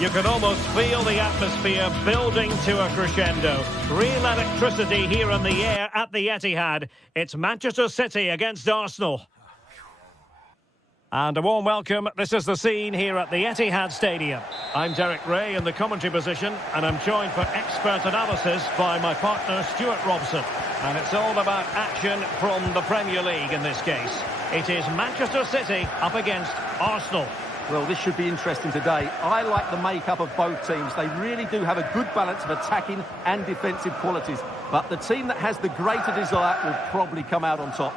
You can almost feel the atmosphere building to a crescendo. Real electricity here in the air at the Etihad. It's Manchester City against Arsenal. And a warm welcome. This is the scene here at the Etihad Stadium. I'm Derek Ray in the commentary position, and I'm joined for expert analysis by my partner Stuart Robson. And it's all about action from the Premier League in this case. It is Manchester City up against Arsenal. Well, this should be interesting today. I like the makeup of both teams. They really do have a good balance of attacking and defensive qualities. But the team that has the greater desire will probably come out on top.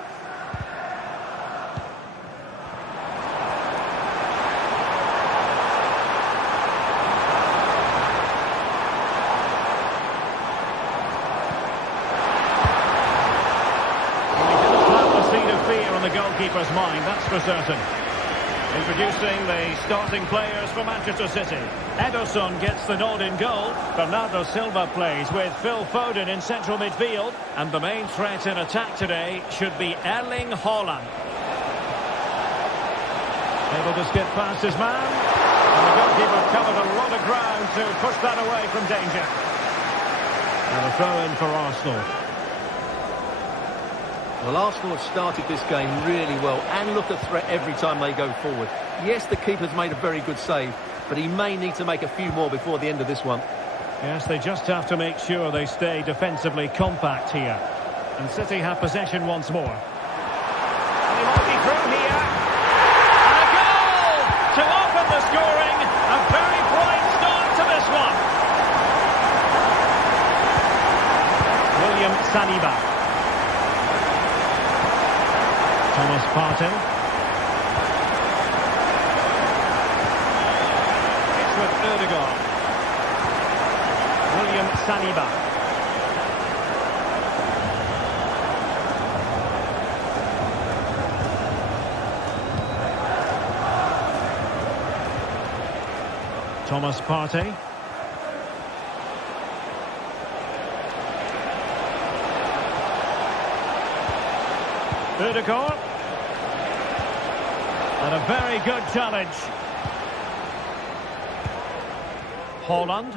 The goalkeeper's mind, that's for certain. Introducing the starting players for Manchester City. Ederson gets the nod in goal. Bernardo Silva plays with Phil Foden in central midfield. And the main threat in attack today should be Erling Haaland. Able to skip past his man. And the goalkeeper covered a lot of ground to push that away from danger. And a throw-in for Arsenal. Well, Arsenal have started this game really well and look a threat every time they go forward. Yes, the keeper's made a very good save, but he may need to make a few more before the end of this one. Yes, they just have to make sure they stay defensively compact here. And City have possession once more. And he might be through here. And a goal to open the scoring. A very bright start to this one. William Saliba. Thomas Partey. It's with Ødegaard. William Saliba. Thomas Partey. Ødegaard. And a very good challenge. Haaland.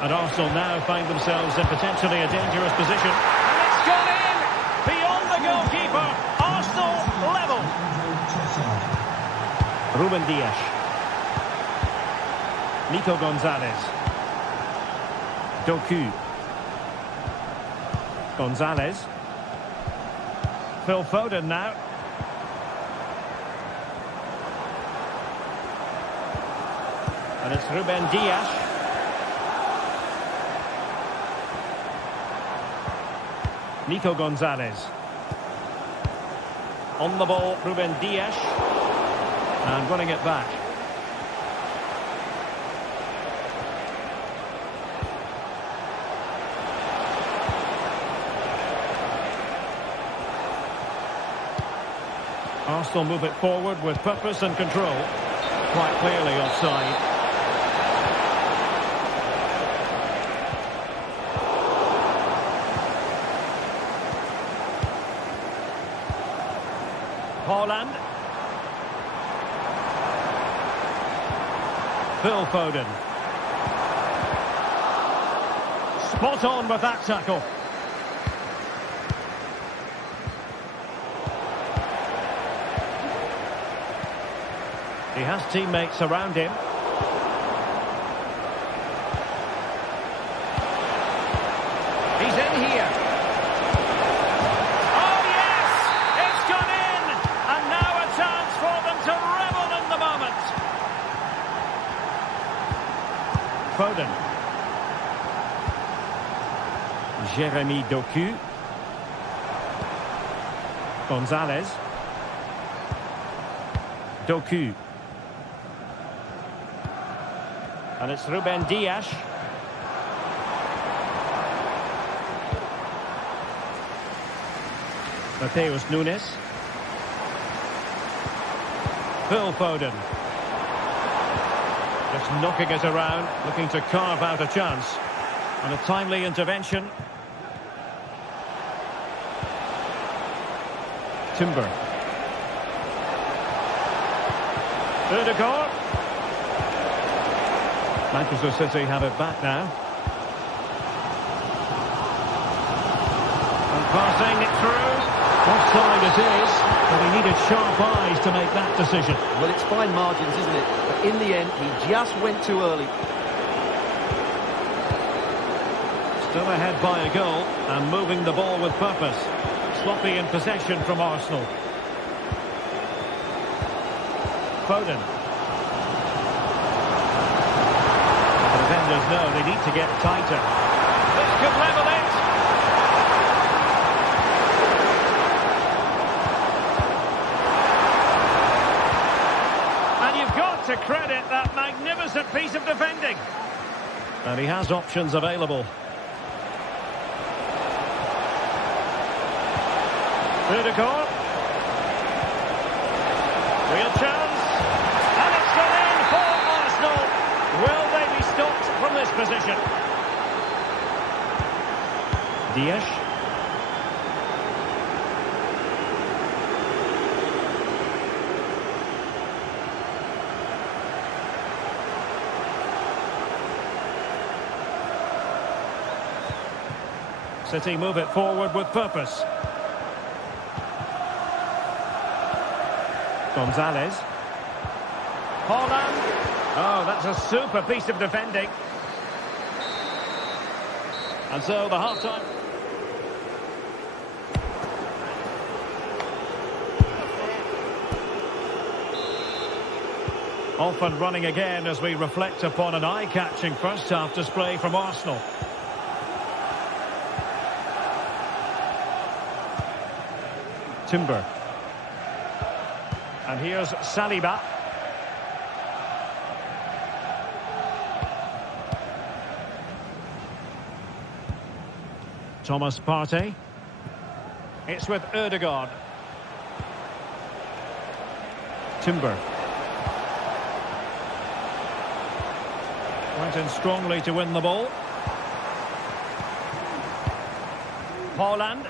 And Arsenal now find themselves in potentially a dangerous position. And it's gone in! Beyond the goalkeeper. Arsenal level. Ruben Dias. Nico Gonzalez. Doku. Gonzalez. Phil Foden now. And it's Ruben Dias. Nico Gonzalez. On the ball, Ruben Dias. And running it back. Arsenal move it forward with purpose and control. Quite clearly offside. Haaland. Phil Foden. Spot on with that tackle. He has teammates around him. He's in here. Oh, yes! It's gone in! And now a chance for them to revel in the moment. Foden. Jeremy Doku. Gonzalez. Doku. And it's Ruben Dias. Mateus Nunes. Phil Foden. Just knocking it around, looking to carve out a chance. And a timely intervention. Timber. Ødegaard. Manchester City have it back now. And passing it through. Offside it is, but he needed sharp eyes to make that decision. Well, it's fine margins, isn't it? But in the end, he just went too early. Still ahead by a goal and moving the ball with purpose. Sloppy in possession from Arsenal. Foden. The defenders know they need to get tighter. This could level it. And you've got to credit that magnificent piece of defending. And he has options available. Ødegaard. Real chance. And it's gone in for Arsenal. Will they be stopped from this position? Diaz. City move it forward with purpose. Gonzalez. Haaland. Oh, that's a super piece of defending. And so the half-time. Off and running again as we reflect upon an eye-catching first-half display from Arsenal. Timber. And here's Saliba. Thomas Partey. It's with Ødegaard. Timber. Went in strongly to win the ball. Haaland.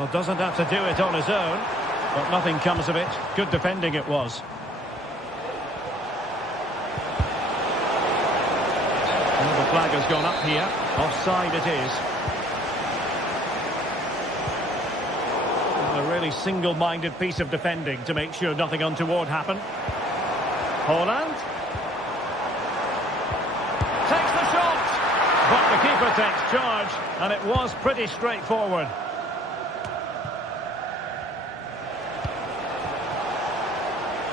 Well, doesn't have to do it on his own. But nothing comes of it. Good defending it was. Well, the flag has gone up here. Offside it is. A really single-minded piece of defending to make sure nothing untoward happened. Haaland. Takes the shot. But the keeper takes charge. And it was pretty straightforward.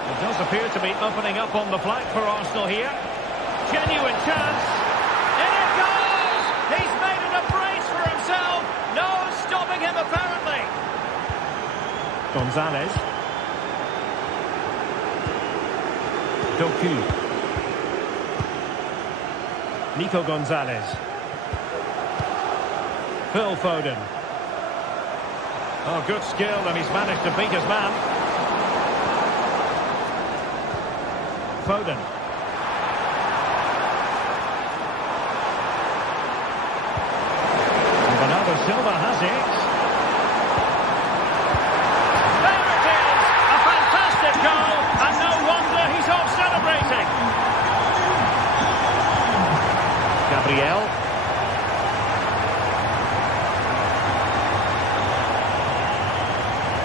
It does appear to be opening up on the flank for Arsenal here. Genuine chance. In it goes! He's made it a brace for himself. No stopping him apparently. Gonzalez. Doku. Nico Gonzalez. Phil Foden. Oh, good skill, and he's managed to beat his man. Foden. And Bernardo Silva has it. There it is! A fantastic goal, and no wonder he's off celebrating. Gabriel.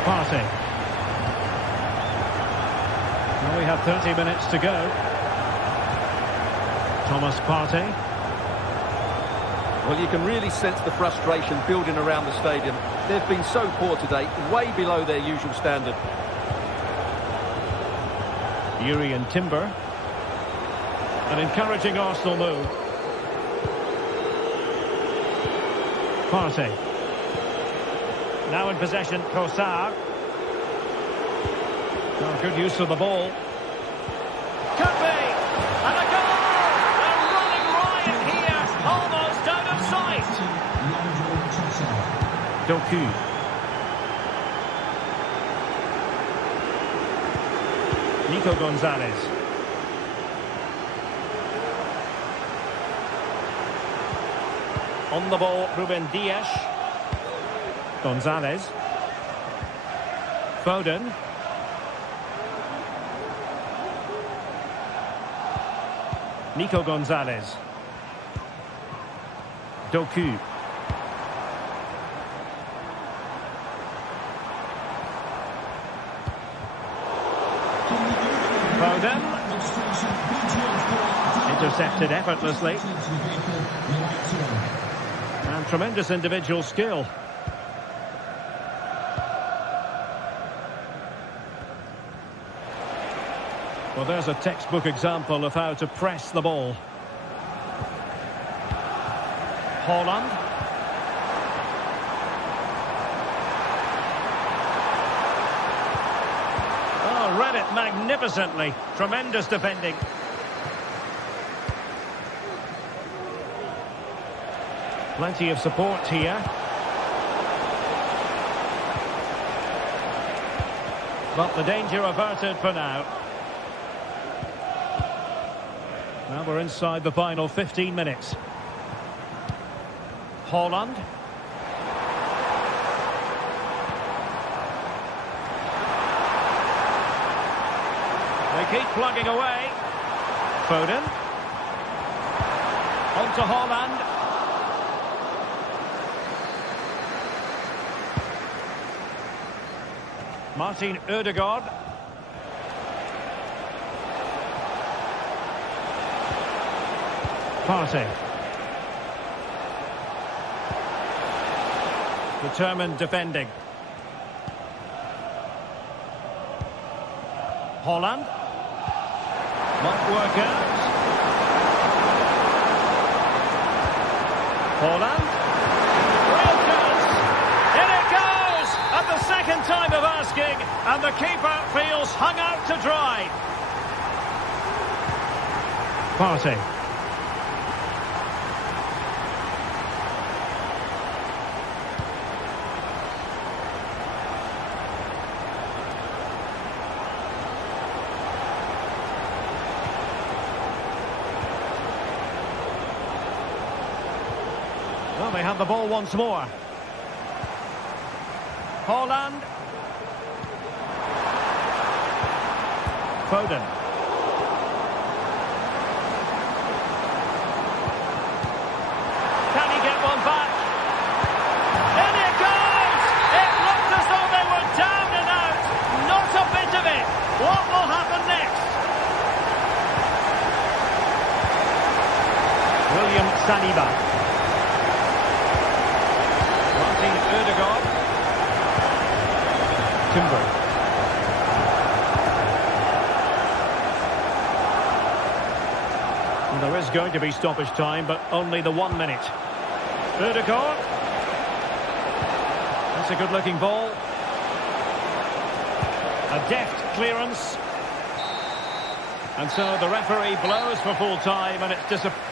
Partey. Well, we have 30 minutes to go. Thomas Partey. Well, you can really sense the frustration building around the stadium. They've been so poor today, way below their usual standard. Yuri and Timber. An encouraging Arsenal move. Partey. Now in possession, Trossard. Oh, good use of the ball. Could be! And a goal! They're running riot here, almost out of sight. Doku. Nico Gonzalez. On the ball, Ruben Dias. Gonzalez. Foden. Nico Gonzalez. Doku. Foden. Intercepted effortlessly. And tremendous individual skill. Well, there's a textbook example of how to press the ball. Haaland. Oh, read it magnificently. Tremendous defending. Plenty of support here. But the danger averted for now. Now we're inside the final 15 minutes. Haaland. They keep plugging away. Foden. On to Haaland. Martin Ødegaard. Partey. Determined defending. Haaland. Might work out. Haaland. Real chance. In it goes! At the second time of asking, and the keeper feels hung out to dry. Partey. Well, they have the ball once more. Haaland. Foden. Can he get one back? In it goes! It looked as though they were down and out. Not a bit of it. What will happen next? William Saliba. Ødegaard. Timber. And there is going to be stoppage time, but only the 1 minute. Ødegaard. That's a good-looking ball. A deft clearance. And so the referee blows for full time, and it's disappointing.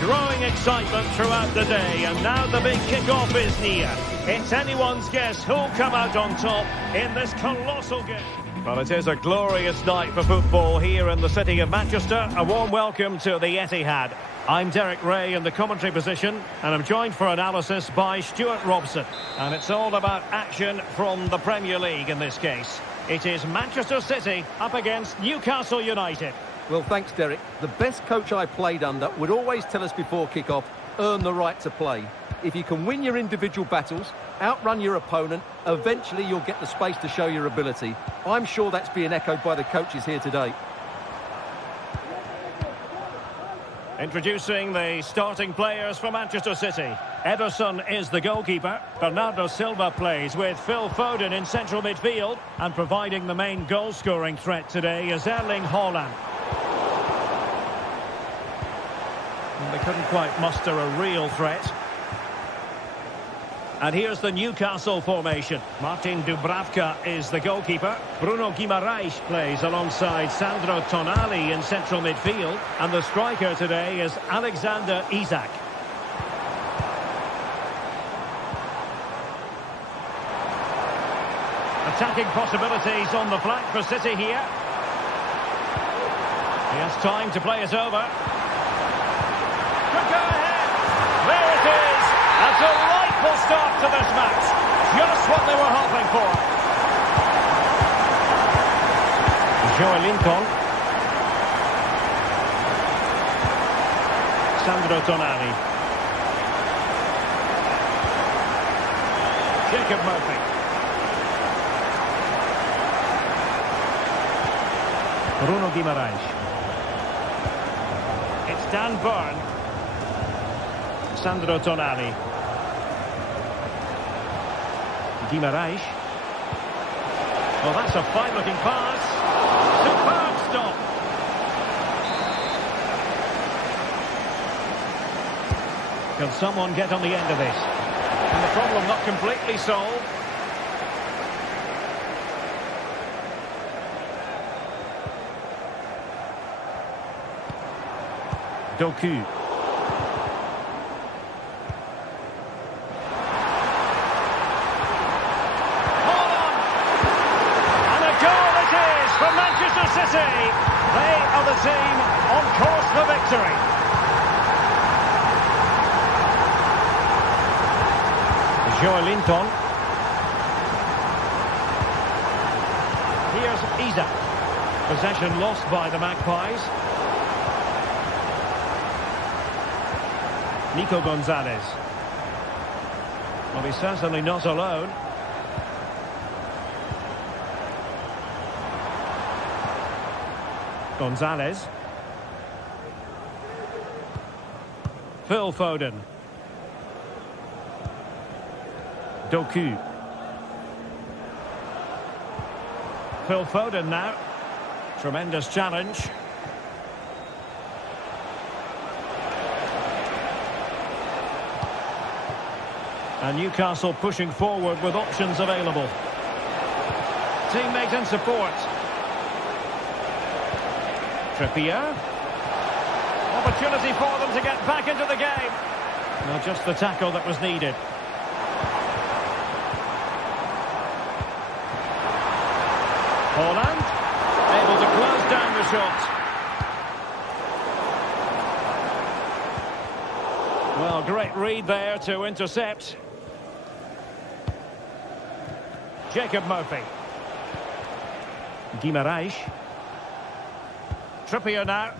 Growing excitement throughout the day, and now the big kick-off is near. It's anyone's guess who'll come out on top in this colossal game. Well, it is a glorious night for football here in the city of Manchester. A warm welcome to the Etihad. I'm Derek Ray in the commentary position, and I'm joined for analysis by Stuart Robson. And it's all about action from the Premier League in this case. It is Manchester City up against Newcastle United. Well, thanks, Derek. The best coach I played under would always tell us before kick-off, earn the right to play. If you can win your individual battles, outrun your opponent, eventually you'll get the space to show your ability. I'm sure that's being echoed by the coaches here today. Introducing the starting players for Manchester City. Ederson is the goalkeeper. Bernardo Silva plays with Phil Foden in central midfield. And providing the main goal-scoring threat today is Erling Haaland. And they couldn't quite muster a real threat. And here's the Newcastle formation. Martin Dubravka is the goalkeeper. Bruno Guimaraes plays alongside Sandro Tonali in central midfield. And the striker today is Alexander Isak. Attacking possibilities on the flank for City here. He has time to play it over. Could go ahead. There it is. A delightful start to this match. Just what they were hoping for. Joelinton. Sandro Tonali. Jacob Murphy. Bruno Guimaraes. It's Dan Burn. Sandro Tonali. Guimaraes. Well, that's a fine-looking pass. Superb stop. Can someone get on the end of this? And the problem not completely solved. Doku. For Manchester City, they are the team on course for victory. Joelinton. Here's Isak. Possession lost by the Magpies. Nico Gonzalez. Well, he's certainly not alone. Gonzalez. Phil Foden. Doku. Phil Foden now. Tremendous challenge. And Newcastle pushing forward with options available. Teammate and support. Trippier. Opportunity for them to get back into the game. Not just the tackle that was needed. Haaland. Able to close down the shot. Well, great read there to intercept. Jacob Murphy. Guimaraes. Trippier now.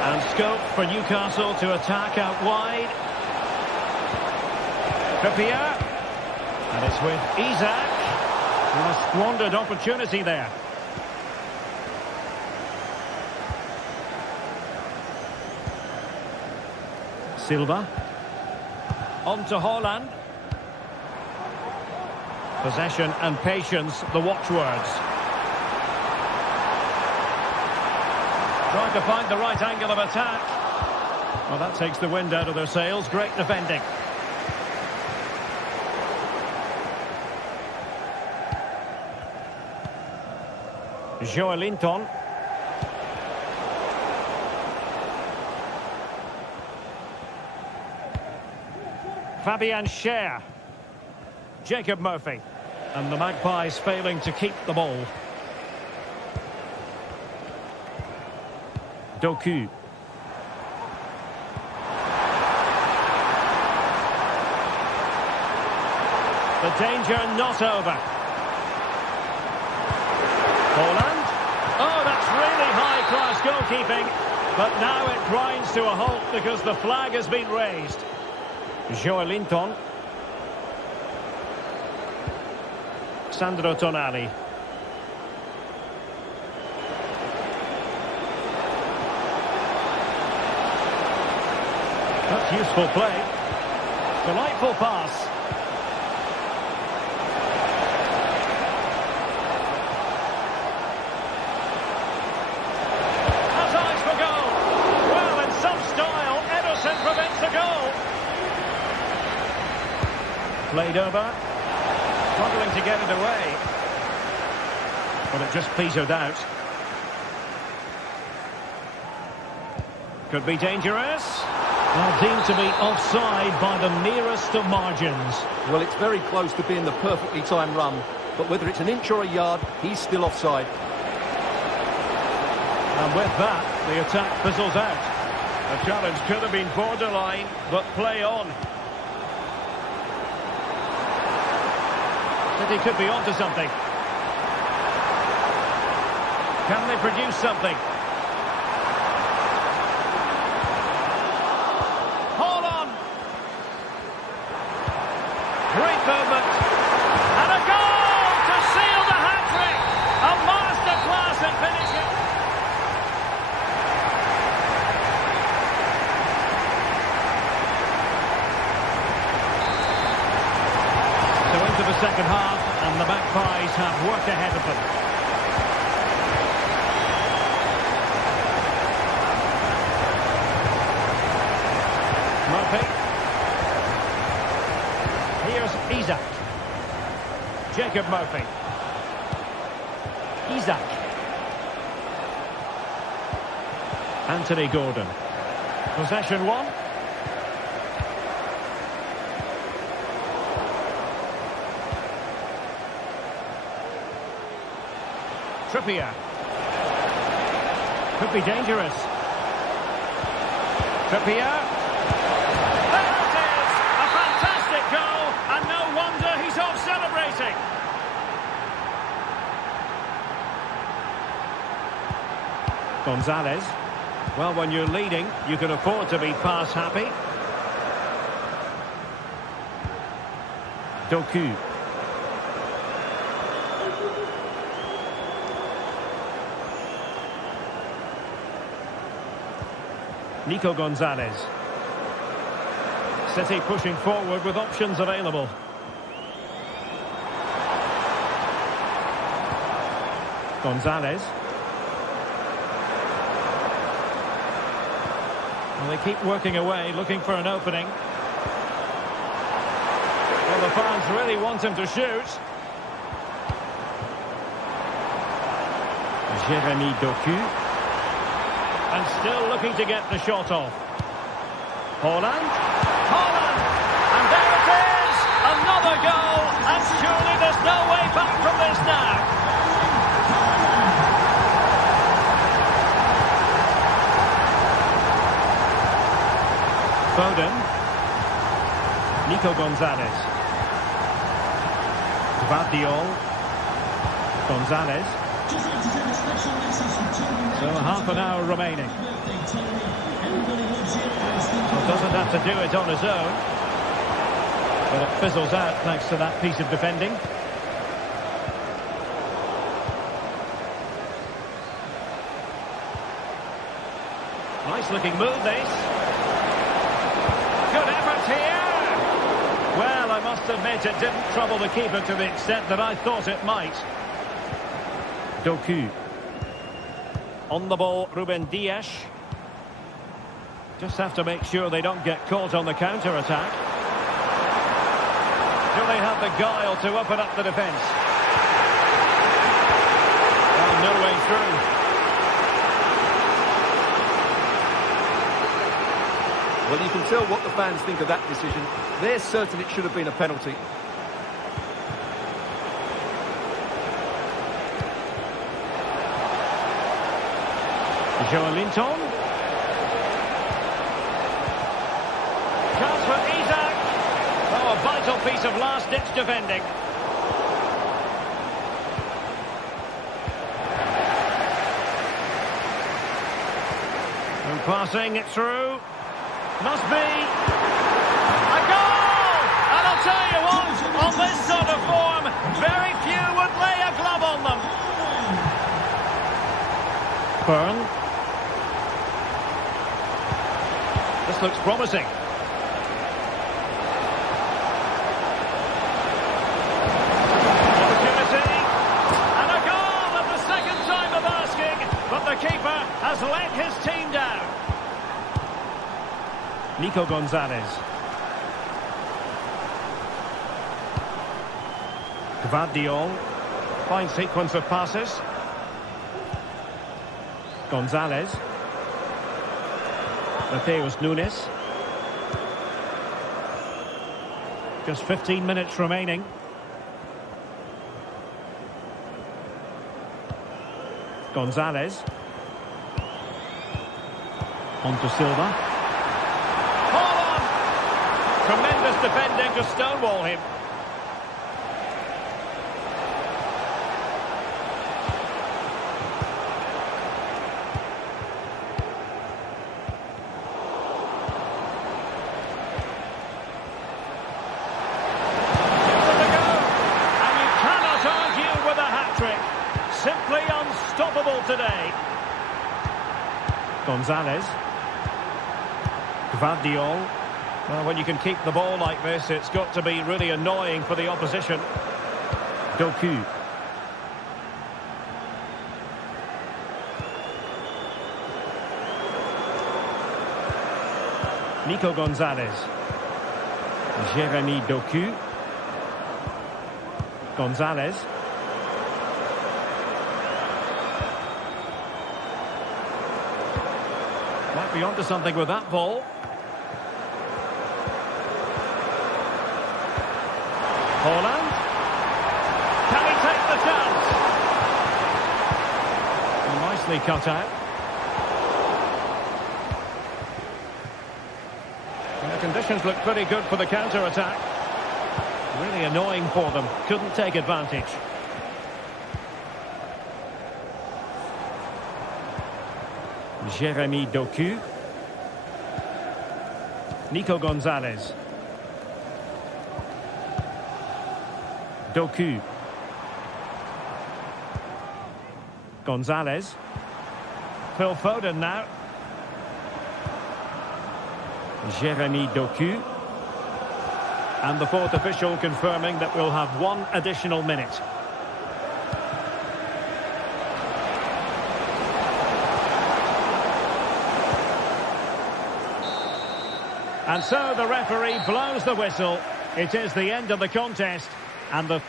And scope for Newcastle to attack out wide. Trippier. And it's with Isak. And a squandered opportunity there. Silva. On to Haaland. Possession and patience, the watchwords. Trying to find the right angle of attack. Well, that takes the wind out of their sails. Great defending. Joelinton. Fabian Schär. Jacob Murphy. And the Magpies failing to keep the ball. Doku. The danger not over. Holland. Oh, that's really high-class goalkeeping. But now it grinds to a halt because the flag has been raised. Joelinton. Sandro Tonali. That's useful play. Delightful pass. Has eyes for goal. Well, in some style, Ederson prevents the goal. Played over. Struggling to get it away. But it just petered out. Could be dangerous. Well, deemed to be offside by the merest of margins. Well, it's very close to being the perfectly timed run. But whether it's an inch or a yard, he's still offside. And with that, the attack fizzles out. The challenge could have been borderline, but play on. He could be onto something. Can they produce something? Hold on. Great movement. And a goal to seal the hat-trick. A masterclass in finishing. So into the second half. And the Magpies have work ahead of them. Murphy. Here's Isak. Jacob Murphy. Isak. Anthony Gordon. Possession one. Trippier. Could be dangerous. Trippier. There it is! A fantastic goal, and no wonder he's off celebrating. Gonzalez. Well, when you're leading, you can afford to be pass happy. Doku. Nico Gonzalez. City pushing forward with options available. Gonzalez. Well, they keep working away, looking for an opening. Well, the fans really want him to shoot. Jeremy Doku. And still looking to get the shot off. Holland. Holland! And there it is! Another goal! And surely there's no way back from this now. Foden. Nico Gonzalez. Gvardiol. Gonzalez. So half an hour remaining. Well, doesn't have to do it on his own. But it fizzles out thanks to that piece of defending. Nice looking move, this. Good effort here. Well, I must admit it didn't trouble the keeper to the extent that I thought it might. Doku. On the ball, Ruben Dias. Just have to make sure they don't get caught on the counter-attack. Do they have the guile to open up the defence? Well, no way through. Well, you can tell what the fans think of that decision. They're certain it should have been a penalty. Joelinton. Chance for Isaac. Oh, a vital piece of last-ditch defending. And passing it through. Must be. A goal! And I'll tell you what, on this sort of form, very few would lay a glove on them. Byrne. This looks promising. Opportunity. And a goal at the second time of asking. But the keeper has let his team down. Nico Gonzalez. Gvardiol. Fine sequence of passes. Gonzalez. Mateus Nunes. Just 15 minutes remaining. Gonzalez. On to Silva. Hold on! Tremendous defending to stonewall him. Simply unstoppable today. Gonzalez. Gvardiol. Well, when you can keep the ball like this, it's got to be really annoying for the opposition. Doku. Nico Gonzalez. Jeremy Doku. Gonzalez. Might be onto something with that ball. Holland. Can he take the chance? Nicely cut out. And the conditions look pretty good for the counter-attack. Really annoying for them. Couldn't take advantage. Jeremy Doku. Nico Gonzalez. Doku. Gonzalez. Phil Foden now. Jeremy Doku. And the fourth official confirming that we'll have one additional minute. And so the referee blows the whistle. It is the end of the contest. And the...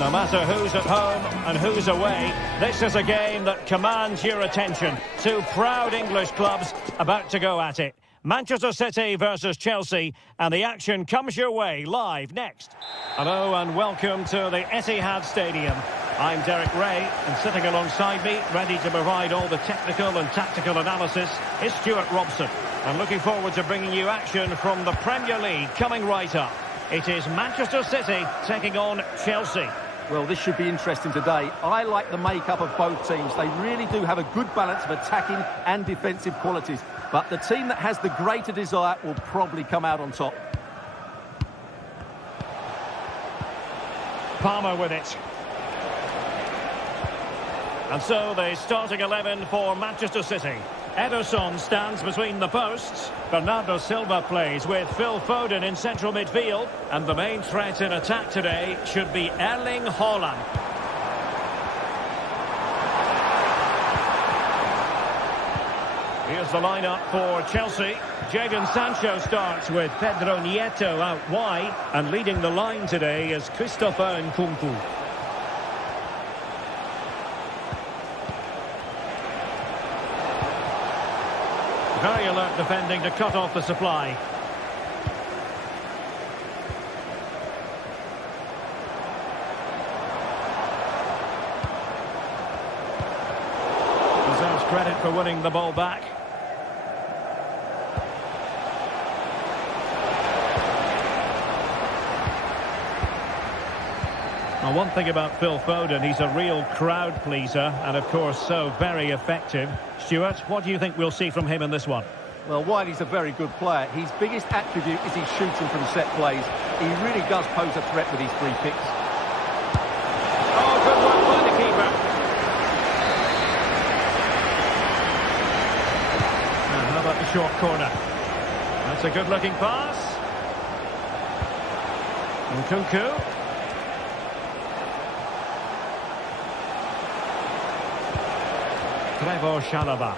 No matter who's at home and who's away, this is a game that commands your attention. Two proud English clubs about to go at it. Manchester City versus Chelsea, and the action comes your way live next. Hello and welcome to the Etihad Stadium. I'm Derek Ray, and sitting alongside me, ready to provide all the technical and tactical analysis, is Stuart Robson. I'm looking forward to bringing you action from the Premier League coming right up. It is Manchester City taking on Chelsea. Well, this should be interesting today. I like the makeup of both teams. They really do have a good balance of attacking and defensive qualities. But the team that has the greater desire will probably come out on top. Palmer with it. And so the starting 11 for Manchester City. Ederson stands between the posts. Bernardo Silva plays with Phil Foden in central midfield. And the main threat in attack today should be Erling Haaland. Here's the lineup for Chelsea. Jadon Sancho starts with Pedro Nieto out wide. And leading the line today is Christopher Nkunku. Very alert defending to cut off the supply. Deserves credit for winning the ball back. Now, one thing about Phil Foden, he's a real crowd pleaser and, of course, so very effective. Stuart, what do you think we'll see from him in this one? Well, while he's a very good player, his biggest attribute is his shooting from set plays. He really does pose a threat with his free kicks. Oh, good work by the keeper. Now, how about the short corner? That's a good-looking pass. Nkunku. Trevor Chalobah.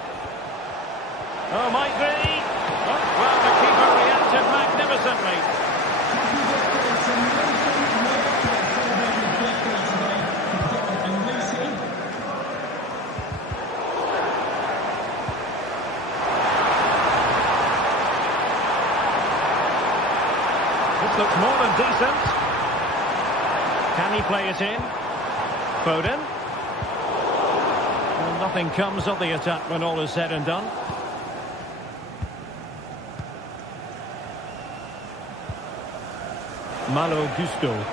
Oh, might be. Oh, well, the keeper reacted magnificently. This looks more than decent. Can he play it in? Foden. Well, nothing comes of the attack when all is said and done. Malo Gusto.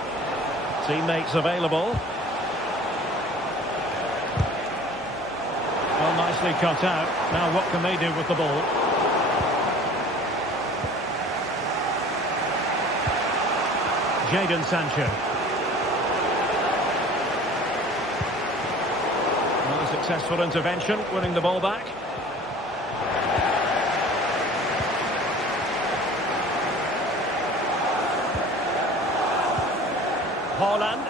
Teammates available. Well, nicely cut out. Now what can they do with the ball? Jadon Sancho. Well, a successful intervention, winning the ball back. Haaland.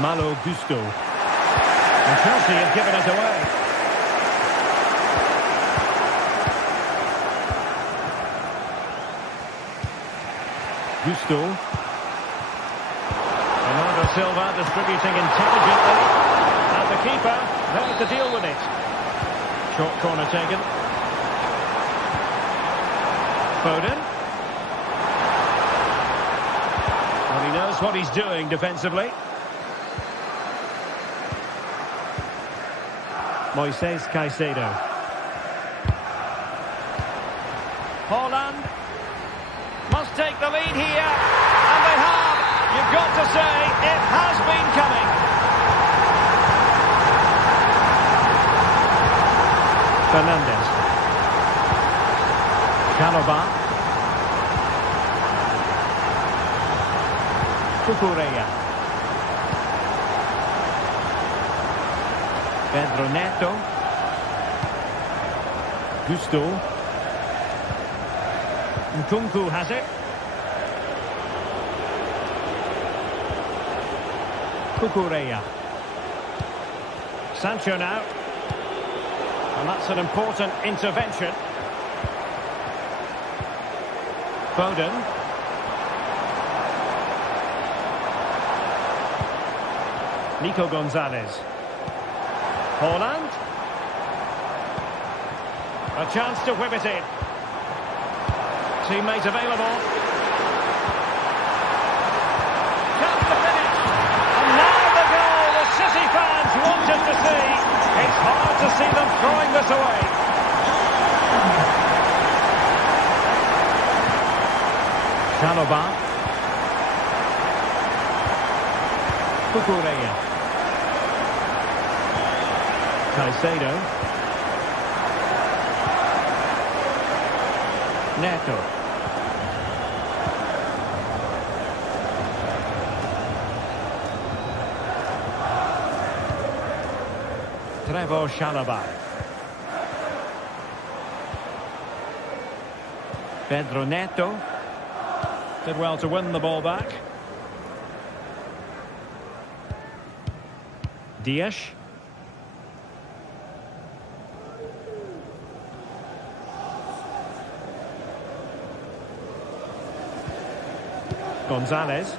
Malo Gusto. And Chelsea have given it away. Gusto. Bernardo Silva distributing intelligently. And the keeper there to deal with it. Short corner taken. Foden. Well, he knows what he's doing defensively. Moises Caicedo. Haaland must take the lead here. And they have. You've got to say, it has been coming. Fernandes. Chalobah. Cucurella. Pedro Neto. Gusto. Nkunku has it. Cucurella. Sancho now. And that's an important intervention. Foden. Nico Gonzalez. Haaland. A chance to whip it in. Teammate available. Can the finish. And now the goal the City fans wanted to see. It's hard to see them throwing this away. Chalobah. Cucurella. Caicedo. Neto. Trevoh Chalobah. Pedro Neto. Did well to win the ball back. Dias. Gonzalez.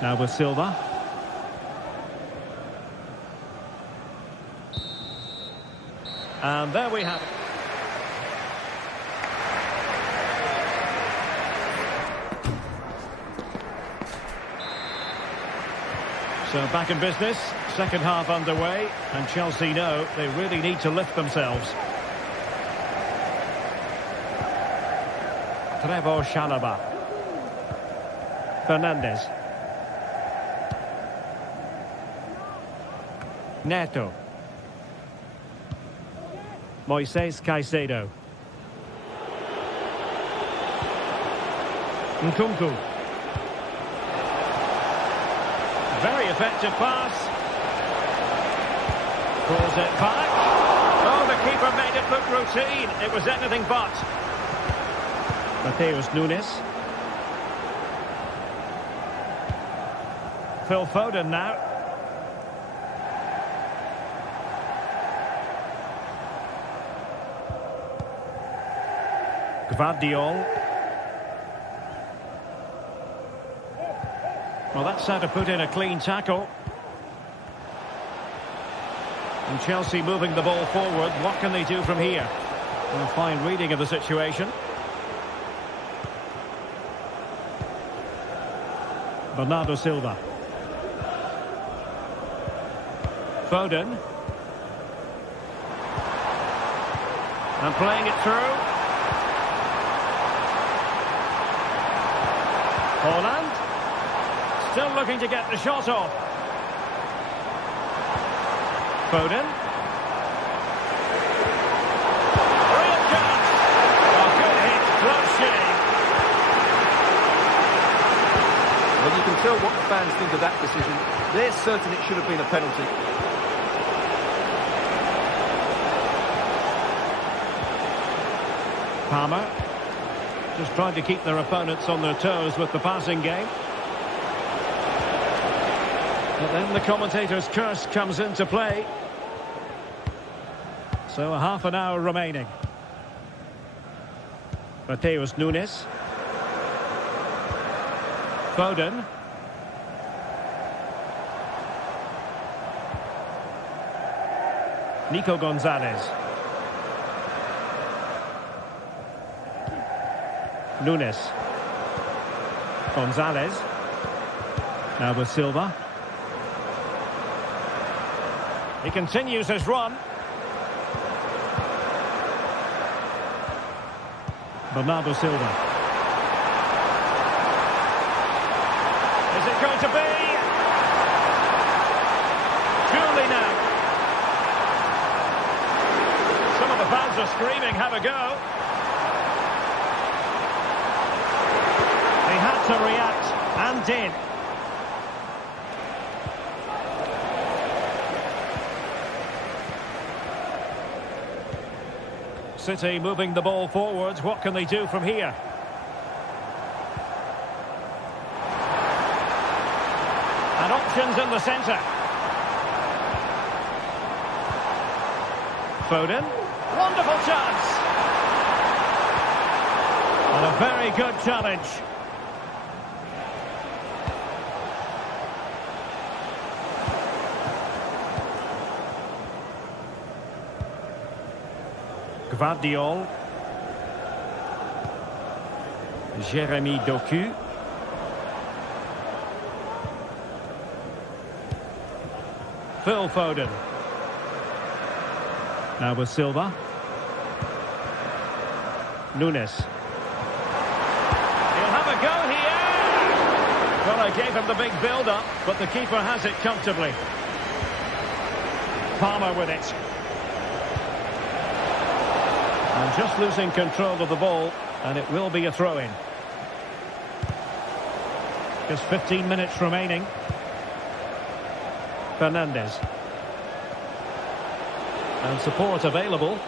Now with Silva. And there we have it. So back in business, second half underway, and Chelsea know they really need to lift themselves. Trevoh Chalobah. Fernandez. Neto. Moises Caicedo. Nkunku. Very effective pass. Pulls it back. Oh, the keeper made it look routine. It was anything but. Matheus Nunes. Phil Foden now. Gvardiol. Well, that's how to put in a clean tackle. And Chelsea moving the ball forward. What can they do from here? A fine reading of the situation. Bernardo Silva. Foden. And playing it through. Haaland. Still looking to get the shot off. Foden. Real chance. A good hit, close shave. Well, you can tell what the fans think of that decision. They're certain it should have been a penalty. Palmer. Just trying to keep their opponents on their toes with the passing game. But then the commentator's curse comes into play. So a half an hour remaining. Matheus Nunes. Foden. Nico Gonzalez. Nunes. Gonzalez. Now with Silva. He continues his run. Bernardo Silva. Is it going to be? Surely now. Some of the fans are screaming, have a go. He had to react and did. City moving the ball forwards. What can they do from here? And options in the centre. Foden. Wonderful chance. And a very good challenge. Gvardiol. Jeremy Doku. Phil Foden. Now with Silva. Nunes. He'll have a go here. Well, I gave him the big build-up, but the keeper has it comfortably. Palmer with it. And just losing control of the ball, and it will be a throw-in. Just 15 minutes remaining. Fernandez. And support available.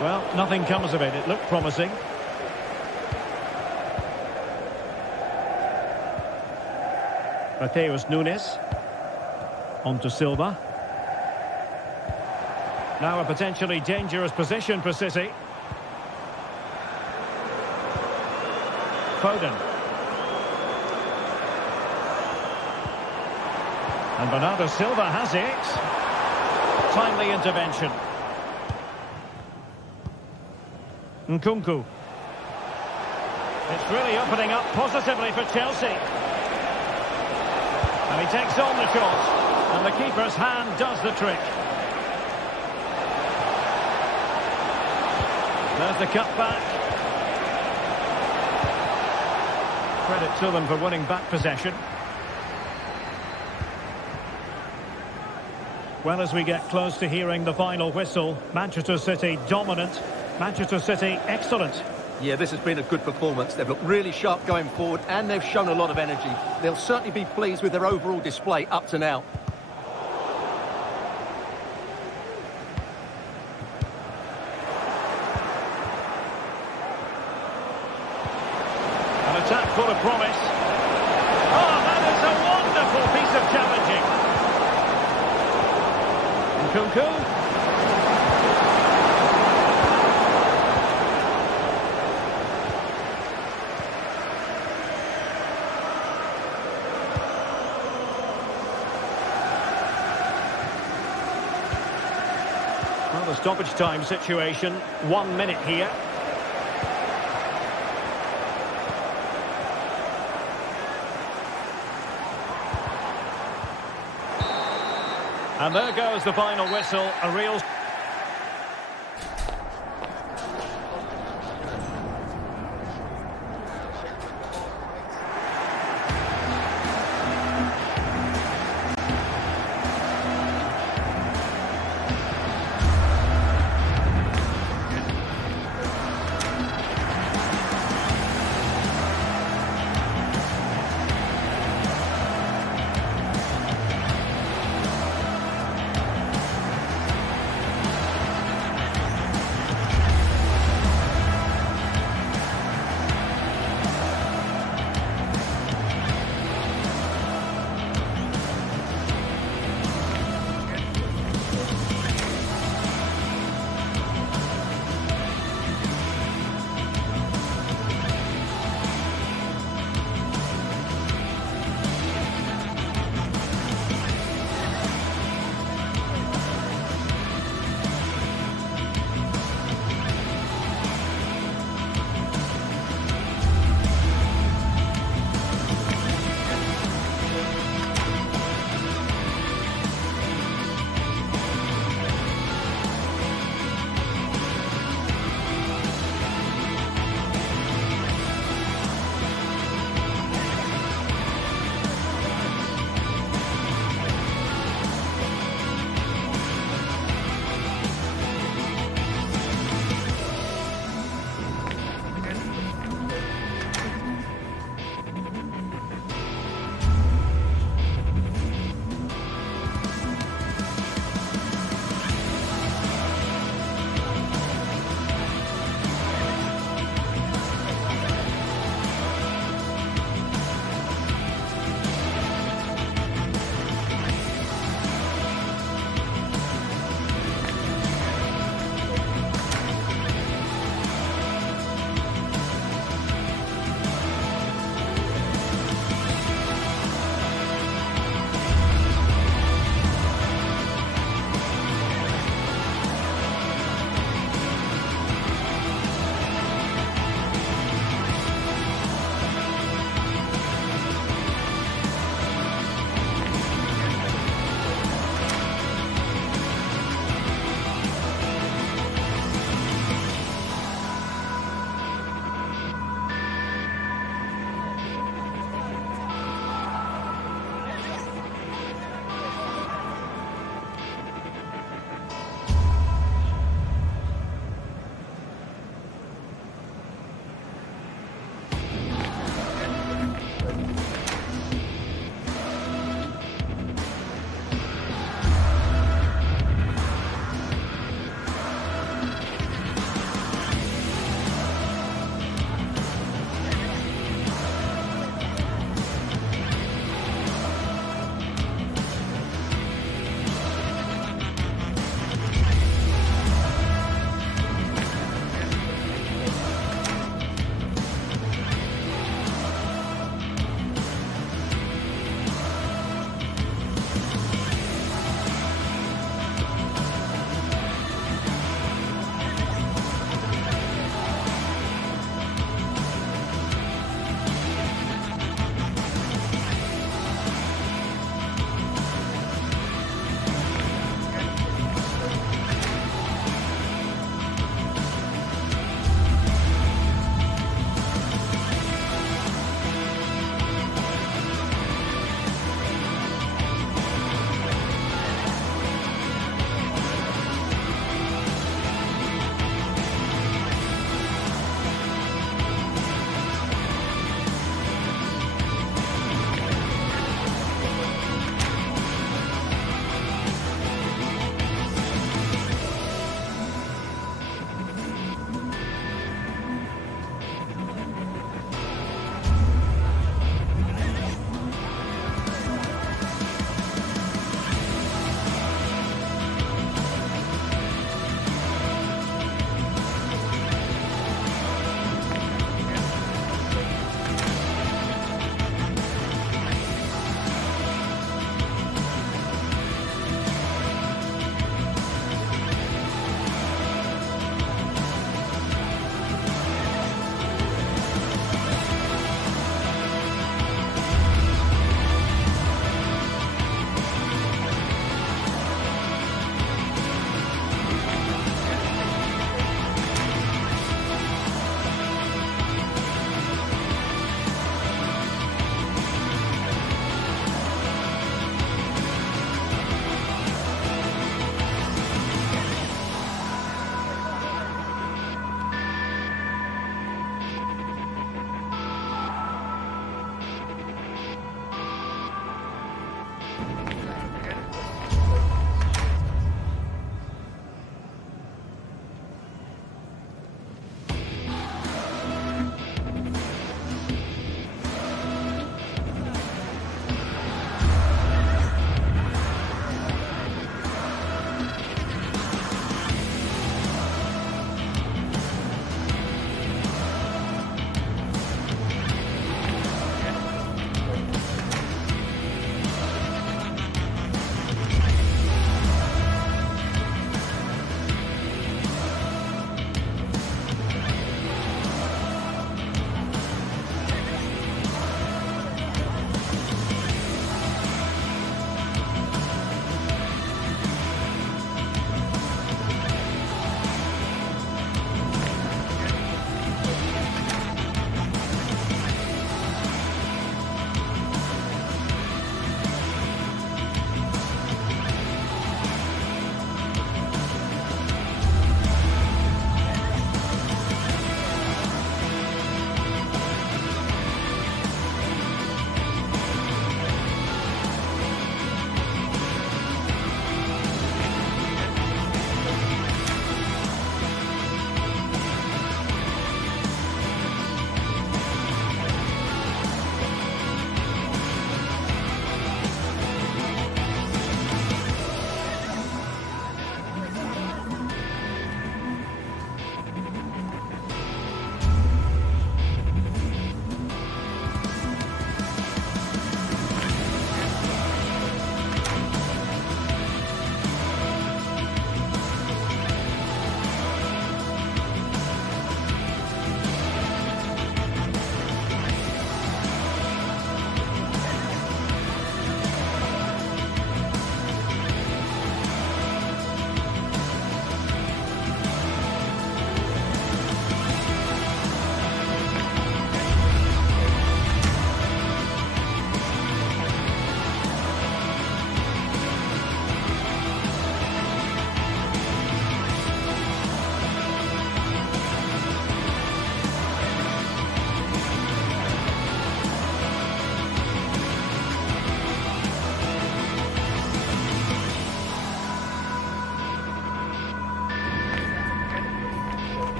Well, nothing comes of it. It looked promising. Mateus Nunes. On to Silva. Now a potentially dangerous position for City. Foden. And Bernardo Silva has it. Timely intervention. Nkunku. It's really opening up positively for Chelsea. And he takes on the shot. And the keeper's hand does the trick. There's the cutback. Credit to them for winning back possession. Well, as we get close to hearing the final whistle, Manchester City dominant, Manchester City excellent. Yeah, this has been a good performance. They've looked really sharp going forward and they've shown a lot of energy. They'll certainly be pleased with their overall display up to now. An attack full of promise. Oh, that is a wonderful piece of challenging. Nkunku. Well, the stoppage time situation, 1 minute here. And there goes the final whistle, a real...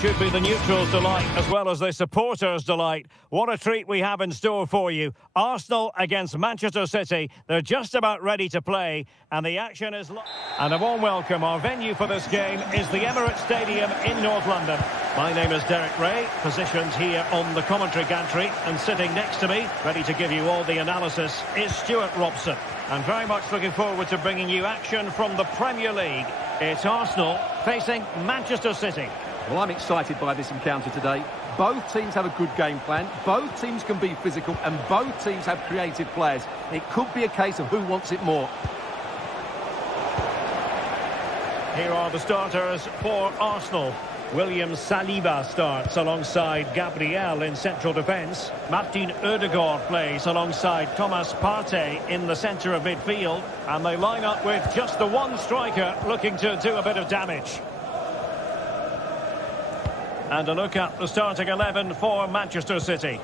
should be the neutrals' delight as well as the supporters' delight. What a treat we have in store for you. Arsenal against Manchester City. They're just about ready to play, and the action is... And a warm welcome. Our venue for this game is the Emirates Stadium in North London. My name is Derek Ray, positioned here on the commentary gantry, and sitting next to me, ready to give you all the analysis, is Stuart Robson. I'm very much looking forward to bringing you action from the Premier League. It's Arsenal facing Manchester City. Well, I'm excited by this encounter today. Both teams have a good game plan, both teams can be physical, and both teams have creative players. It could be a case of who wants it more. Here are the starters for Arsenal. William Saliba starts alongside Gabriel in central defence. Martin Ødegaard plays alongside Thomas Partey in the centre of midfield. And they line up with just the one striker looking to do a bit of damage. And a look at the starting 11 for Manchester City.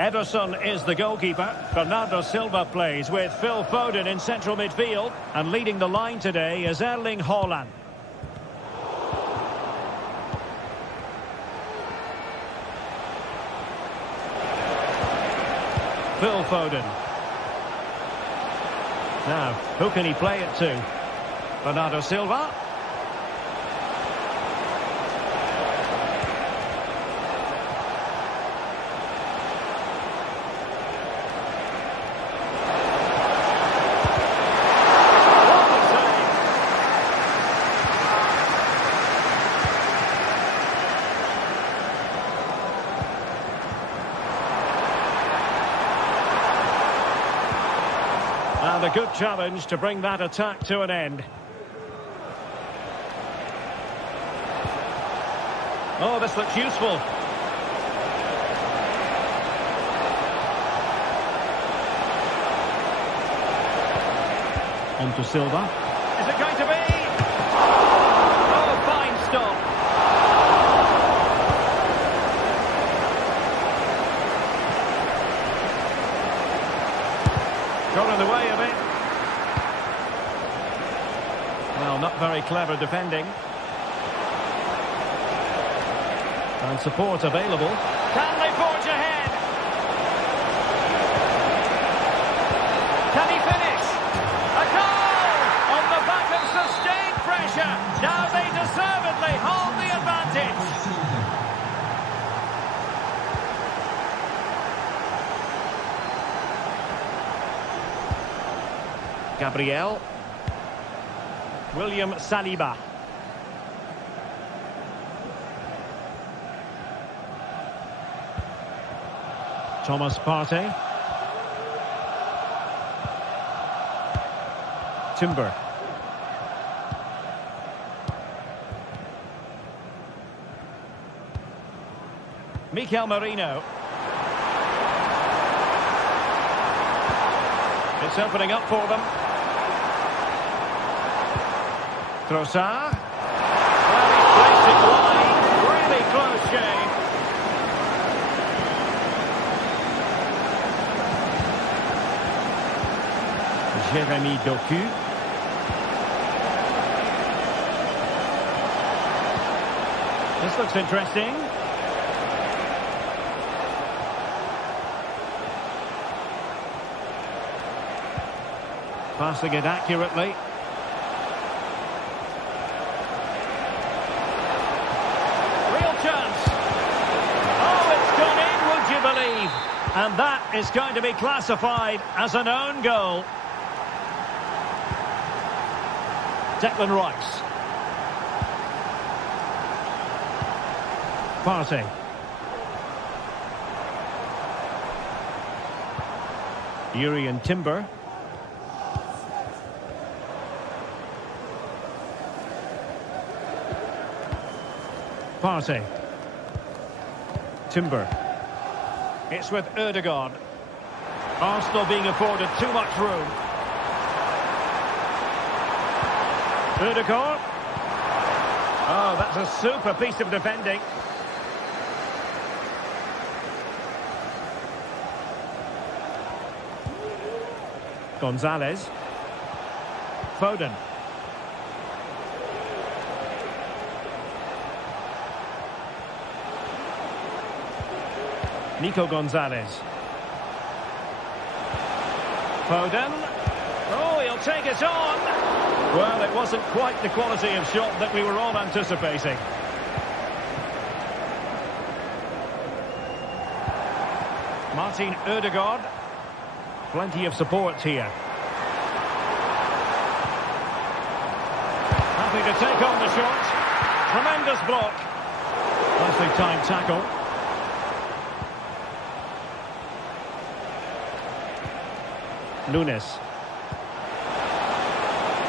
Ederson is the goalkeeper. Bernardo Silva plays with Phil Foden in central midfield. And leading the line today is Erling Haaland. Phil Foden. Now, who can he play it to? Bernardo Silva. And a good challenge to bring that attack to an end. Oh, this looks useful. On to Silva. Is it going to be? Oh, fine stop. Got in the way of it. Well, not very clever defending. And support available. Can they forge ahead? Can he finish? A goal! On the back of sustained pressure. Now they deservedly hold the advantage. Gabriel. William Saliba. Thomas Partey. Timber. Mikel Merino. It's opening up for them. Trossard. Well, he placed it wide. Really close game. Jérémy Doku. This looks interesting. Passing it accurately. Real chance. Oh, it's gone in, would you believe? And that is going to be classified as an own goal. Declan Rice. Partey. Urian Timber. Partey. Timber. It's with Ødegaard. Arsenal being afforded too much room. Ødegaard. Oh, that's a super piece of defending. Gonzalez. Foden. Nico Gonzalez. Foden. Oh, he'll take it on. Well, it wasn't quite the quality of shot that we were all anticipating. Martin Ødegaard. Plenty of support here. Happy to take on the shot. Tremendous block. Nicely timed tackle. Nunes.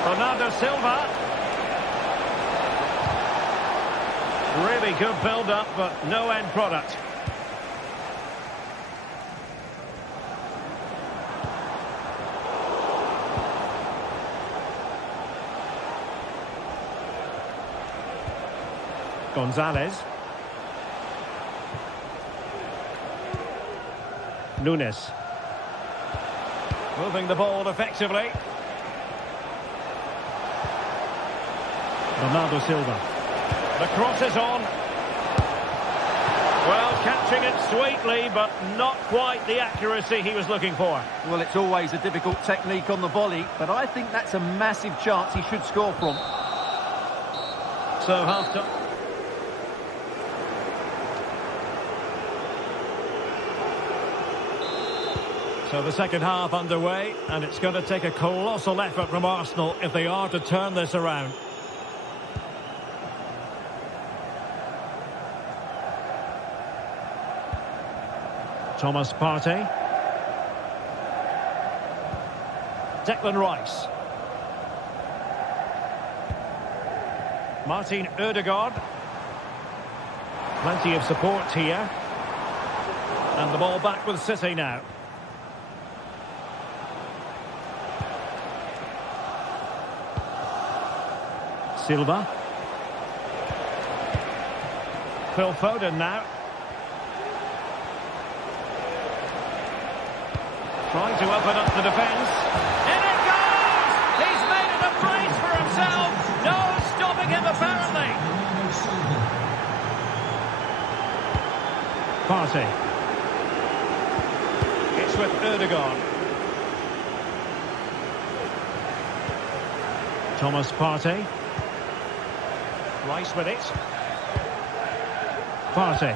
Bernardo Silva. Really good build-up, but no end product. Gonzalez. Nunes. Moving the ball effectively. Bernardo Silva. The cross is on. Well, catching it sweetly, but not quite the accuracy he was looking for. Well, it's always a difficult technique on the volley, but I think that's a massive chance he should score from. So half-time. So the second half underway, and it's going to take a colossal effort from Arsenal if they are to turn this around. Thomas Partey. Declan Rice. Martin Ødegaard. Plenty of support here. And the ball back with City now. Silva. Phil Foden now. Trying to open up the defence. In it goes! He's made it a brace for himself. No stopping him apparently. Partey. It's with Ødegaard. Thomas Partey. Rice with it. Partey.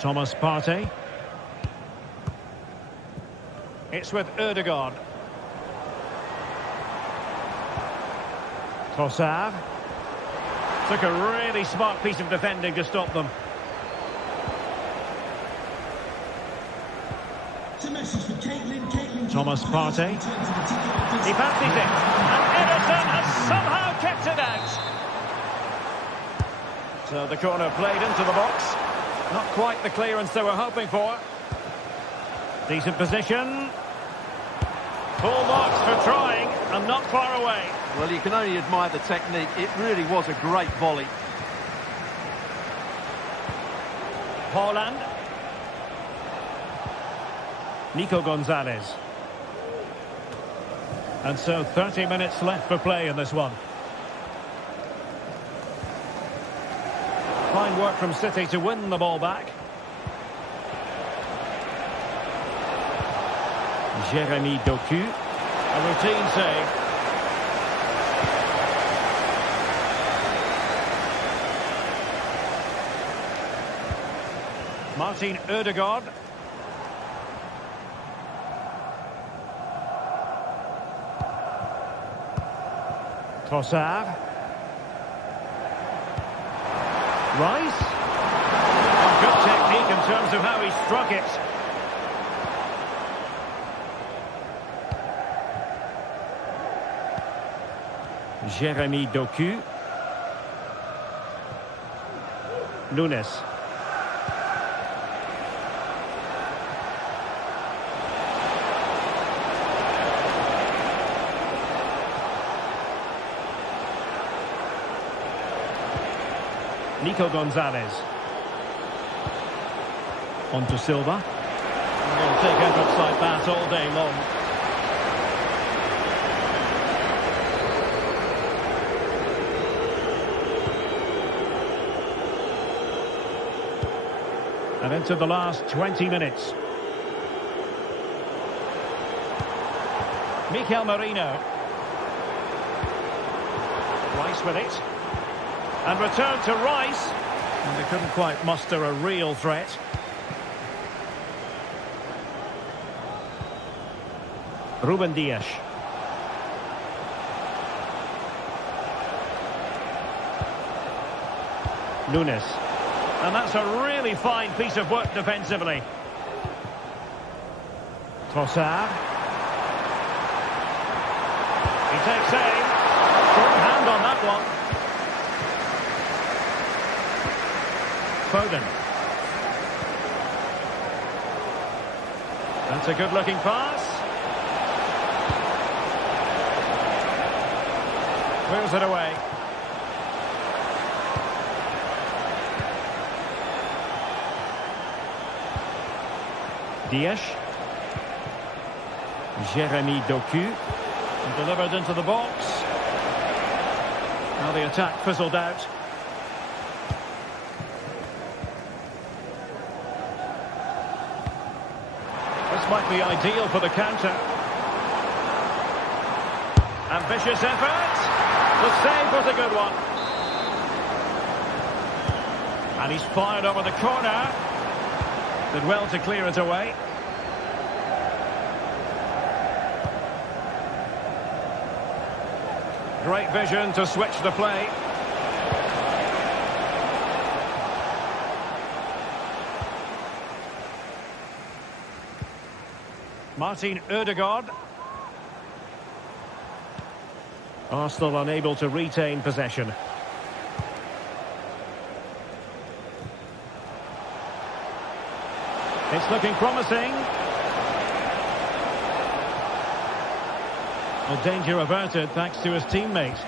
Thomas Partey. It's with Ødegaard. Trossard. Took a really smart piece of defending to stop them. Thomas Partey. He passes it. And Ederson has somehow kept it out. So the corner played into the box. Not quite the clearance they were hoping for. Decent position. Full marks for trying and not far away. Well, you can only admire the technique. It really was a great volley. Haaland. Nico Gonzalez. And so 30 minutes left for play in this one. Fine work from City to win the ball back. Jeremy Doku. A routine save. Martin Ødegaard. Trossard. Rice. Good technique in terms of how he struck it. Jeremy Doku. Nunes. Nico Gonzalez. On to Silva. He'll take efforts like that all day long. And into the last 20 minutes. Mikel Merino. Rice with it. And return to Rice. And they couldn't quite muster a real threat. Ruben Dias. Nunes. And that's a really fine piece of work defensively. Trossard. He takes aim. Short hand on that one. Foden. That's a good-looking pass. Clears it away. Dias. Jeremy Doku. Delivered into the box. Now the attack fizzled out. This might be ideal for the counter. Ambitious effort. The save was a good one. And he's fired over the corner. Did well to clear it away. Great vision to switch the play. Martin Ødegaard. Arsenal unable to retain possession. It's looking promising. Well, danger averted thanks to his teammate.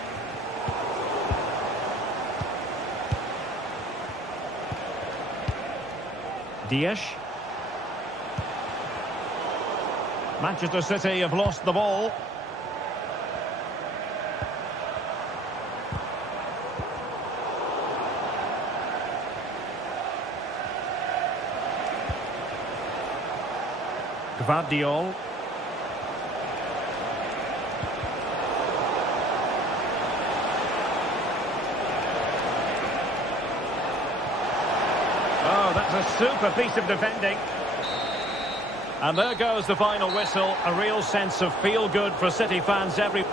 Dias. Manchester City have lost the ball. Gvardiol. Oh, that's a super piece of defending. And there goes the final whistle. A real sense of feel-good for City fans every...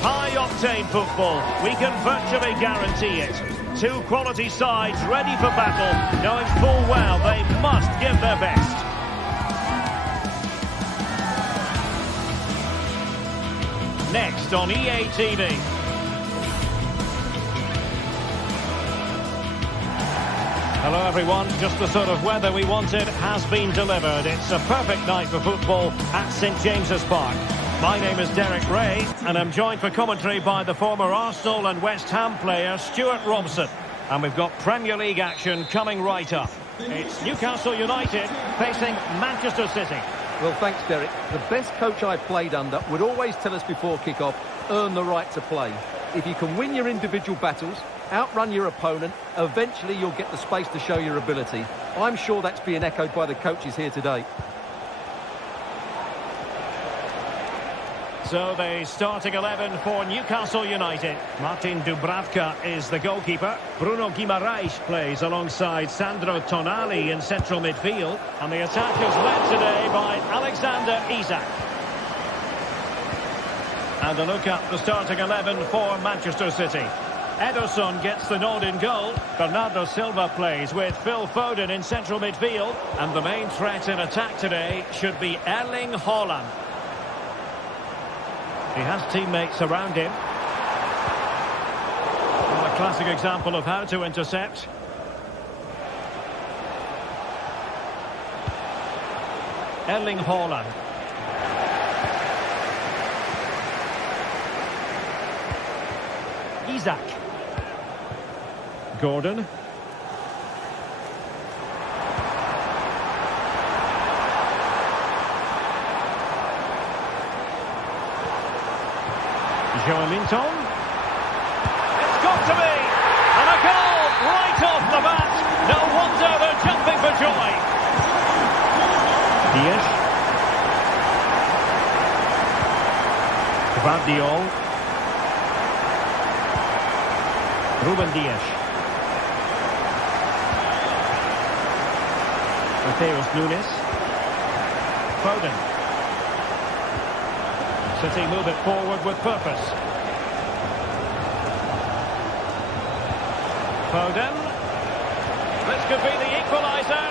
High-octane football, we can virtually guarantee it. Two quality sides ready for battle, knowing full well they must give their best. Next on EA TV. Hello everyone, just the sort of weather we wanted has been delivered. It's a perfect night for football at St James's Park. My name is Derek Ray, and I'm joined for commentary by the former Arsenal and West Ham player Stuart Robson. And we've got Premier League action coming right up. It's Newcastle United facing Manchester City. Well, thanks, Derek. The best coach I played under would always tell us before kick-off, earn the right to play. If you can win your individual battles, outrun your opponent, eventually you'll get the space to show your ability. I'm sure that's being echoed by the coaches here today. So the starting 11 for Newcastle United. Martin Dubravka is the goalkeeper. Bruno Guimaraes plays alongside Sandro Tonali in central midfield. And the attack is led today by Alexander Isak. And a look at the starting 11 for Manchester City. Ederson gets the nod in goal. Bernardo Silva plays with Phil Foden in central midfield. And the main threat in attack today should be Erling Haaland. He has teammates around him. Well, a classic example of how to intercept. Erling Haaland. Isak. Gordon. Joelinton. It's got to be! And a goal right off the bat. No wonder they're jumping for joy. Dias. Gvardiol. Ruben Dias. Mateus Nunes. Foden. City move it forward with purpose. Foden. This could be the equaliser.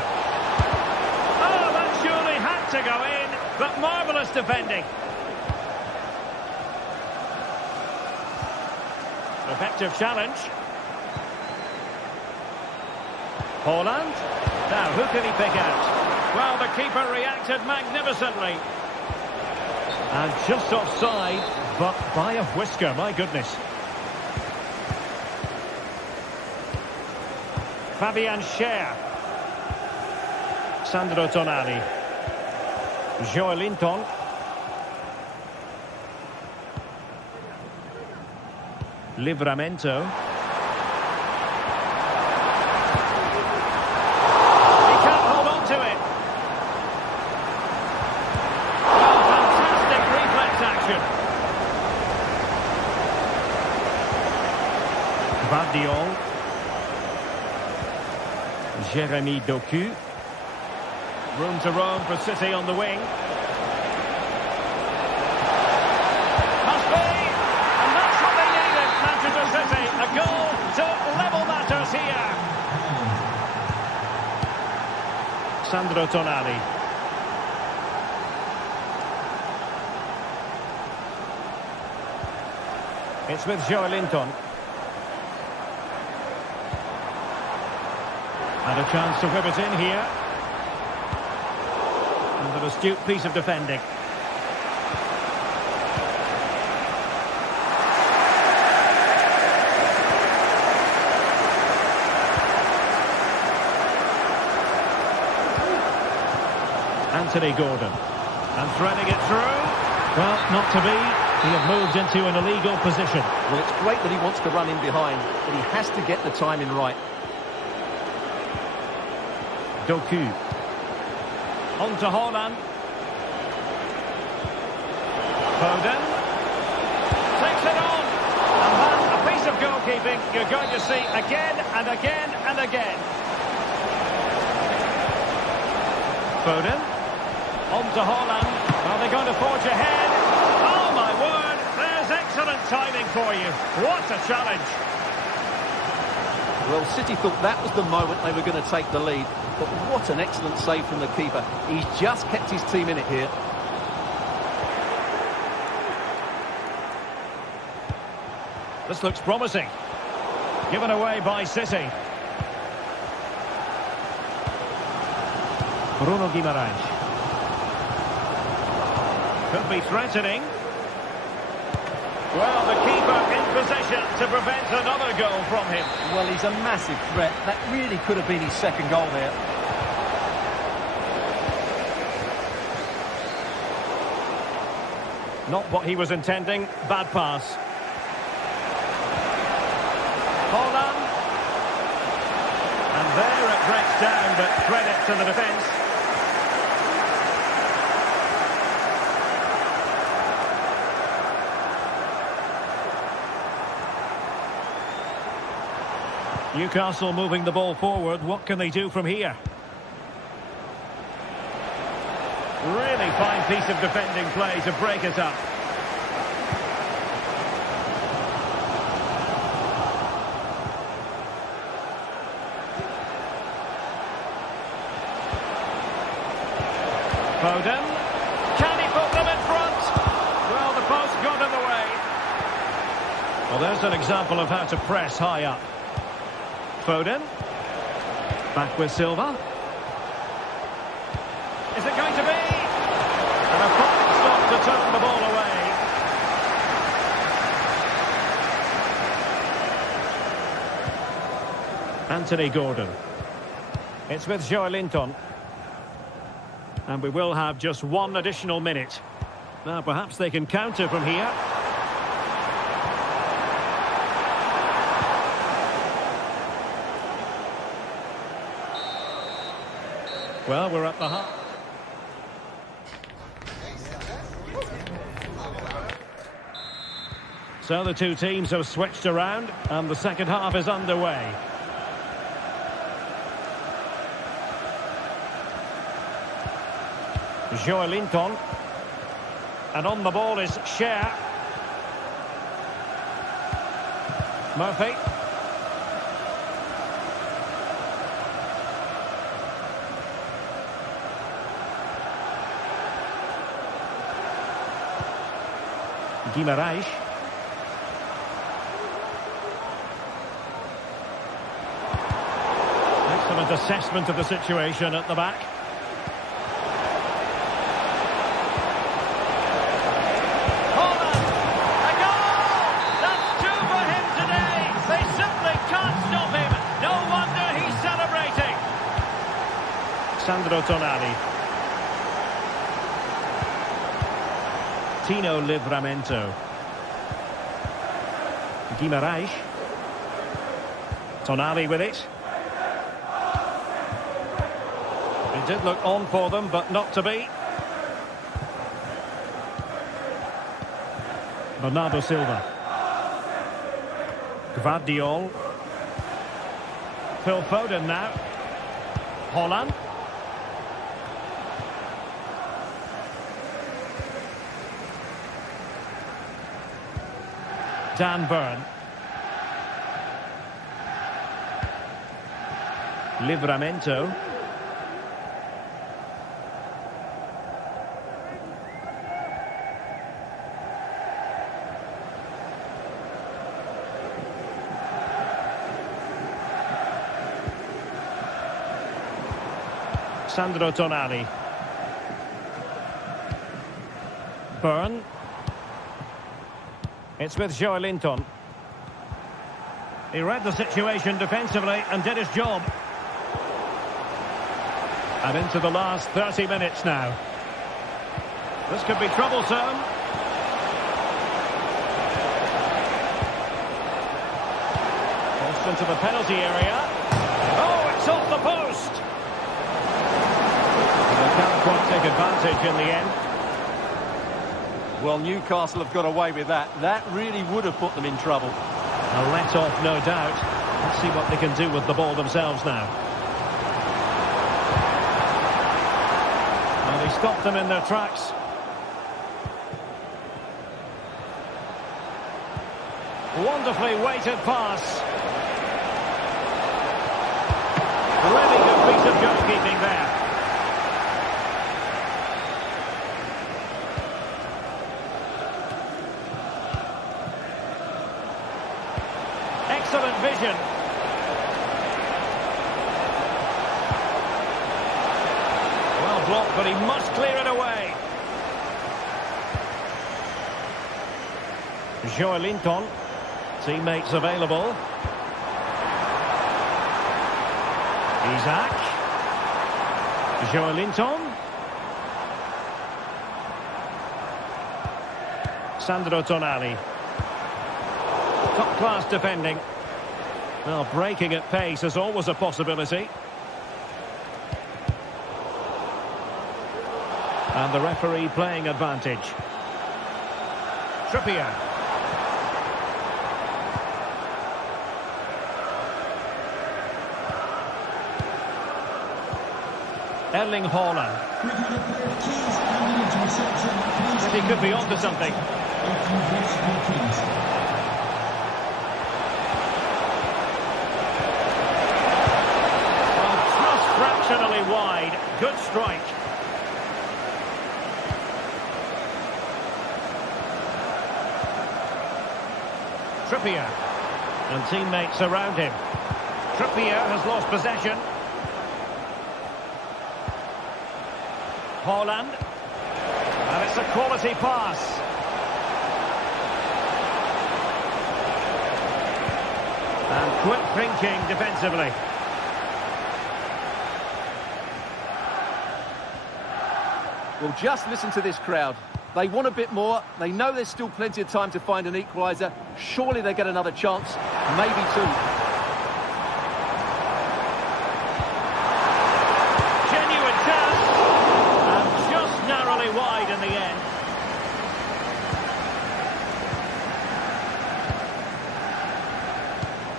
Oh, that surely had to go in, but marvellous defending. Effective challenge. Haaland. Now, who can he pick out? Well, the keeper reacted magnificently. And just offside, but by a whisker, my goodness. Fabian Schär. Sandro Tonali. Joelinton. Livramento. He can't hold on to it. Gvardiol. Jeremy Doku. Room to roam for City on the wing. Must be! And that's what they needed, Manchester City. A goal to level matters here. Sandro Tonali. It's with Joelinton. And a chance to whip it in here. And an astute piece of defending. Anthony Gordon. And threading it through. Well, not to be. He have moved into an illegal position. Well, it's great that he wants to run in behind, but he has to get the timing right. Doku. On to Haaland. Foden. Takes it on. And that's a piece of goalkeeping you're going to see again and again and again. Foden. On to Haaland. Are they going to forge ahead? Oh my word, there's excellent timing for you. What a challenge. Well, City thought that was the moment they were going to take the lead. But what an excellent save from the keeper. He's just kept his team in it here. This looks promising. Given away by City. Bruno Guimaraes. Could be threatening. Well, the keeper in position to prevent another goal from him. Well, he's a massive threat. That really could have been his second goal there. Not what he was intending. Bad pass. Holland. And there it breaks down, but credit to the defence. Newcastle moving the ball forward. What can they do from here? Really fine piece of defending play to break it up. Foden. Can he put them in front? Well, the post got in the way. Well, there's an example of how to press high up. Foden. Back with Silva. Is it going to be? And a fine stop to turn the ball away. Anthony Gordon. It's with Joelinton. And we will have just one additional minute. Now, perhaps they can counter from here. Well, we're at the half. So the two teams have switched around, and the second half is underway. Joelinton. And on the ball is Cher. Murphy. Guimaraes. Excellent assessment of the situation at the back. Holland! A goal! That's two for him today! They simply can't stop him! No wonder he's celebrating! Sandro Tonali. Tino Livramento. Guimaraes. Tonali with it. It did look on for them, but not to be. Bernardo Silva. Gvardiol. Phil Foden now. Holland. Dan Burn. Livramento. Sandro Tonali. Burn. It's with Joelinton. He read the situation defensively and did his job. And into the last 30 minutes now. This could be troublesome. Crossed into the penalty area. Oh, it's off the post! They can't quite take advantage in the end. Well, Newcastle have got away with that. That really would have put them in trouble. A let-off, no doubt. Let's see what they can do with the ball themselves now. Well, they stopped them in their tracks. Wonderfully weighted pass. Really good piece of goalkeeping there. Excellent vision. Well blocked, but he must clear it away. Joelinton. Teammates available. Isaac. Joelinton. Sandro Tonali. Top-class defending. Well, breaking at pace is always a possibility. And the referee playing advantage. Trippier. Erling Haaland. He could be onto something. Well, just fractionally wide. Good strike. Trippier. And teammates around him. Trippier has lost possession. Haaland. And it's a quality pass. And quick thinking defensively. Well, just listen to this crowd. They want a bit more. They know there's still plenty of time to find an equaliser. Surely they get another chance. Maybe two. Genuine chance. And just narrowly wide in the end.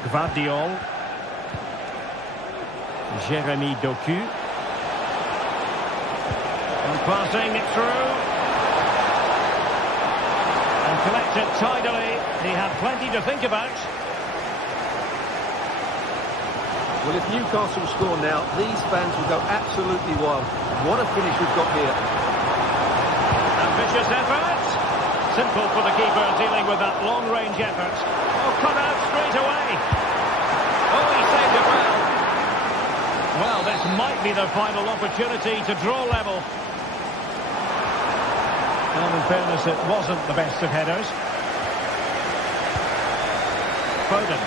Gvardiol. Jeremy Doku. And passing it through. And collected tidily. He had plenty to think about. Well, if Newcastle score now, these fans will go absolutely wild. What a finish we've got here. Ambitious effort. Simple for the keeper dealing with that long-range effort. Oh, cut out straight away. Oh, he saved it well. Well, this might be the final opportunity to draw level. And in fairness, it wasn't the best of headers. Foden.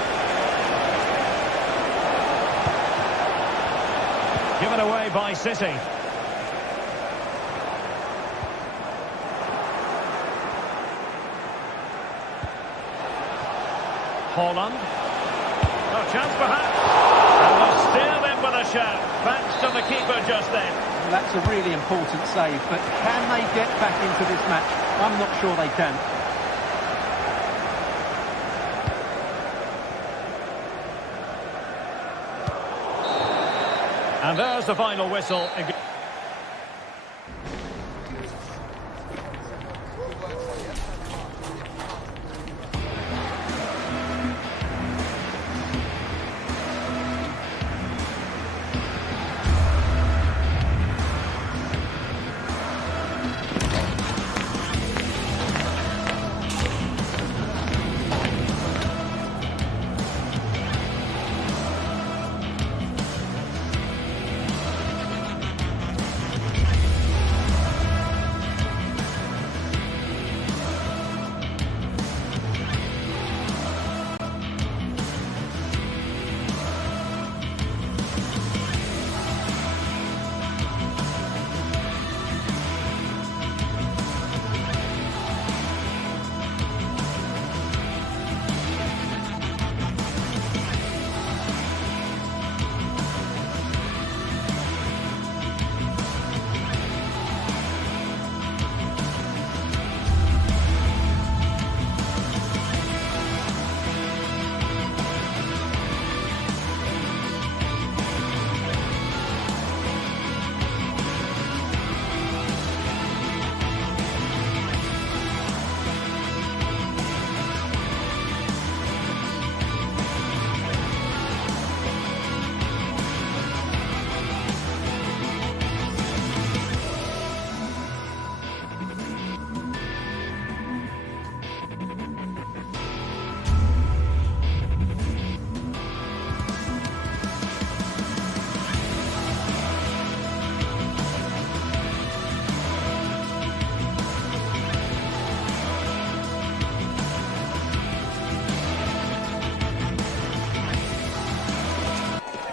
Given away by City. Haaland. No chance perhaps. And they're still in with a shout. Thanks to the keeper just then. Well, that's a really important save, but can they get back into this match? I'm not sure they can. And there's the final whistle.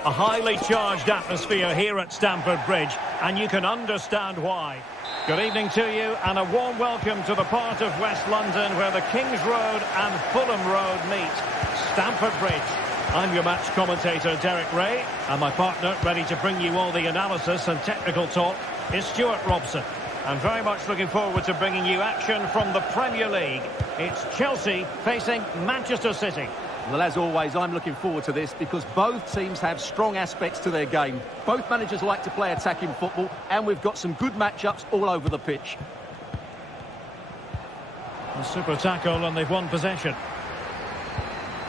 A highly charged atmosphere here at Stamford Bridge, and you can understand why. Good evening to you and a warm welcome to the part of West London where the King's Road and Fulham Road meet, Stamford Bridge. I'm your match commentator Derek Ray, and my partner ready to bring you all the analysis and technical talk is Stuart Robson. I'm very much looking forward to bringing you action from the Premier League. It's Chelsea facing Manchester City. Well, as always, I'm looking forward to this because both teams have strong aspects to their game. Both managers like to play attacking football, and we've got some good matchups all over the pitch. A super tackle, and they've won possession.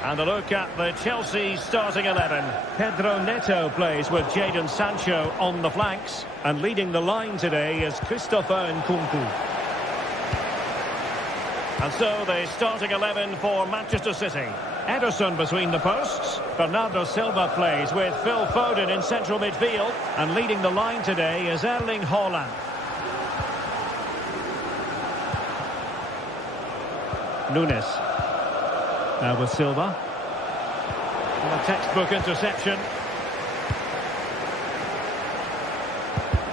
And a look at the Chelsea starting 11. Pedro Neto plays with Jadon Sancho on the flanks. And leading the line today is Christopher Nkunku. And so the starting 11 for Manchester City. Ederson between the posts. Bernardo Silva plays with Phil Foden in central midfield. And leading the line today is Erling Haaland. Nunes. Now with Silva. And a textbook interception.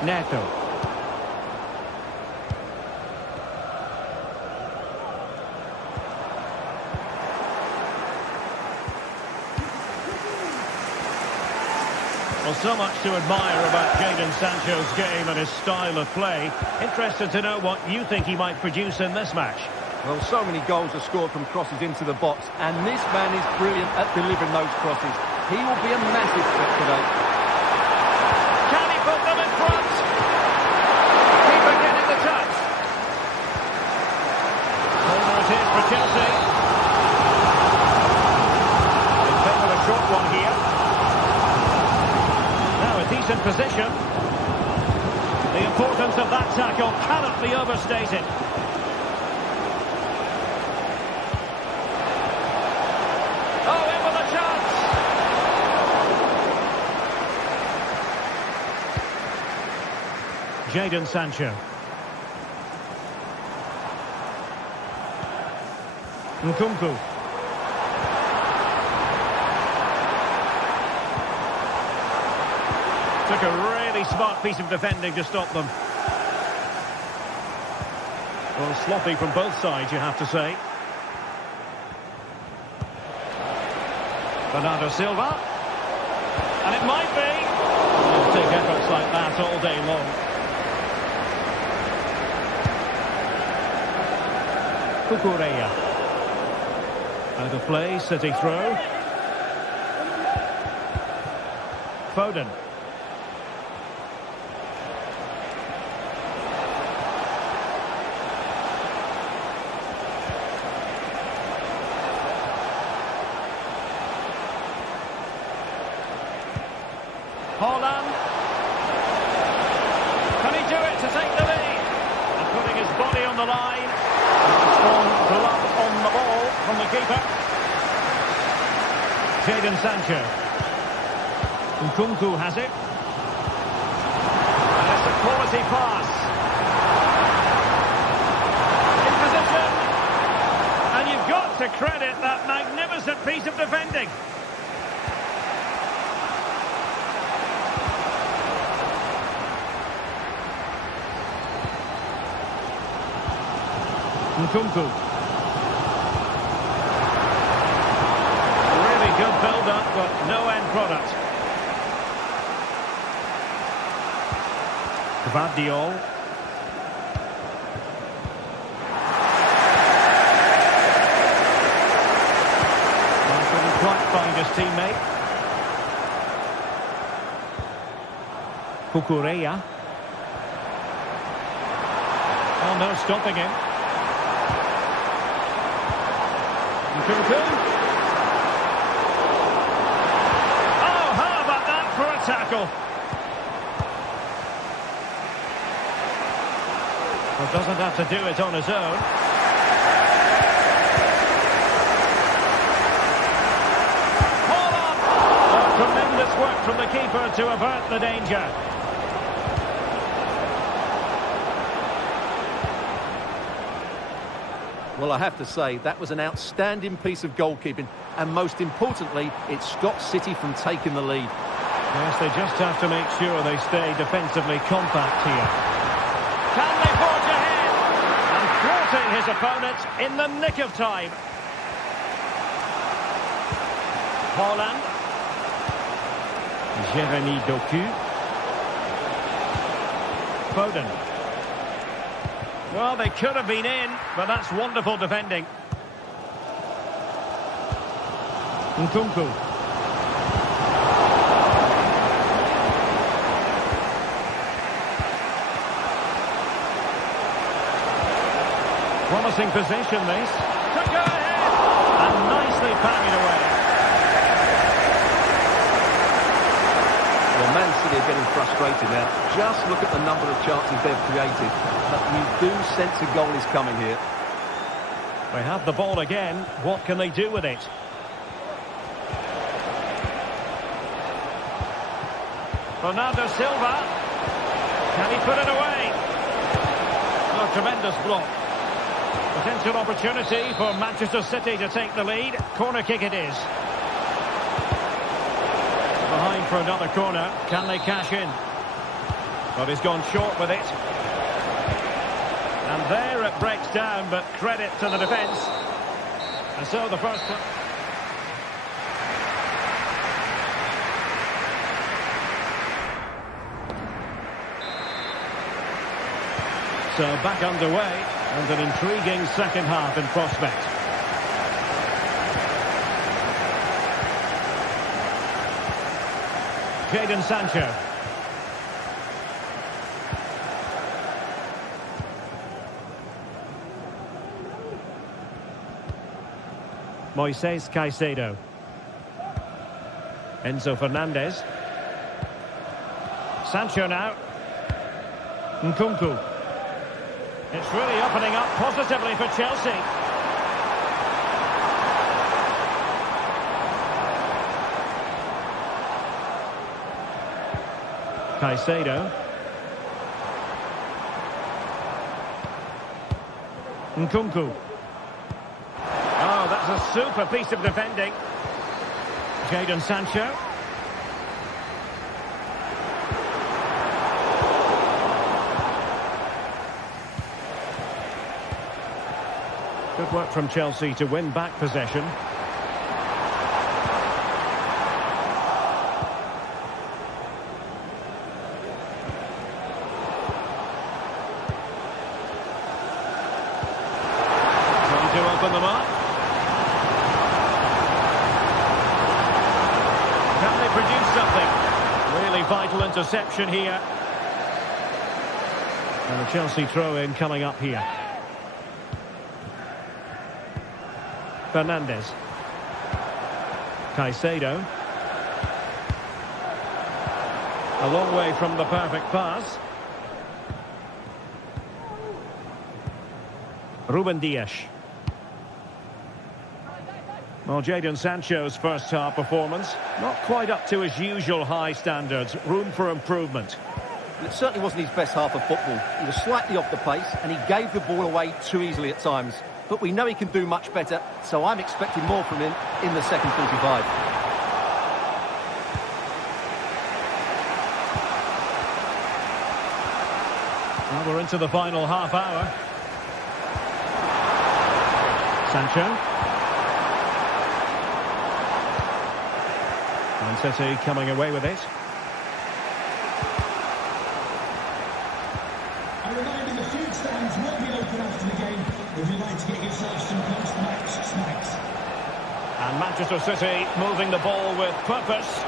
Neto. Well, so much to admire about Jadon Sancho's game and his style of play. Interested to know what you think he might produce in this match. Well, so many goals are scored from crosses into the box, and this man is brilliant at delivering those crosses. He will be a massive threat today. Can he put them in front? Keeper getting the touch. Corner it is for Chelsea. They take a short one here. Now a decent position. The importance of that tackle cannot be overstated. Jadon Sancho. Nkunku. Took a really smart piece of defending to stop them. Well, sloppy from both sides, you have to say. Bernardo Silva. And it might be. They'll take efforts like that all day long. Cucurella. Out of play, City throw. Foden. Haaland. Can he do it to take the lead? And putting his body on the line. Strong glove on the ball from the keeper. Jadon Sancho. Nkunku has it. And it's a quality pass. In position. And you've got to credit that magnificent piece of defending. Nkunku. Really good build-up, but no end product. Gvardiol. Couldn't quite find his teammate. Cucurella. Oh, no stopping him. Nkunku. Oh, how about that for a tackle? Well, doesn't have to do it on his own. Haaland! Oh, tremendous work from the keeper to avert the danger. Well, I have to say, that was an outstanding piece of goalkeeping, and most importantly, it stopped City from taking the lead. Yes, they just have to make sure they stay defensively compact here. Can they Spotting his opponent in the nick of time. Holland. Jeremy Doku. Foden. Well, they could have been in, but that's wonderful defending. Nkunku. Promising position, this. Could go ahead. And nicely parried away. Well, Man City are getting frustrated now. Just look at the number of chances they've created. But you do sense a goal is coming here. They have the ball again. What can they do with it? Bernardo Silva. Can he put it away? Oh, tremendous block. Potential opportunity for Manchester City to take the lead. Corner kick it is. Behind for another corner. Can they cash in? But he's gone short with it. And there it breaks down, but credit to the defence. And so the first... So back underway, and an intriguing second half in prospect. Jadon Sancho. Moises Caicedo. Enzo Fernandez. Sancho now. Nkunku. It's really opening up positively for Chelsea. Caicedo. Nkunku. Oh, that's a super piece of defending. Jadon Sancho. Good work from Chelsea to win back possession. Trying to open them up. Can they produce something? Really vital interception here. And the Chelsea throw-in coming up here. Fernandez. Caicedo. A long way from the perfect pass. Ruben Dias. Well, Jadon Sancho's first half performance, not quite up to his usual high standards. Room for improvement. It certainly wasn't his best half of football. He was slightly off the pace and he gave the ball away too easily at times. But we know he can do much better, so I'm expecting more from him in the second 45. Well, we're into the final half hour. Sancho. Man City coming away with it. A reminder, the food stands will be open after the game if you'd like to get yourself some post-match snacks. And Manchester City moving the ball with purpose.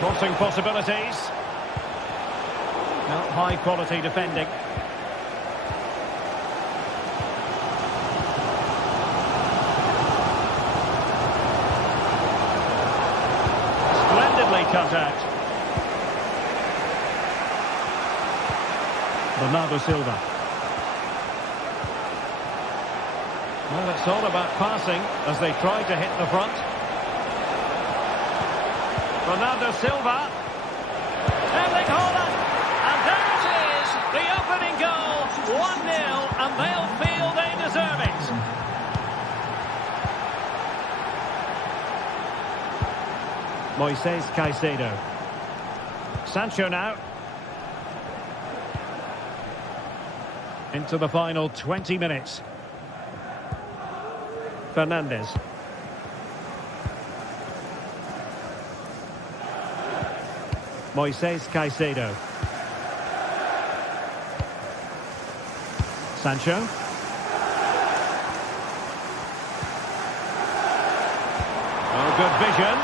Crossing possibilities. Now, high quality defending. Splendidly cut out. Bernardo Silva. Well, it's all about passing as they try to hit the front. Bernardo Silva. Erling Haaland. And there it is, the opening goal. 1-0, and they'll feel they deserve it. Moises Caicedo. Sancho now. Into the final 20 minutes. Fernandez. Moises Caicedo. Sancho. Oh, good vision.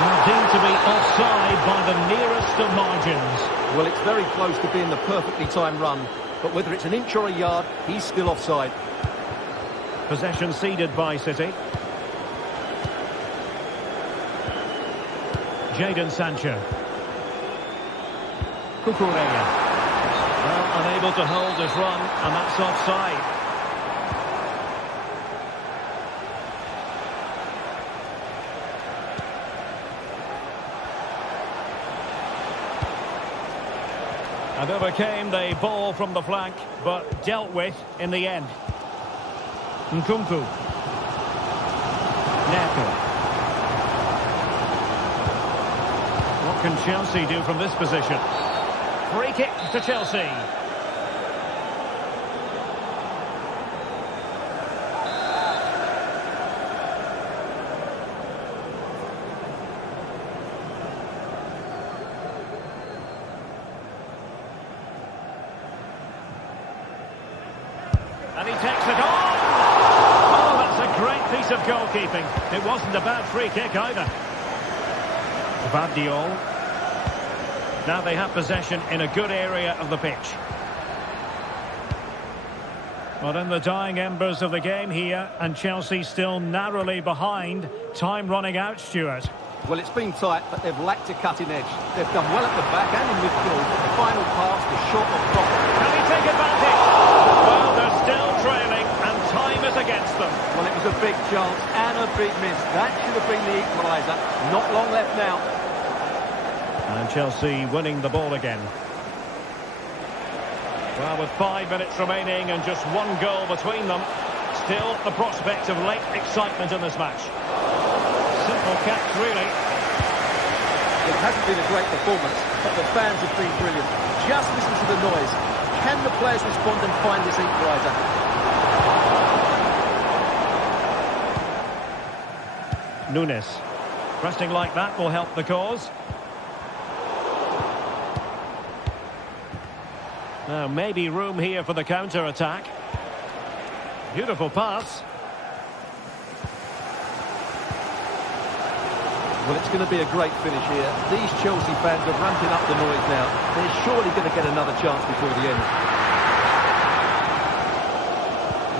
Now deemed to be offside by the nearest of margins. Well, it's very close to being the perfectly timed run, but whether it's an inch or a yard, he's still offside. Possession ceded by City. Jadon Sancho. Cucurella. Well, unable to hold his run, and that's offside. And overcame the ball from the flank, but dealt with in the end. Nkunku. Neto. What can Chelsea do from this position? Free kick to Chelsea. And he takes it on. Oh, that's a great piece of goalkeeping. It wasn't a bad free kick either. Vardiol. Now they have possession in a good area of the pitch. But in the dying embers of the game here, and Chelsea still narrowly behind. Time running out, Stuart. Well, it's been tight, but they've lacked a cutting edge. They've done well at the back and in midfield, but the final pass was short of proper. Can he take advantage? Well, they're still trailing, and time is against them. Well, it was a big chance and a big miss. That should have been the equaliser. Not long left now. And Chelsea winning the ball again. Well, with 5 minutes remaining and just one goal between them, still the prospect of late excitement in this match. Simple catch, really. It hasn't been a great performance, but the fans have been brilliant. Just listen to the noise. Can the players respond and find this equaliser? Nunes. Pressing like that will help the cause. Now, maybe room here for the counter-attack. Beautiful pass. Well, it's going to be a great finish here. These Chelsea fans are ramping up the noise now. They're surely going to get another chance before the end.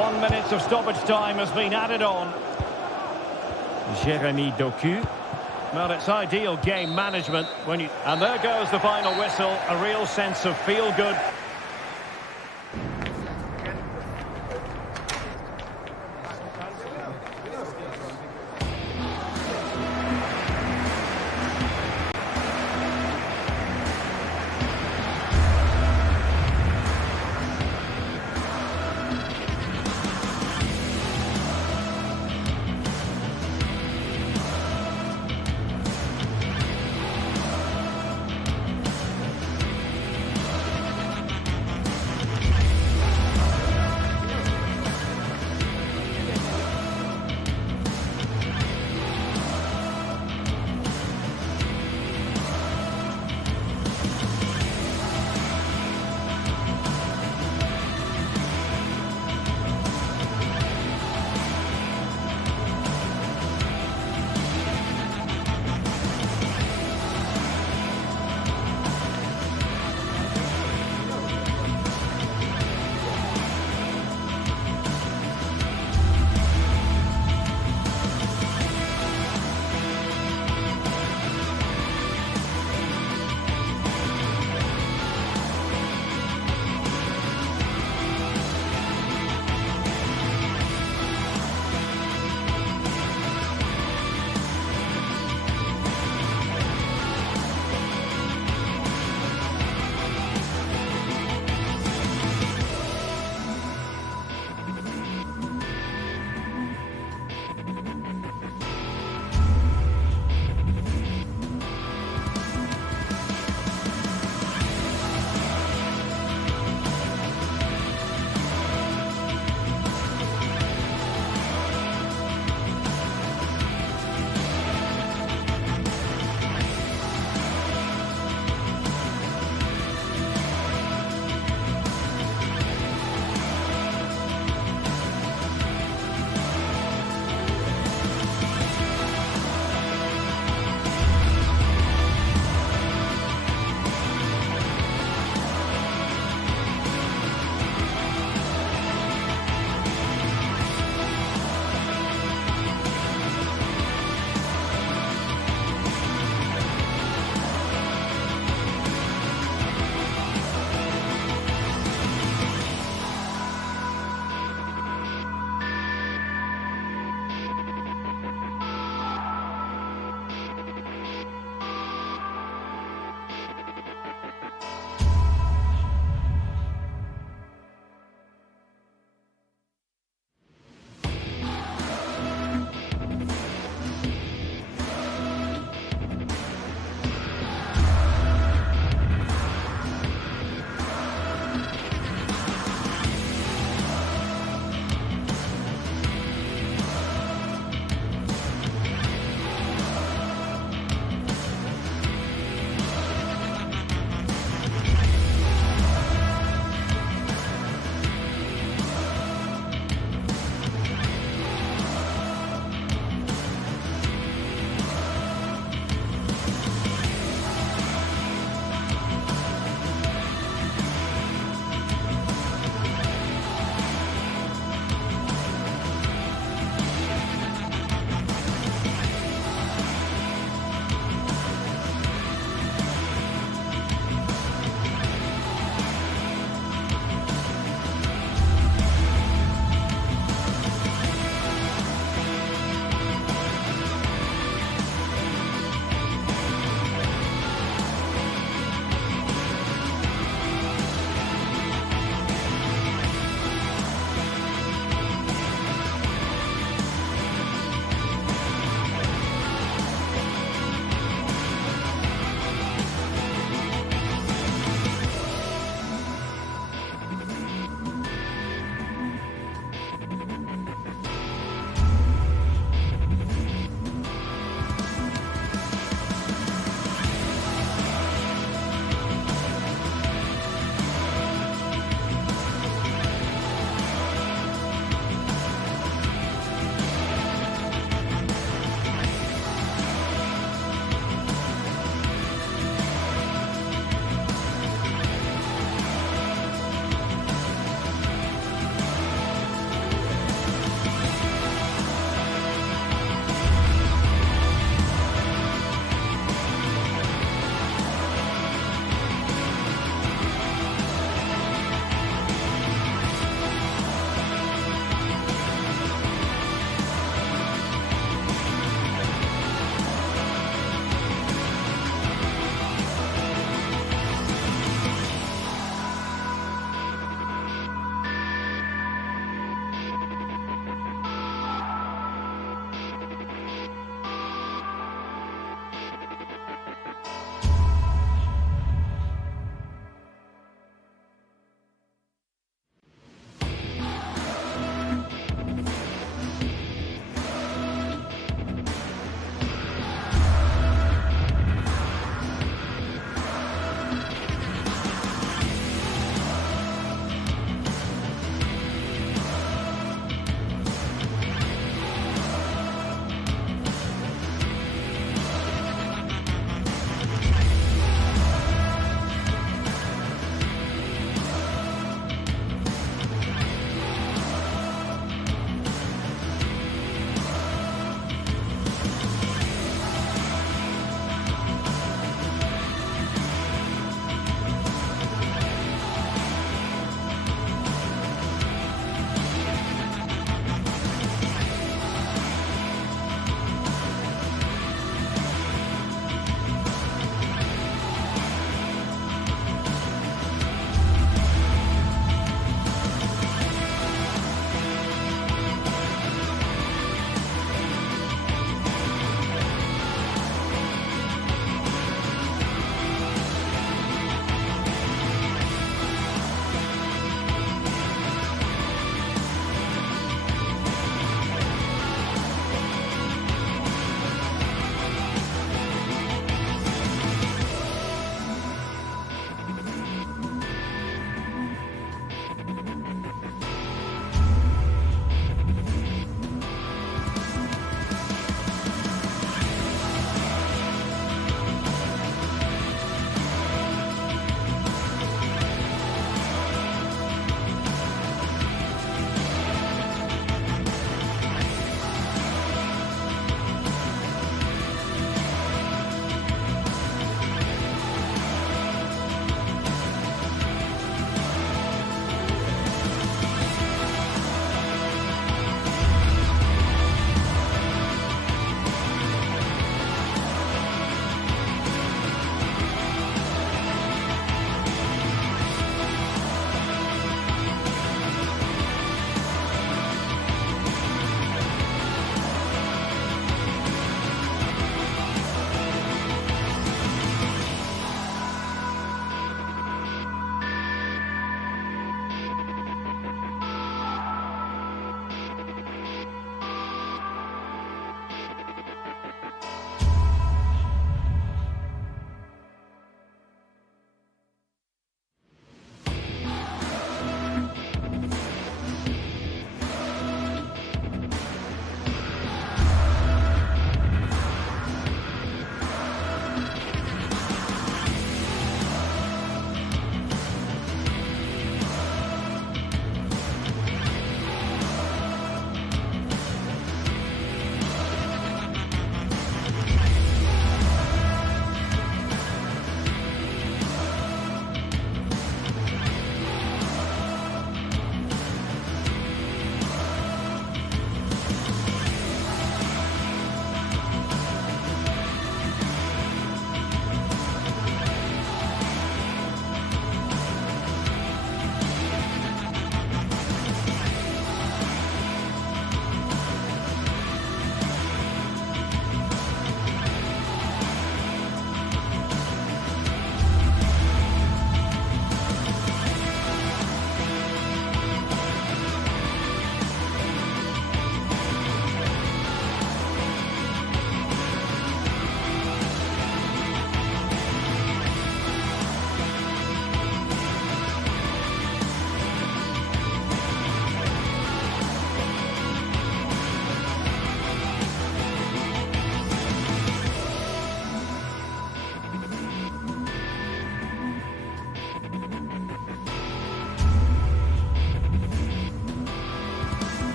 1 minute of stoppage time has been added on. Jeremy Doku. Well, it's ideal game management when you... And there goes the final whistle. A real sense of feel-good.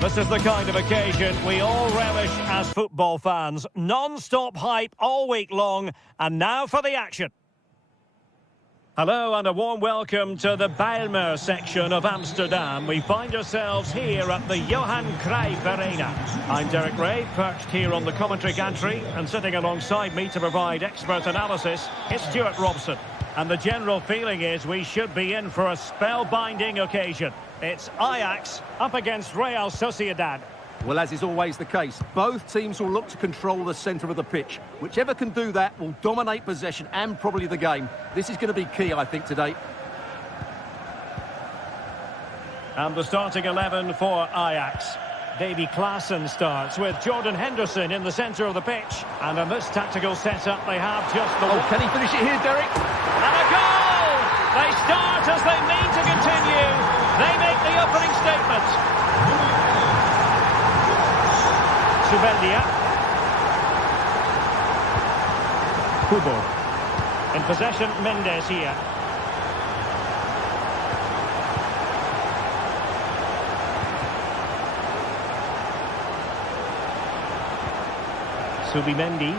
This is the kind of occasion we all relish as football fans. Non-stop hype all week long, and now for the action. Hello and a warm welcome to the Bijlmer section of Amsterdam. We find ourselves here at the Johan Cruijff Arena. I'm Derek Ray, perched here on the commentary gantry, and sitting alongside me to provide expert analysis is Stuart Robson. And the general feeling is we should be in for a spellbinding occasion. It's Ajax up against Real Sociedad. Well, as is always the case, both teams will look to control the centre of the pitch. Whichever can do that will dominate possession and probably the game. This is going to be key, I think, today. And the starting 11 for Ajax. Davy Klaassen starts with Jordan Henderson in the centre of the pitch. And in this tactical setup, they have just the... Oh, can he finish it here, Derek? And a goal! They start as they mean to continue. They make the opening statement. Subelia. Kubo. In possession, Mendes here. Subimendi.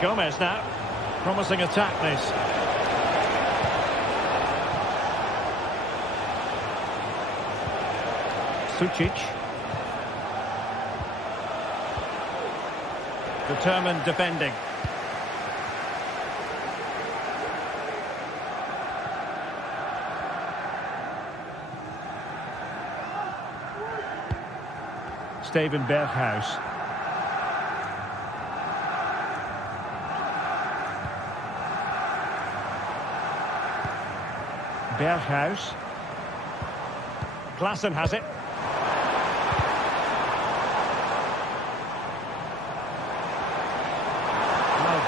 Gomez now. Promising attack this. Sucic. Determined defending. Steven Berghuis. Berghuis. Klaassen has it.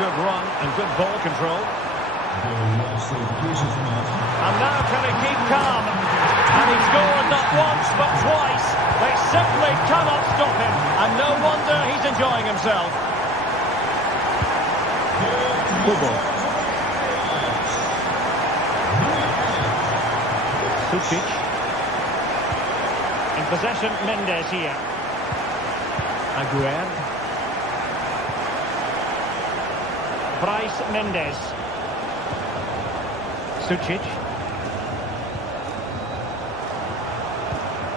Good run and good ball control. And now can he keep calm? And he scored not once but twice. They simply cannot stop him. And no wonder he's enjoying himself. Kubo. Sucic. In possession, Mendes here. Aguerd. Bryce Mendes. Sucic.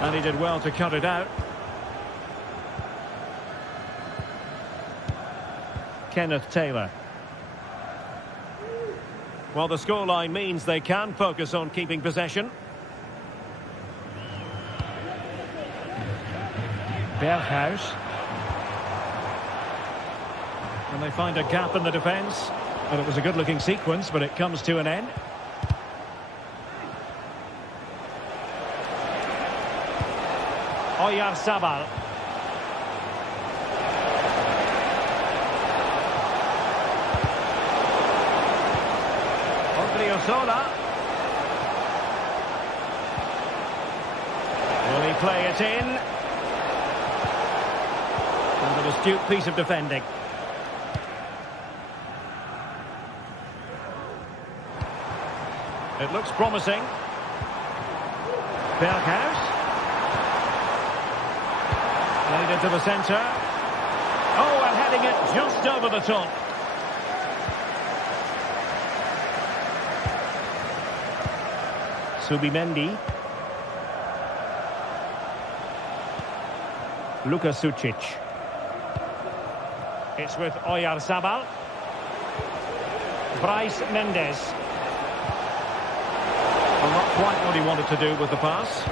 And he did well to cut it out. Kenneth Taylor. Well, the scoreline means they can focus on keeping possession. Berghuis. And they find a gap in the defence. And it was a good-looking sequence, but it comes to an end. Oyarzabal. Odriozola. Will he play it in? And an astute piece of defending. It looks promising. Berghuis. Played into the centre. Oh, and heading it just over the top. Subimendi. Luka Sucic. It's with Oyarzabal. Bryce Mendes. Well, not quite what he wanted to do with the pass.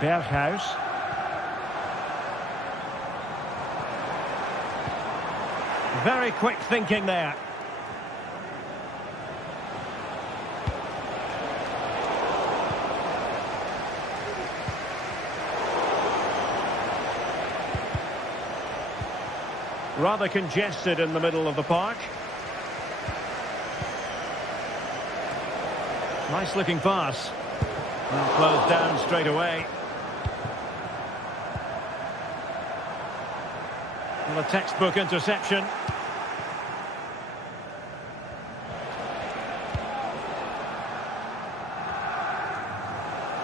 Berghuis. Very quick thinking there. Rather congested in the middle of the park. Nice looking pass. And closed down straight away. Well, a textbook interception.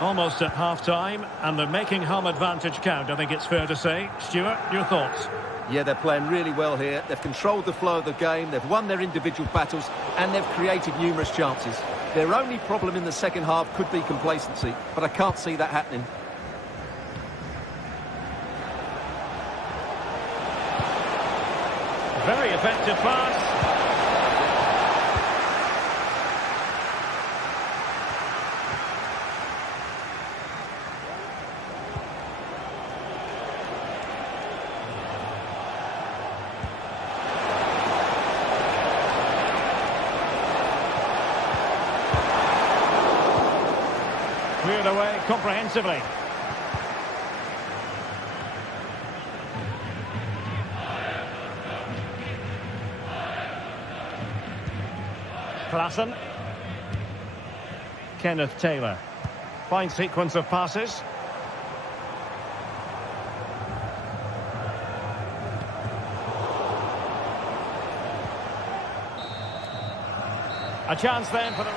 Almost at half-time, and they're making home advantage count, I think it's fair to say. Stuart, your thoughts? Yeah, they're playing really well here. They've controlled the flow of the game, they've won their individual battles, and they've created numerous chances. Their only problem in the second half could be complacency, but I can't see that happening. Very effective pass. Cleared away comprehensively. Klassen. Kenneth Taylor. Fine sequence of passes. A chance then for the...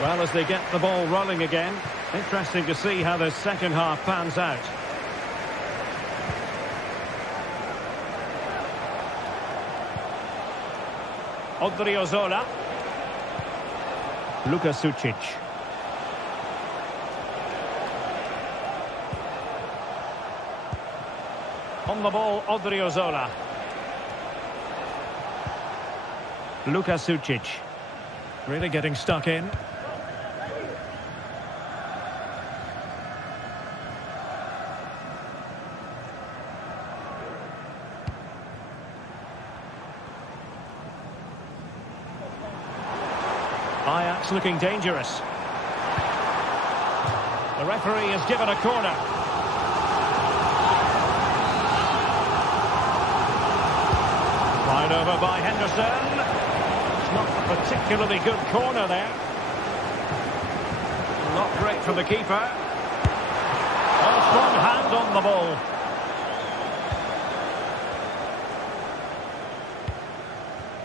Well, as they get the ball rolling again, interesting to see how the second half pans out. Odriozola. Luka Sucic. On the ball, Odriozola. Luka Sucic. Really getting stuck in. Ajax looking dangerous. The referee has given a corner. Fired over by Henderson. It's not a particularly good corner there. Not great from the keeper. A strong hand on the ball.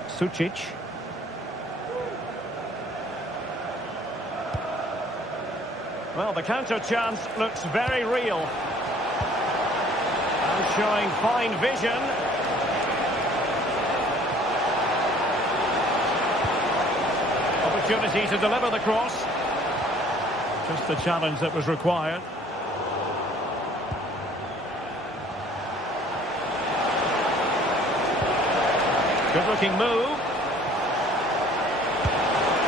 Sucic. Well, the counter chance looks very real. And showing fine vision. Opportunity to deliver the cross. Just the challenge that was required. Good looking move.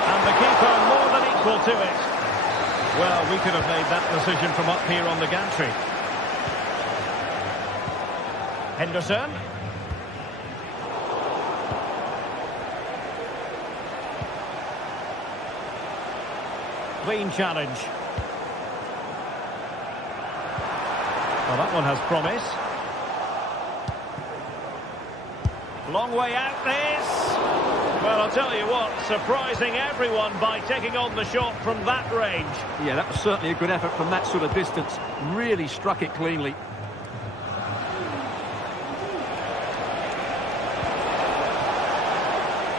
And the keeper more than equal to it. Well, we could have made that decision from up here on the gantry. Henderson. Clean challenge. Well, that one has promise. Long way out this. Well, I'll tell you what, surprising everyone by taking on the shot from that range. Yeah, that was certainly a good effort from that sort of distance. Really struck it cleanly.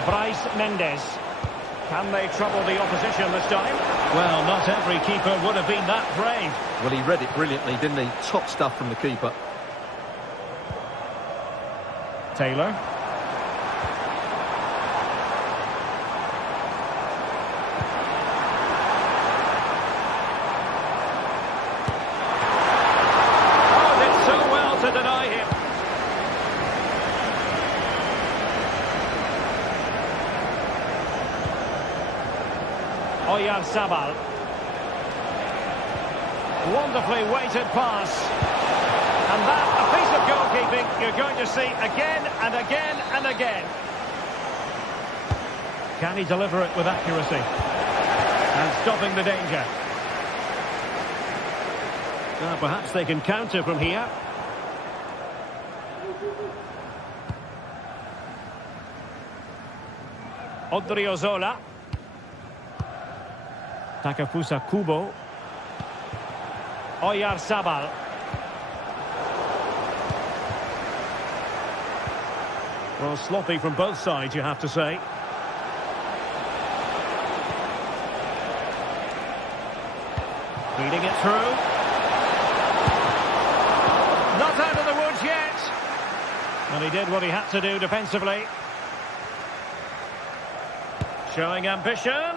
Bryce Mendes. Can they trouble the opposition this time? Well, not every keeper would have been that brave. Well, he read it brilliantly, didn't he? Top stuff from the keeper. Taylor. To deny him. Oyarzabal. Wonderfully weighted pass. And that, a piece of goalkeeping you're going to see again and again and again. Can he deliver it with accuracy? And stopping the danger. Perhaps they can counter from here. Odriozola. Takafusa Kubo. Oyarzabal. Well, sloppy from both sides, you have to say. Feeding it through. Not out of the woods yet. And he did what he had to do defensively. Showing ambition.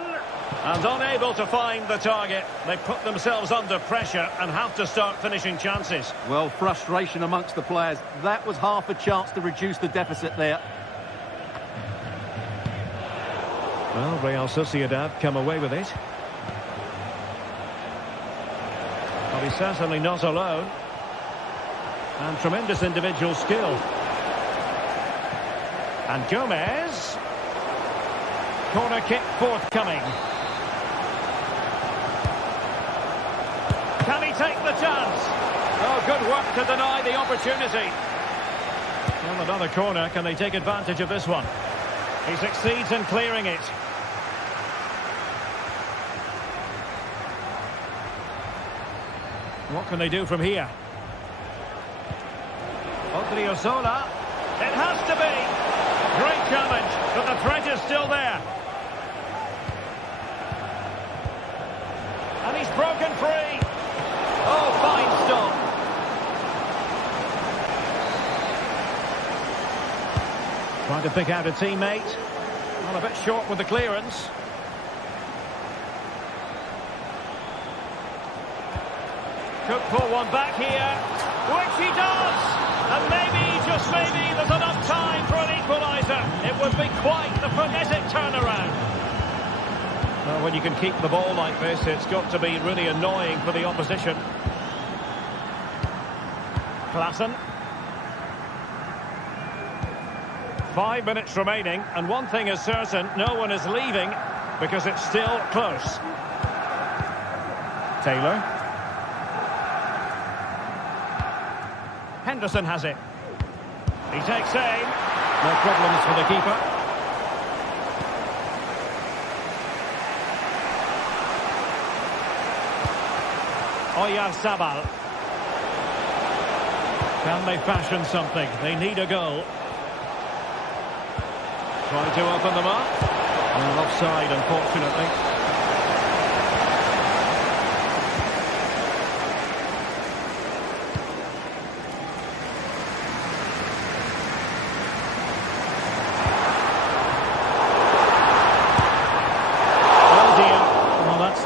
And unable to find the target. They put themselves under pressure and have to start finishing chances. Well, frustration amongst the players. That was half a chance to reduce the deficit there. Well, Real Sociedad come away with it. But he's certainly not alone. And tremendous individual skill. And Gomez. Corner kick forthcoming. Can he take the chance? Oh, good work to deny the opportunity. Well, another corner. Can they take advantage of this one? He succeeds in clearing it. What can they do from here? Odriozola. It has to be. Great challenge, but the threat is still there. And he's broken free. Oh, fine stop. Trying to pick out a teammate. Well, a bit short with the clearance. Could pull one back here, which he does. And maybe, just maybe, there's enough time for an equaliser. It would be quite the frenetic turnaround. Well, when you can keep the ball like this, it's got to be really annoying for the opposition. Klassen. 5 minutes remaining, and one thing is certain, no one is leaving because it's still close. Taylor. Henderson has it. He takes aim. No problems for the keeper. Oyarzabal. Can they fashion something? They need a goal. Trying to open them up. Well, offside, unfortunately.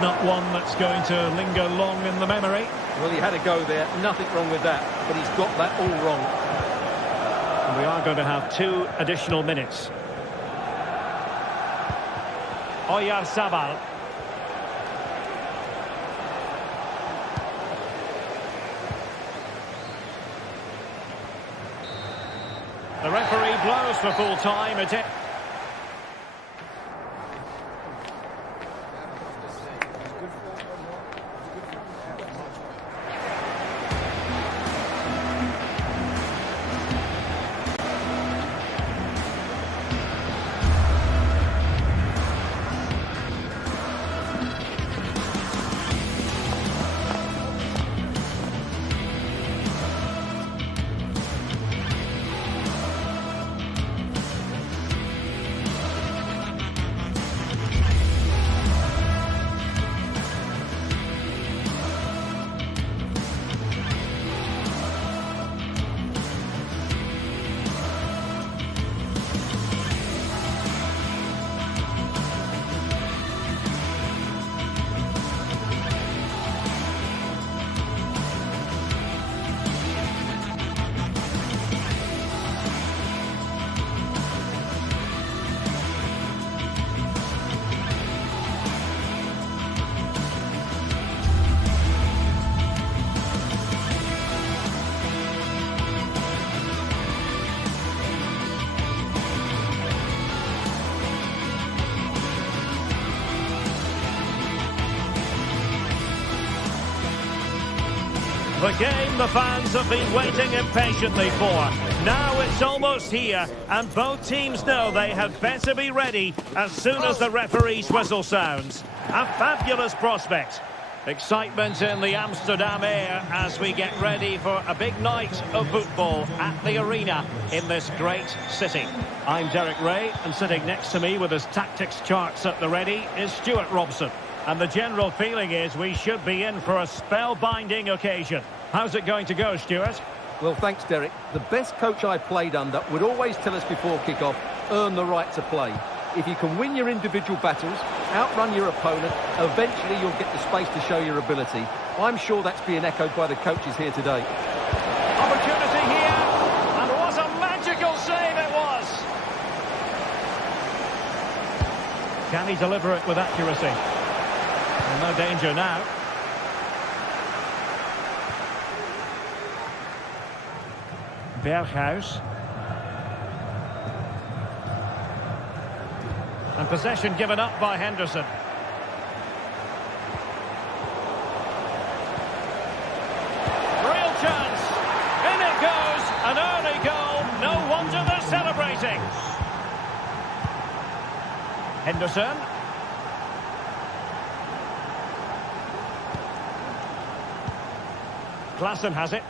Not one that's going to linger long in the memory. Well, he had a go there, nothing wrong with that, but he's got that all wrong. And we are going to have 2 additional minutes. Oyarzabal. The referee blows for full time. The game the fans have been waiting impatiently for. Now it's almost here, and both teams know they had better be ready as soon as the referee's whistle sounds. A fabulous prospect. Excitement in the Amsterdam air as we get ready for a big night of football at the arena in this great city. I'm Derek Ray, and sitting next to me with his tactics charts at the ready is Stuart Robson. And the general feeling is we should be in for a spellbinding occasion. How's it going to go, Stuart? Well, thanks, Derek. The best coach I played under would always tell us before kick-off, earn the right to play. If you can win your individual battles, outrun your opponent, eventually you'll get the space to show your ability. I'm sure that's being echoed by the coaches here today. Opportunity here, and what a magical save it was! Can he deliver it with accuracy? Well, no danger now. Berghuis. And possession given up by Henderson. Real chance. In it goes. An early goal. No wonder they're celebrating. Henderson. Klaassen has it.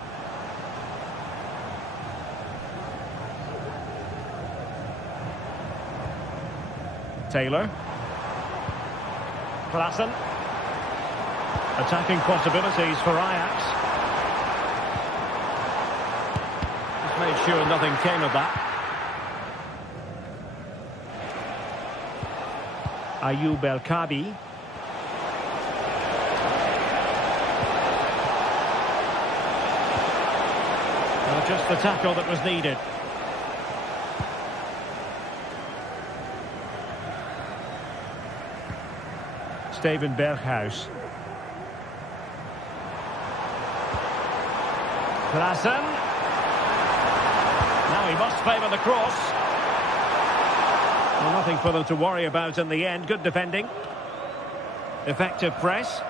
Taylor. Klaassen. Attacking possibilities for Ajax. Just made sure nothing came of that. Ayoub El-Kabi. Well, just the tackle that was needed. Steven Berghuis. Klaassen. Now he must favour the cross. Well, nothing for them to worry about in the end. Good defending. Effective press.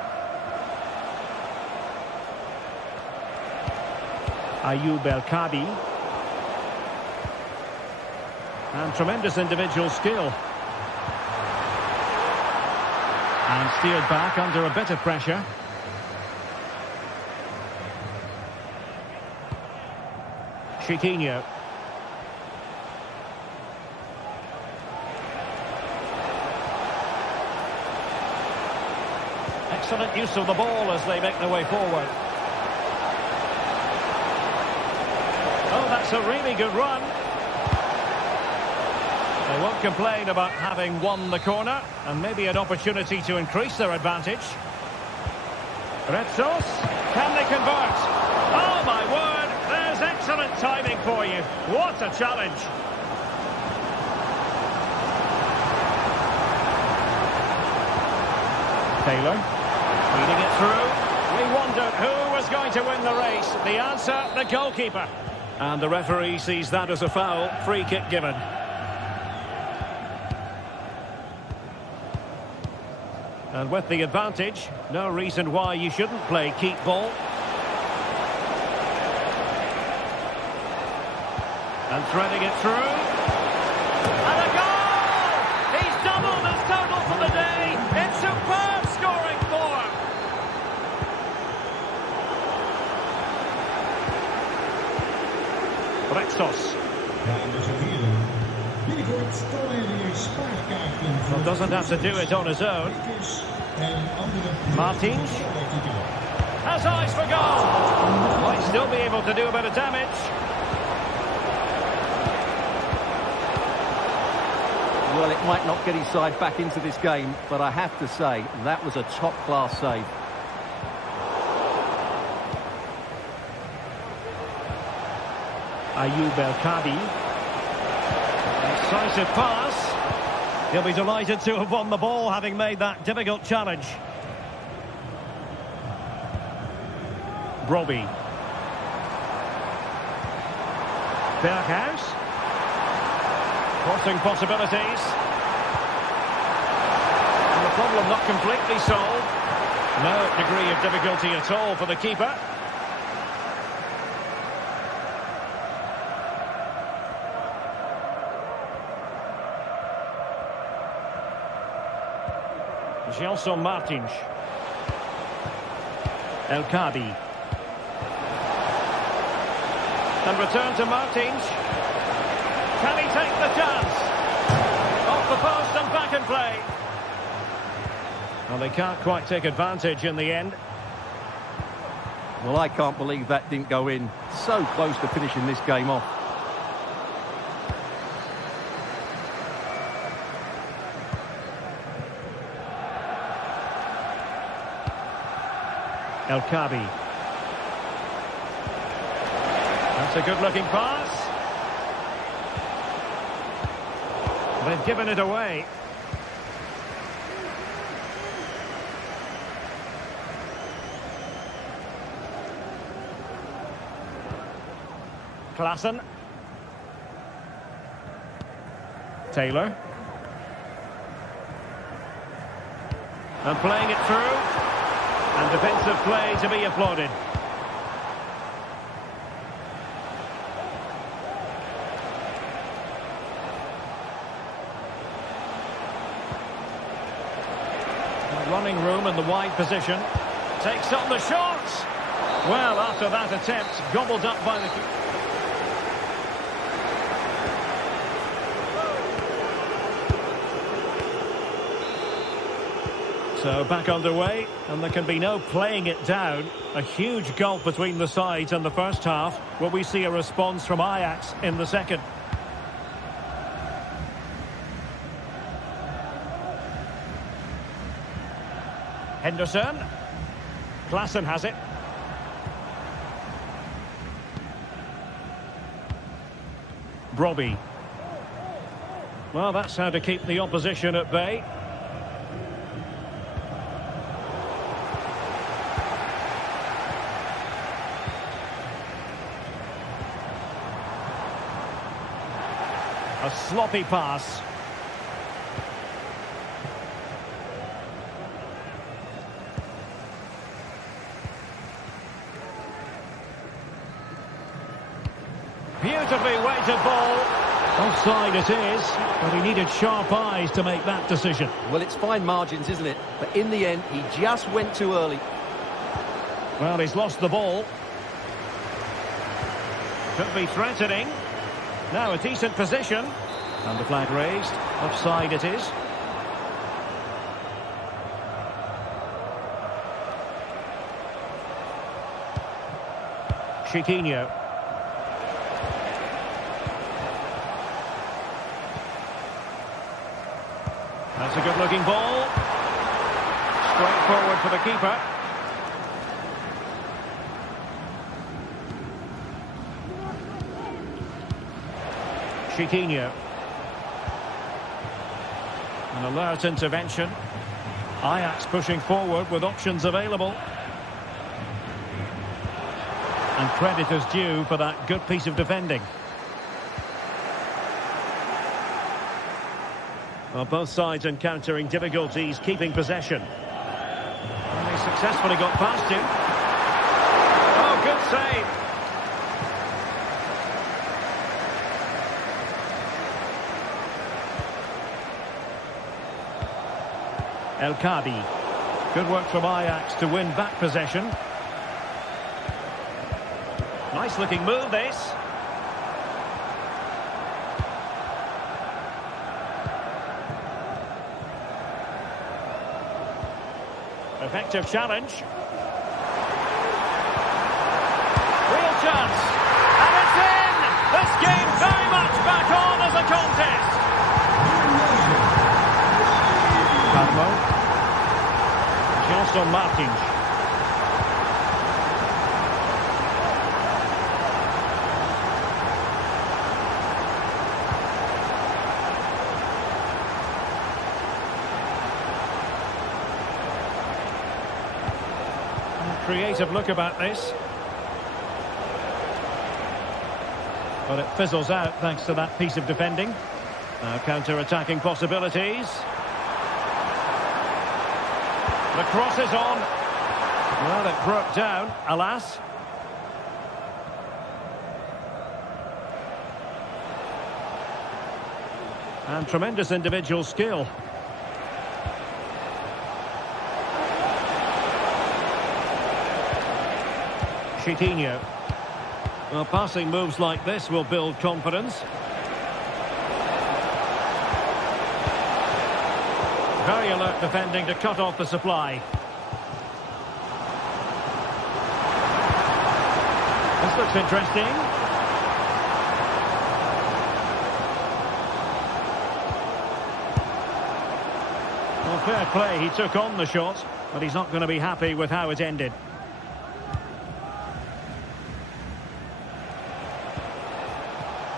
Ayoub El-Kabi. And tremendous individual skill. And steered back under a bit of pressure. Chiquinho. Excellent use of the ball as they make their way forward. Oh, that's a really good run. They won't complain about having won the corner, and maybe an opportunity to increase their advantage. Retsos, can they convert? Oh my word, there's excellent timing for you. What a challenge. Taylor, feeding it through. We wondered who was going to win the race. The answer, the goalkeeper. And the referee sees that as a foul. Free kick given. And with the advantage, no reason why you shouldn't play keep ball. And threading it through. And a goal! He's doubled his total for the day. It's superb scoring form. Retsos. Well, doesn't have to do it on his own. Martins has eyes for goal. Might still be able to do a bit of damage. Well, it might not get his side back into this game, but I have to say, that was a top-class save. Ayoub El-Kabi. Decisive pass. He'll be delighted to have won the ball, having made that difficult challenge. Brobbey. Berghuis. Crossing possibilities. And the problem not completely solved. No degree of difficulty at all for the keeper. Gelson Martins. El Kabi. And return to Martins. Can he take the chance? Off the post and back in play. Well, they can't quite take advantage in the end. Well, I can't believe that didn't go in. So close to finishing this game off. El Kabi. That's a good-looking pass. They've given it away. Klaassen. Taylor. And playing it through. And defensive play to be applauded. Running room in the wide position. Takes on the shots. Well, after that attempt, gobbled up by the keeper. So back underway, and there can be no playing it down. A huge gulf between the sides in the first half. Will we see a response from Ajax in the second? Henderson. Klaassen has it. Brobbey. Well, that's how to keep the opposition at bay. A sloppy pass. Beautifully weighted ball. Offside it is, but he needed sharp eyes to make that decision. Well, it's fine margins, isn't it? But in the end, he just went too early. Well, he's lost the ball. Could be threatening. Now a decent position. And the flag raised. Offside it is. Chiquinho. That's a good-looking ball. Straight forward for the keeper. Chiquinho. An alert intervention. Ajax pushing forward with options available. And credit is due for that good piece of defending. Well, both sides encountering difficulties keeping possession. And they successfully got past him. Oh, good save. El Kabi. Good work from Ajax to win back possession. Nice looking move this. Effective challenge. Real chance. And it's in! This game very much back on as a contest. Carlo. Gelson Martins. Creative look about this. But it fizzles out thanks to that piece of defending. Now counter-attacking possibilities. The cross is on. Well, it broke down, alas. And tremendous individual skill. Coutinho. Well, passing moves like this will build confidence. Very alert defending to cut off the supply. This looks interesting. Well, fair play, he took on the shot, but he's not going to be happy with how it ended.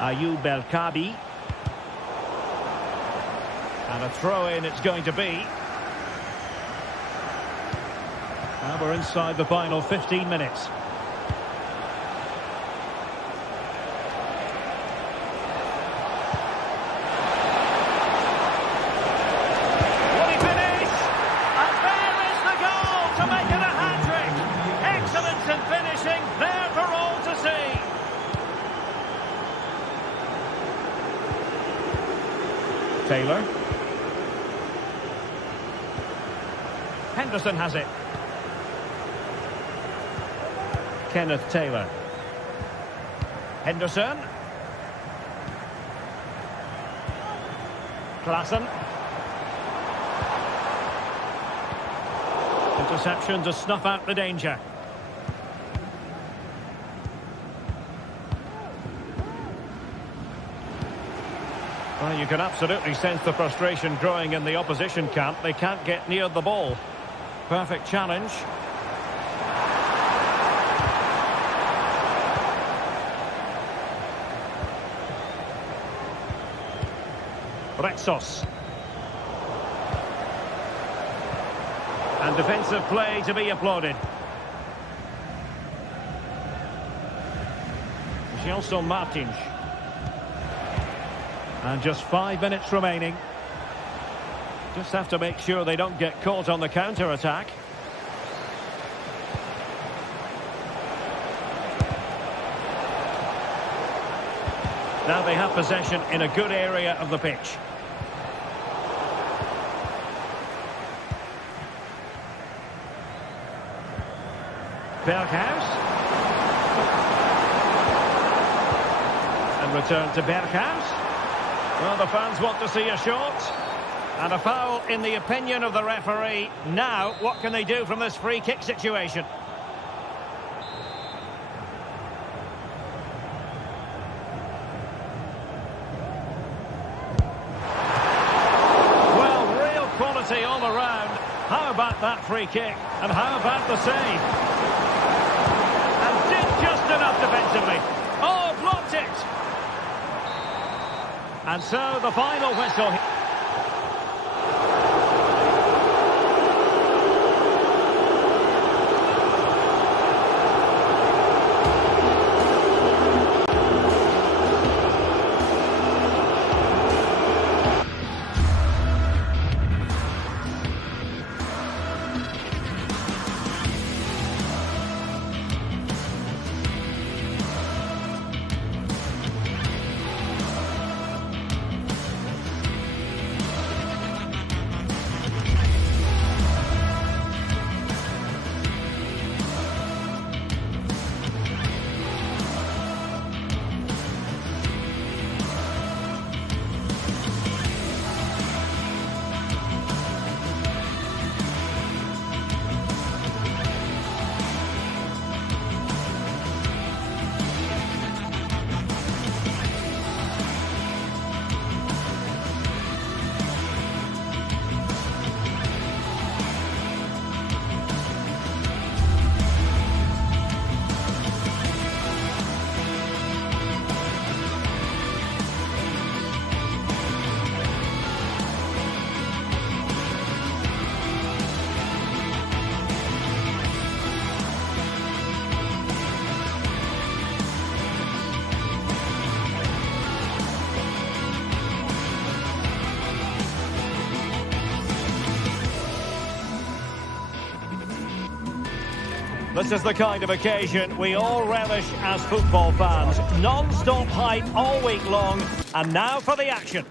Ayoub El-Kabi. And a throw-in it's going to be. And we're inside the final 15 minutes. Will he finish? And there is the goal to make it a hat-trick. Excellence in finishing, there for all to see. Taylor. Henderson has it. Kenneth Taylor. Henderson. Klaassen. Interception to snuff out the danger. Well, you can absolutely sense the frustration growing in the opposition camp. They can't get near the ball. Perfect challenge. Retsos. And defensive play to be applauded. Gelson Martins. And just 5 minutes remaining. Just have to make sure they don't get caught on the counter-attack. Now they have possession in a good area of the pitch. Berghuis. And return to Berghuis. Well, the fans want to see a shot. And a foul in the opinion of the referee. Now, what can they do from this free kick situation? Well, real quality all around. How about that free kick? And how about the save? And did just enough defensively. Oh, blocked it! And so the final whistle. This is the kind of occasion we all relish as football fans. Non-stop hype all week long, and now for the action.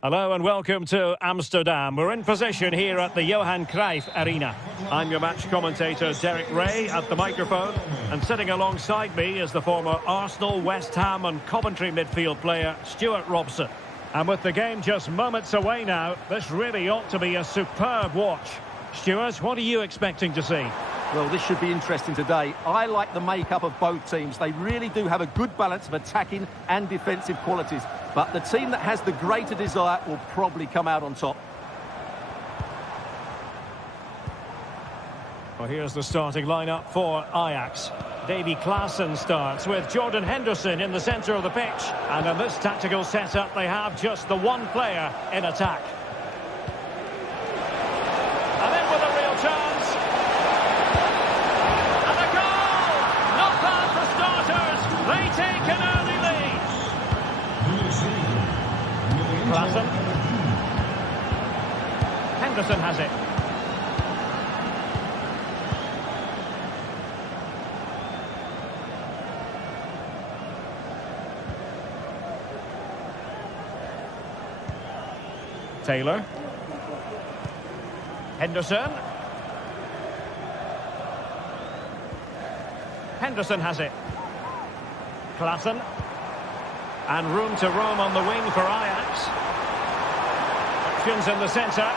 Hello and welcome to Amsterdam. We're in position here at the Johan Cruyff Arena. I'm your match commentator Derek Ray at the microphone, and sitting alongside me is the former Arsenal, West Ham and Coventry midfield player Stuart Robson. And with the game just moments away now, this really ought to be a superb watch. Stuart, what are you expecting to see? Well, this should be interesting today. I like the makeup of both teams. They really do have a good balance of attacking and defensive qualities. But the team that has the greater desire will probably come out on top. Well, here's the starting lineup for Ajax. Davy Klaassen starts with Jordan Henderson in the centre of the pitch. And in this tactical setup, they have just the one player in attack. And in with a real chance. And a goal! Not bad for starters. They take an early lead. Klaassen. Henderson has it. Taylor. Henderson. Henderson has it. Klaassen. And room to roam on the wing for Ajax. Options in the centre.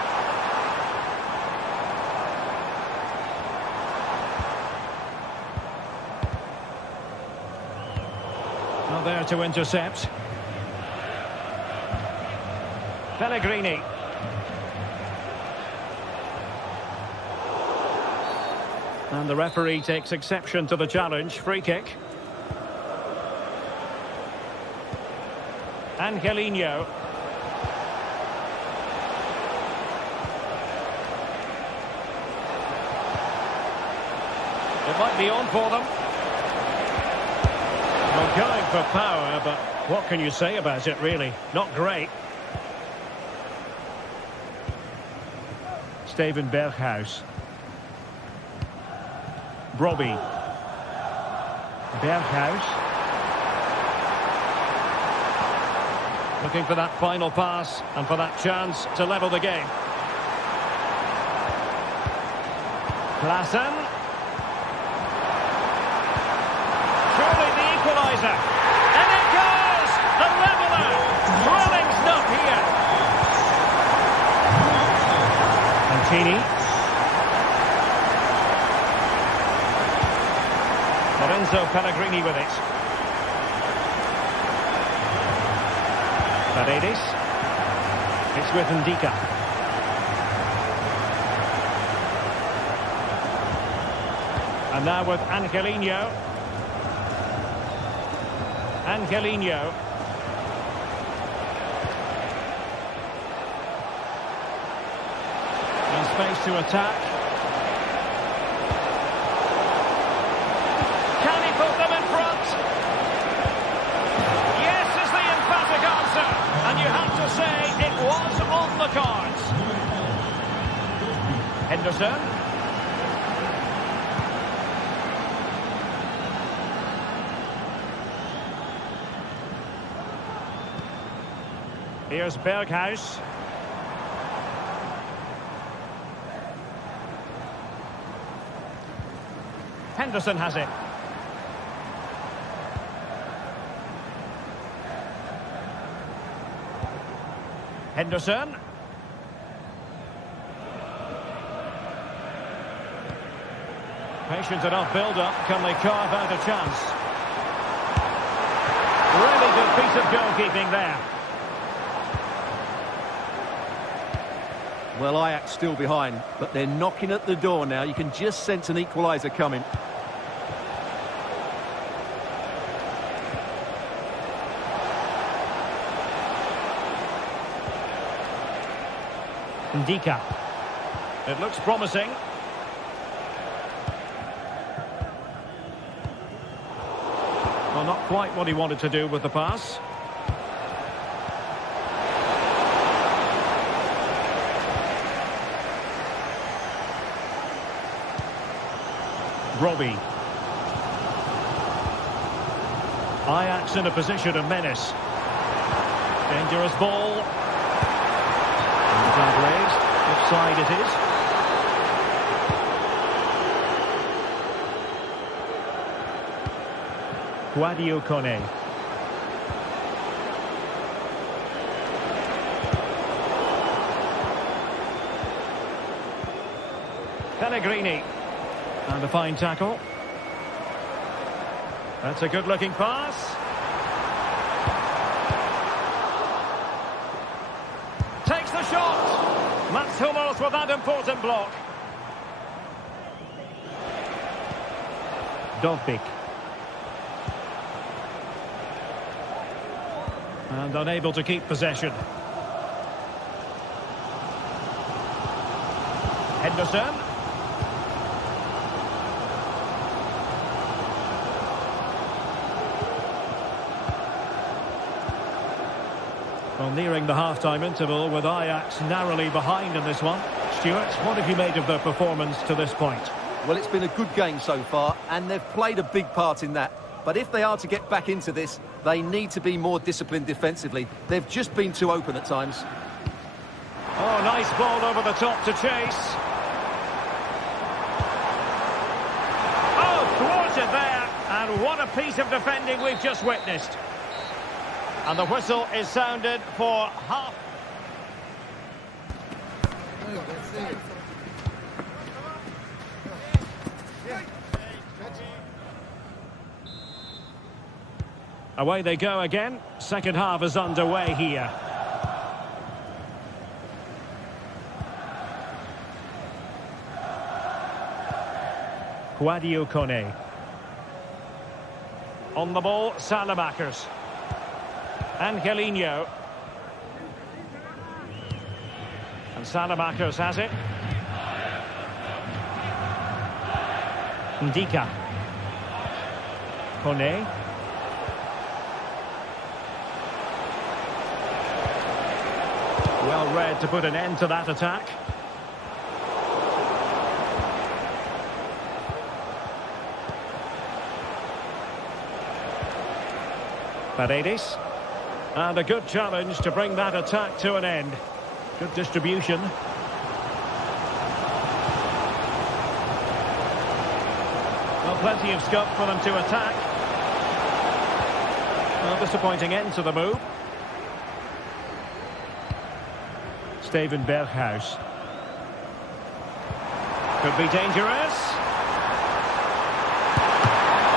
Not there to intercept. Pellegrini. And the referee takes exception to the challenge. Free kick. Angelino. It might be on for them. Well, going for power, but what can you say about it, really? Not great. Steven Berghuis. Brobbey. Berghuis. Looking for that final pass and for that chance to level the game. Klaassen. Surely the equaliser. And it goes! The leveller! Thrilling stuff here. Lorenzo Pellegrini with it. Betis. It's with Ndika. And now with Angelino. Angelino. Space to attack. Can he put them in front? Yes is the emphatic answer. And you have to say it was on the cards. Henderson. Here's Berghuis. Henderson has it. Henderson. Patient enough build-up. Can they carve out a chance? Really good piece of goalkeeping there. Well, Ajax still behind, but they're knocking at the door now. You can just sense an equaliser coming. Ndika. It looks promising. Well, not quite what he wanted to do with the pass. Brobbey. Ajax in a position of menace. Dangerous ball. Offside it is. Guadio Kone. Pellegrini. And a fine tackle. That's a good-looking pass. Takes the shot. Mats Hummels with that important block. Dovbik. And unable to keep possession. Henderson. Well, nearing the half-time interval with Ajax narrowly behind in this one. Stuart, what have you made of their performance to this point? Well, it's been a good game so far, and they've played a big part in that. But if they are to get back into this, they need to be more disciplined defensively. They've just been too open at times. Oh, nice ball over the top to chase. Oh, thwarted there. And what a piece of defending we've just witnessed. And the whistle is sounded for half. Away they go again. Second half is underway here. Guadio Kone. On the ball, Salamakers. Angelino. And Salamakers has it. Ndika. Kone. Well read to put an end to that attack. Betis. And a good challenge to bring that attack to an end. Good distribution. Well, plenty of scope for them to attack. Well, disappointing end to the move. Steven Berghuis. Could be dangerous.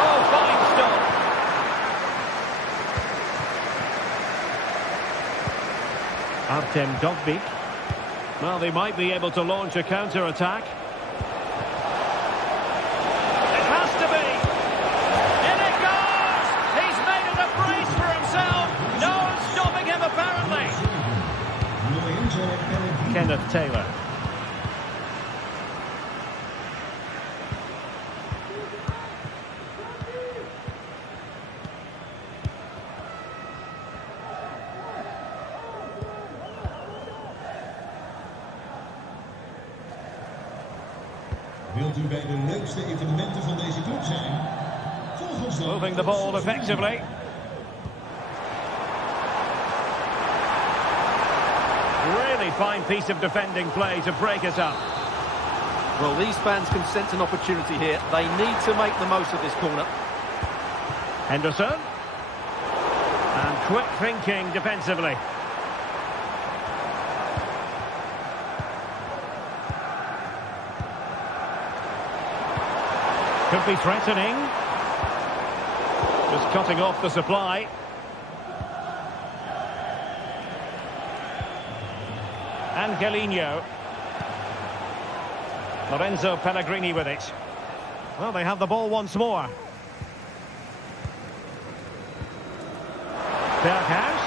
Oh, fine stop. Artem Dovbik. Well, they might be able to launch a counter-attack. It has to be. In it goes! He's made it a brace for himself. No one's stopping him, apparently. Kenneth Taylor. Wilt u bij de leukste evenementen van deze club zijn? Volg ons dan. Moving the ball effectively. Really fine piece of defending play to break it up. Well, these fans can sense an opportunity here. They need to make the most of this corner. Henderson. And quick thinking defensively. Could be threatening. Just cutting off the supply. Angelino. Lorenzo Pellegrini with it. Well, they have the ball once more. Berghuis.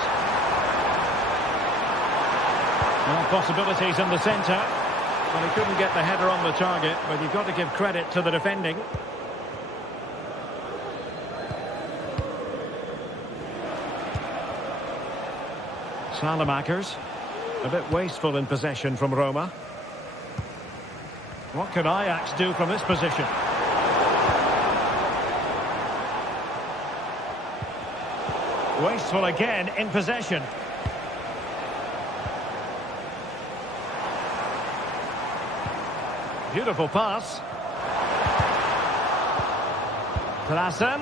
Well, possibilities in the centre. Well, he couldn't get the header on the target, but you've got to give credit to the defending. Salamakers. A bit wasteful in possession from Roma. What can Ajax do from this position? Wasteful again in possession. Beautiful pass. Klassen.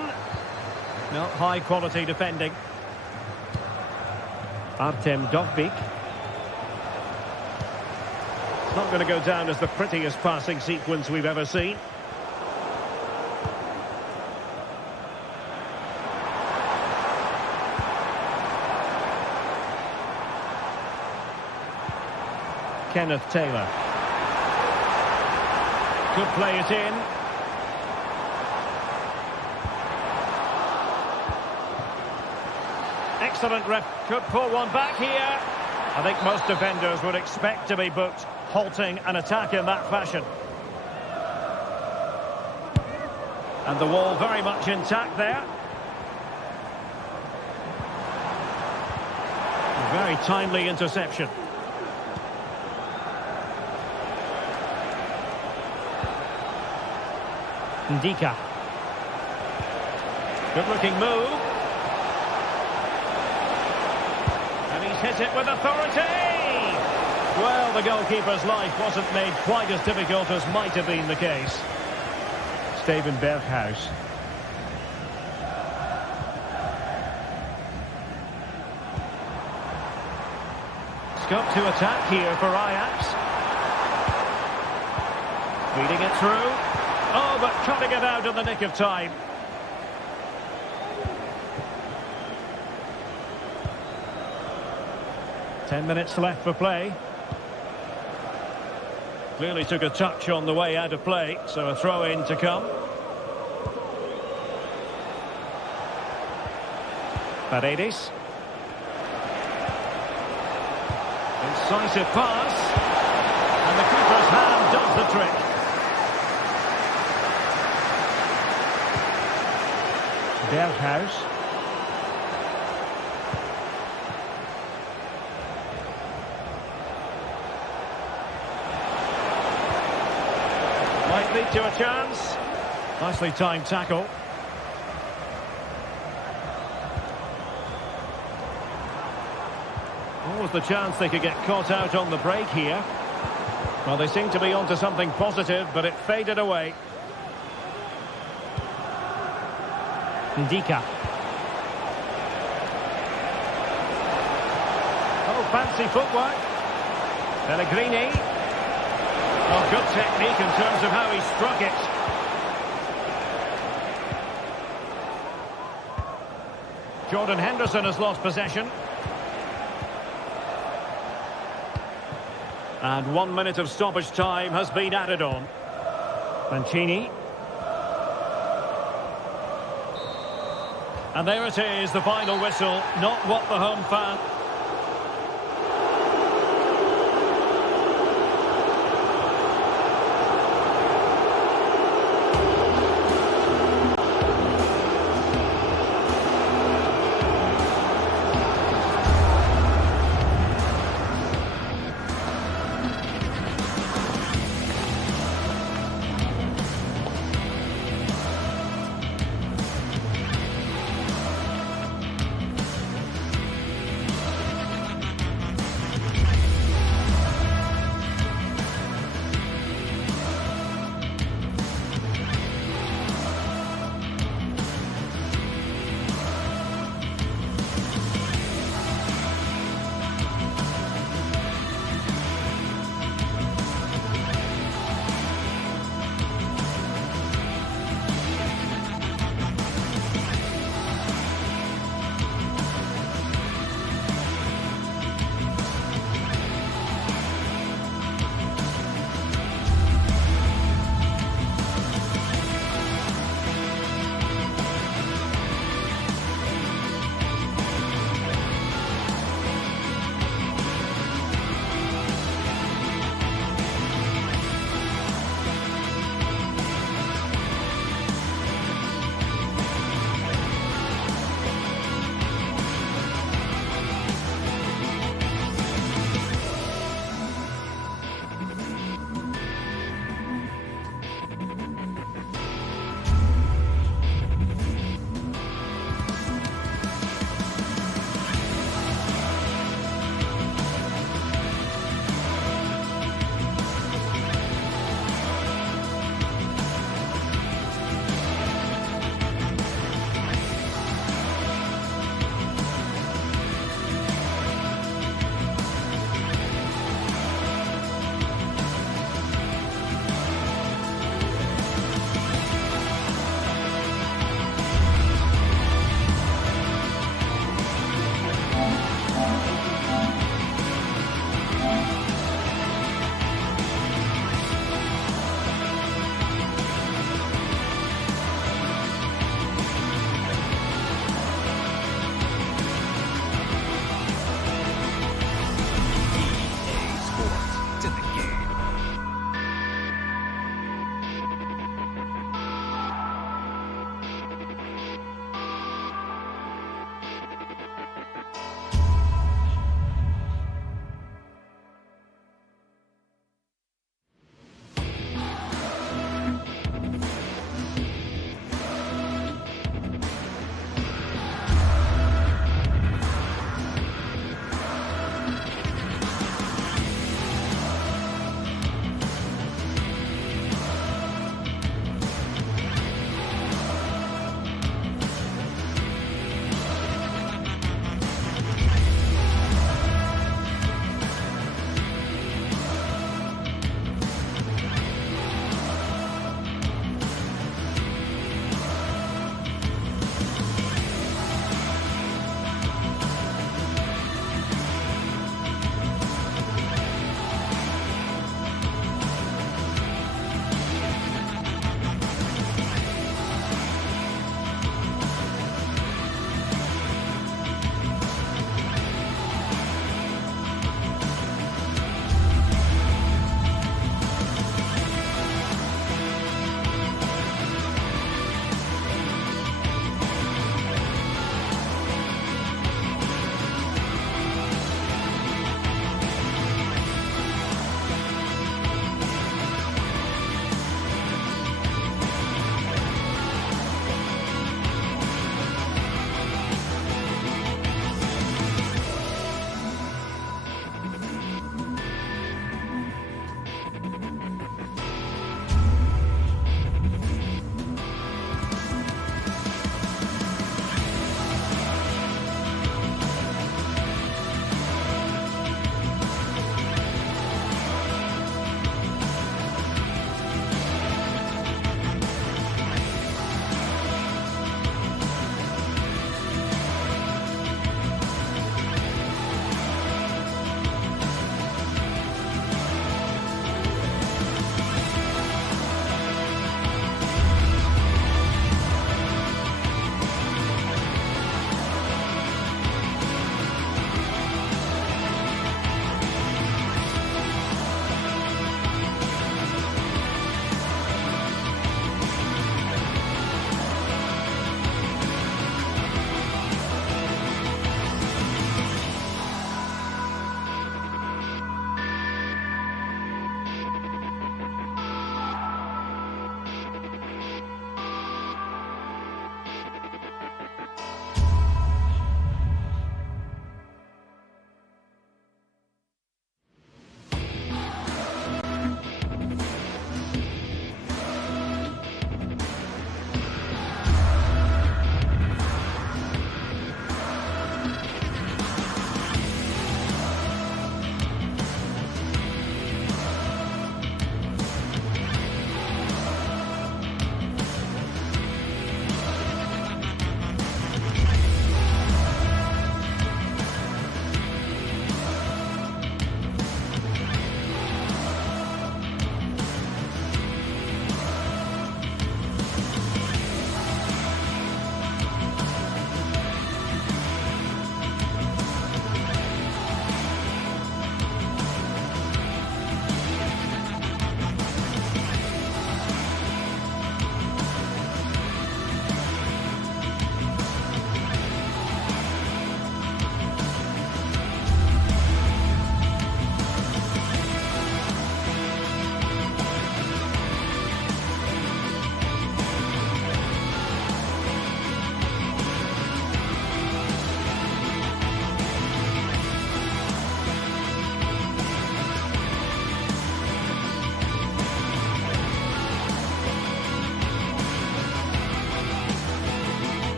Not high quality defending. Artem Dovbik. Not going to go down as the prettiest passing sequence we've ever seen. Kenneth Taylor. Could play it in. Excellent ref. Could pull one back here. I think most defenders would expect to be booked, halting an attack in that fashion. And the wall very much intact there. A very timely interception. Ndika. Good looking move. And he's hit it with authority. Well, the goalkeeper's life wasn't made quite as difficult as might have been the case. Steven Berghuis. Scope to attack here for Ajax. Feeding it through. Oh, but cutting it out in the nick of time. Ten minutes left for play. Clearly took a touch on the way out of play, so a throw-in to come. Betis. Incisive pass. And the keeper's hand does the trick. Berghuis. Might lead to a chance. Nicely timed tackle. What was the chance they could get caught out on the break here? Well, they seem to be onto something positive, but it faded away. Ndika. Oh, fancy footwork. Pellegrini. Oh, good technique in terms of how he struck it. Jordan Henderson has lost possession. And 1 minute of stoppage time has been added on. Mancini. And there it is, the final whistle, not what the home fan...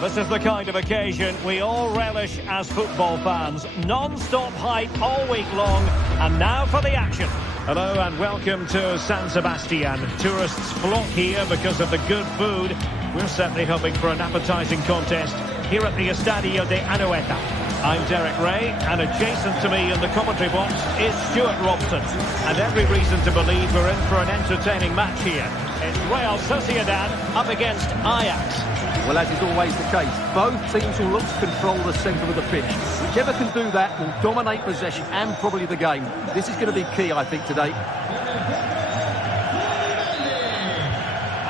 This is the kind of occasion we all relish as football fans. Non-stop hype all week long, and now for the action. Hello and welcome to San Sebastian. Tourists flock here because of the good food. We're certainly hoping for an appetising contest here at the Estadio de Anoeta. I'm Derek Ray, and adjacent to me in the commentary box is Stuart Robson. And every reason to believe we're in for an entertaining match here. It's Real Sociedad up against Ajax. Well, as is always the case, both teams will look to control the centre of the pitch. Whichever can do that will dominate possession and probably the game. This is going to be key, I think, today.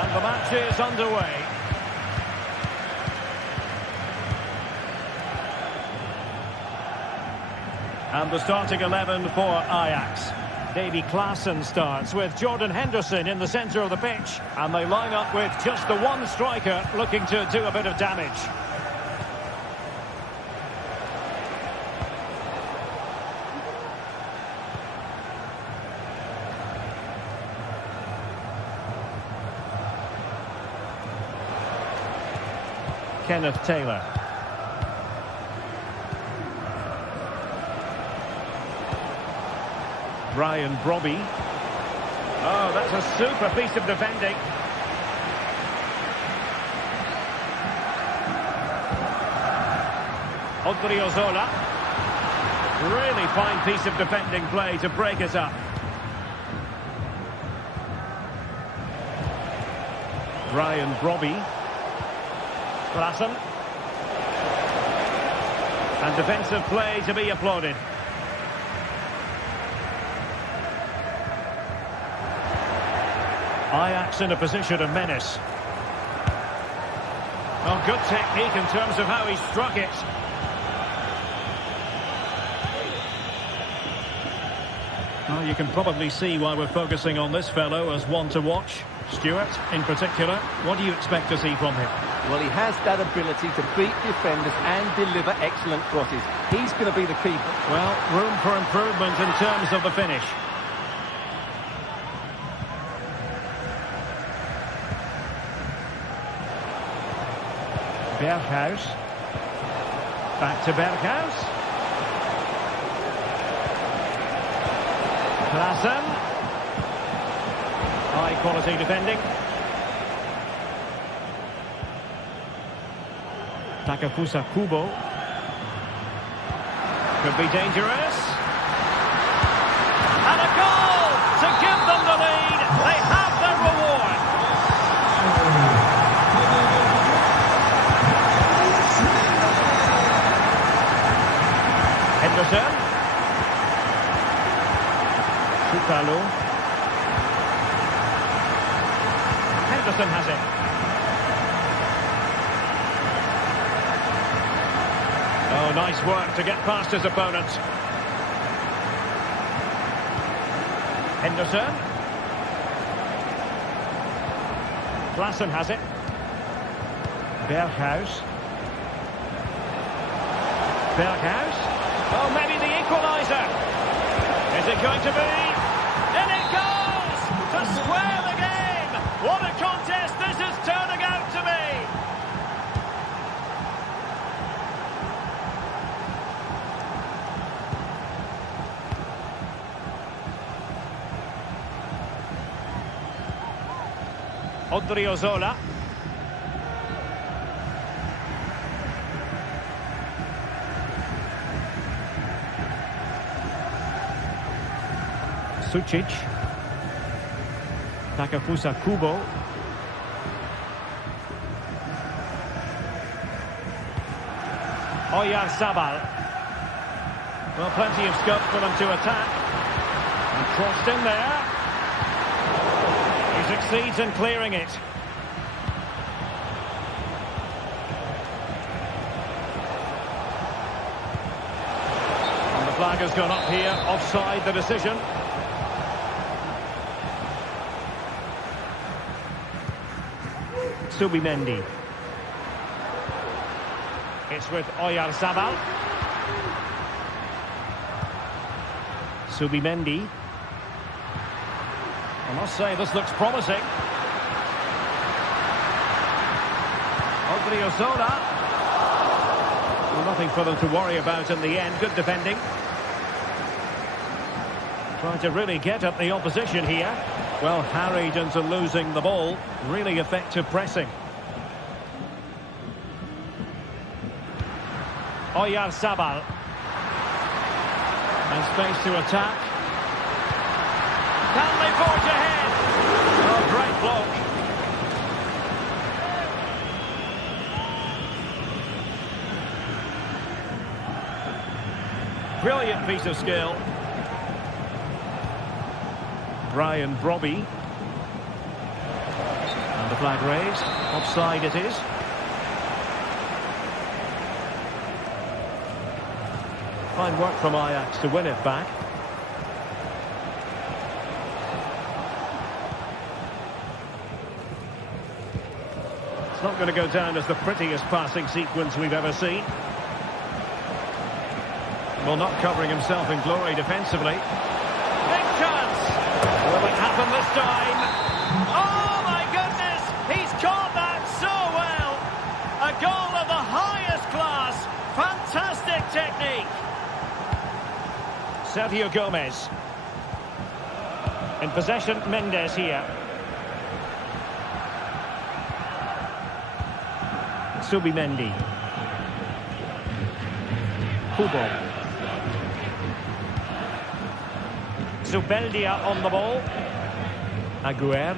And the match is underway. And the starting 11 for Ajax. Davy Klaassen starts with Jordan Henderson in the centre of the pitch. And they line up with just the one striker looking to do a bit of damage. Kenneth Taylor. Brian Brobby. Oh, that's a super piece of defending. Odriozola. Really fine piece of defending play to break it up. Brian Brobby. Klaassen. And defensive play to be applauded. Ajax in a position of menace. Oh, good technique in terms of how he struck it. Well, you can probably see why we're focusing on this fellow as one to watch. Stuart, in particular, what do you expect to see from him? Well, he has that ability to beat defenders and deliver excellent crosses. He's going to be the key. Well, room for improvement in terms of the finish. Berghuis. Back to Berghuis. Klaassen. High quality defending. Takafusa Kubo. Could be dangerous. And a goal to give them the lead. They have their reward. Henderson. Chutalo. Henderson has it. Oh, nice work to get past his opponent. Henderson. Klaassen has it. Berghuis. Berghuis. Oh, maybe the equaliser. Is it going to be? In it goes! To square the game! What a contest this is turning out to be! Odriozola. Sucic. Takafusa Kubo. Oyarzabal. Well, plenty of scope for them to attack. And crossed in there. He succeeds in clearing it. And the flag has gone up here, offside the decision. Subimendi. It's with Oyarzabal. Subimendi. I must say, this looks promising. Odriozola. Well, nothing for them to worry about in the end. Good defending. Trying to really get at the opposition here. Well, harried into losing the ball. Really effective pressing. Oyarzabal. And space to attack. Can they forge ahead? Oh, great block. Brilliant piece of skill. Brian Brobby. And the flag raised. Offside it is. Fine work from Ajax to win it back. It's not going to go down as the prettiest passing sequence we've ever seen. Well, not covering himself in glory defensively. Big chance! Will it happen this time? Oh, my goodness! He's caught that so well! A goal of the highest class! Fantastic technique! Sergio Gomez. In possession, Mendes here. Subimendi. Kubo. Zubeldia on the ball. Aguerd.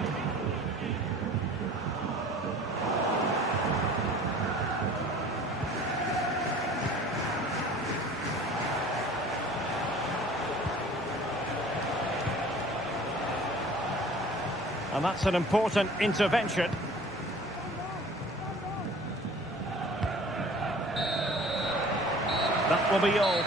And that's an important intervention. That will be all.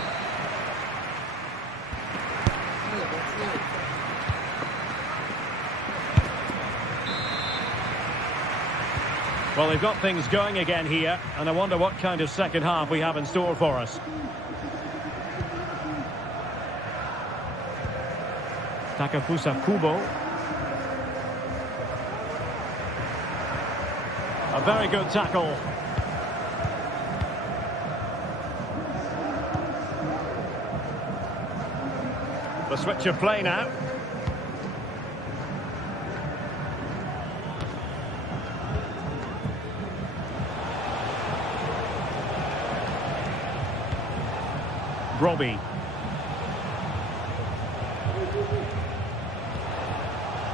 Well, they've got things going again here, and I wonder what kind of second half we have in store for us. Takafusa Kubo. A very good tackle. The switch of play now. Robbie.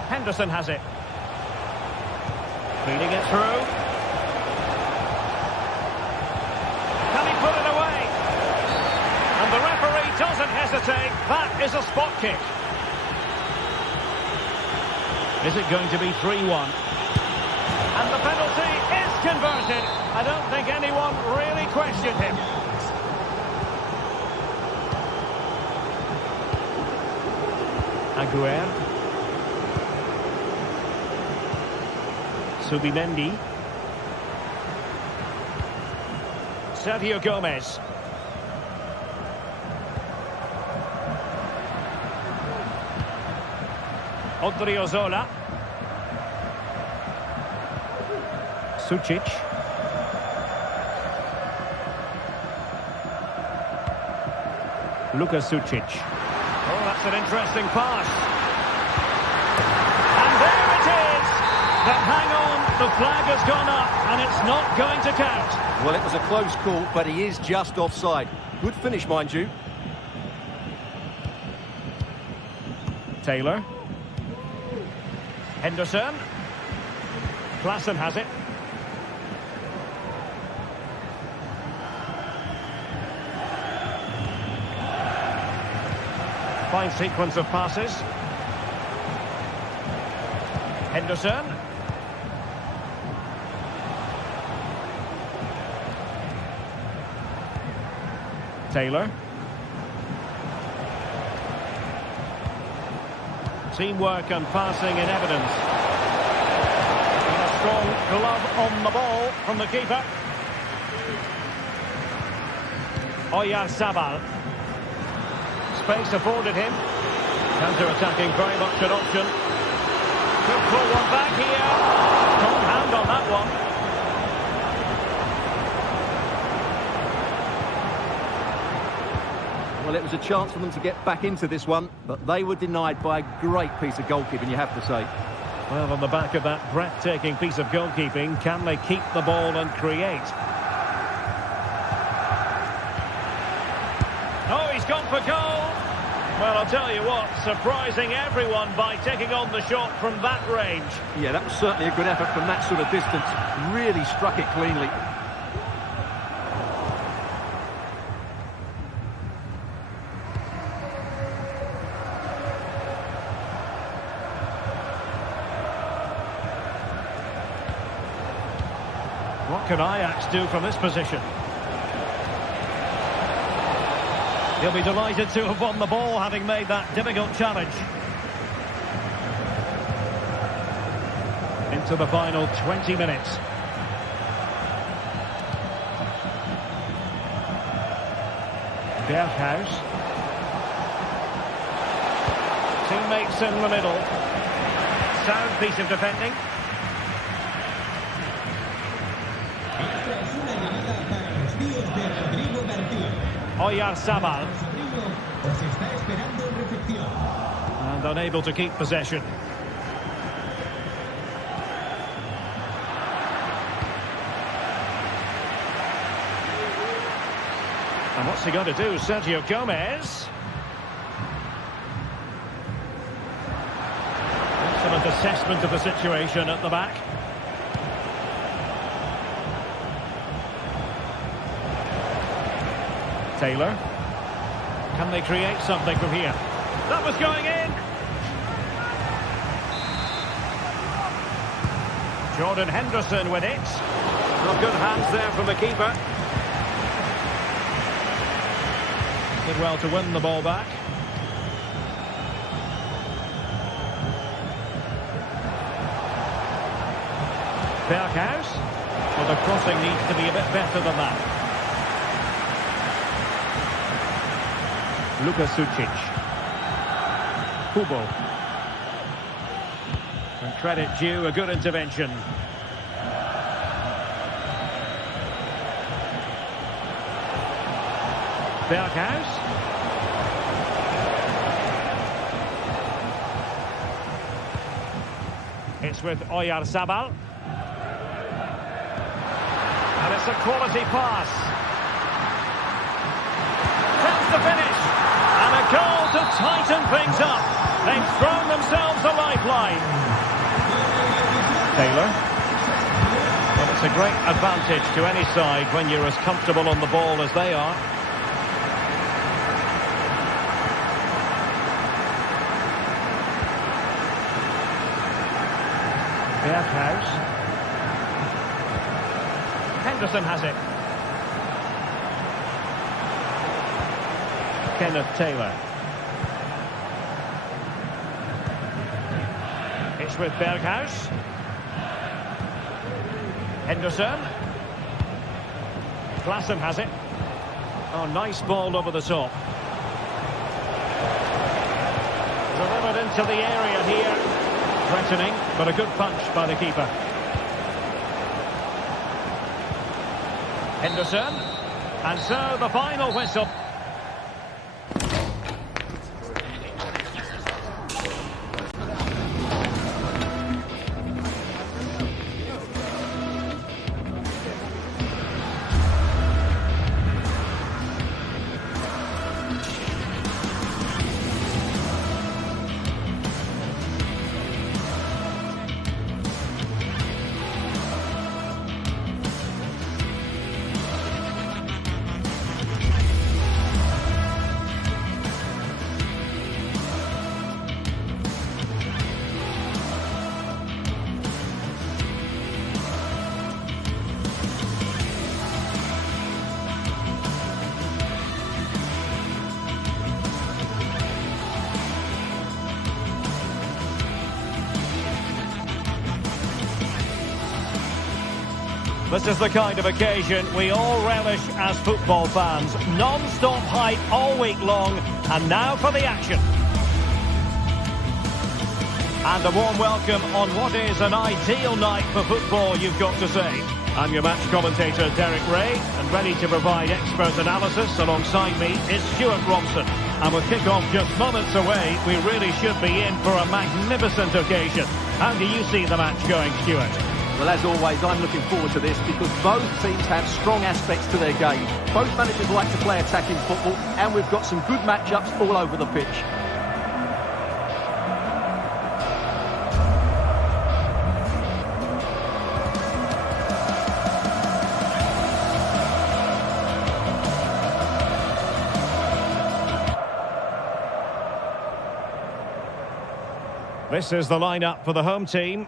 Henderson has it. Feeding it through. Can he put it away? And the referee doesn't hesitate. That is a spot kick. Is it going to be 3-1? And the penalty is converted. I don't think anyone really questioned him. Aguerd. Subimendi. Sergio Gomez. Odriozola. Sucic. Luka Sucic. Oh, that's an interesting pass. And there it is. But hang on, the flag has gone up and it's not going to count. Well, it was a close call, but he is just offside. Good finish, mind you. Taylor. Henderson. Klassen has it. Fine sequence of passes. Henderson. Taylor. Teamwork and passing in evidence. And a strong glove on the ball from the keeper. Oyarzabal. Space afforded him. Counter-attacking, very much an option. Could pull one back here. Strong hand on that one. Well, it was a chance for them to get back into this one, but they were denied by a great piece of goalkeeping, you have to say. Well, on the back of that breathtaking piece of goalkeeping, can they keep the ball and create? Oh, he's gone for goal! Well, I'll tell you what, surprising everyone by taking on the shot from that range. Yeah, that was certainly a good effort from that sort of distance. Really struck it cleanly. What can Ajax do from this position? He'll be delighted to have won the ball, having made that difficult challenge. Into the final 20 minutes. Berghuis. Teammates in the middle. Sound piece of defending. Oyarzabal. And unable to keep possession. And what's he going to do? Sergio Gomez. Excellent assessment of the situation at the back. Taylor. Can they create something from here? That was going in! Jordan Henderson with it. Well, good hands there from the keeper. Did well to win the ball back. Berghuis. Well, the crossing needs to be a bit better than that. Luka Sucic. Kubo. And credit due, a good intervention. Berghuis. It's with Oyarzabal. And it's a quality pass. That's the finish. And a goal to tighten things up. They've thrown themselves a lifeline. Taylor. Well, it's a great advantage to any side when you're as comfortable on the ball as they are. Berghuis. Henderson has it. Kenneth Taylor. It's with Berghuis. Henderson. Klassen has it. Oh, nice ball over the top. Delivered into the area here. Threatening, but a good punch by the keeper. Henderson. And so the final whistle. This is the kind of occasion we all relish as football fans. Non-stop hype all week long, and now for the action. And a warm welcome on what is an ideal night for football, you've got to say. I'm your match commentator, Derek Ray, and ready to provide expert analysis alongside me is Stuart Robson. And with kick-off just moments away, we really should be in for a magnificent occasion. How do you see the match going, Stuart? Well, as always, I'm looking forward to this because both teams have strong aspects to their game. Both managers like to play attacking football, and we've got some good matchups all over the pitch. This is the lineup for the home team.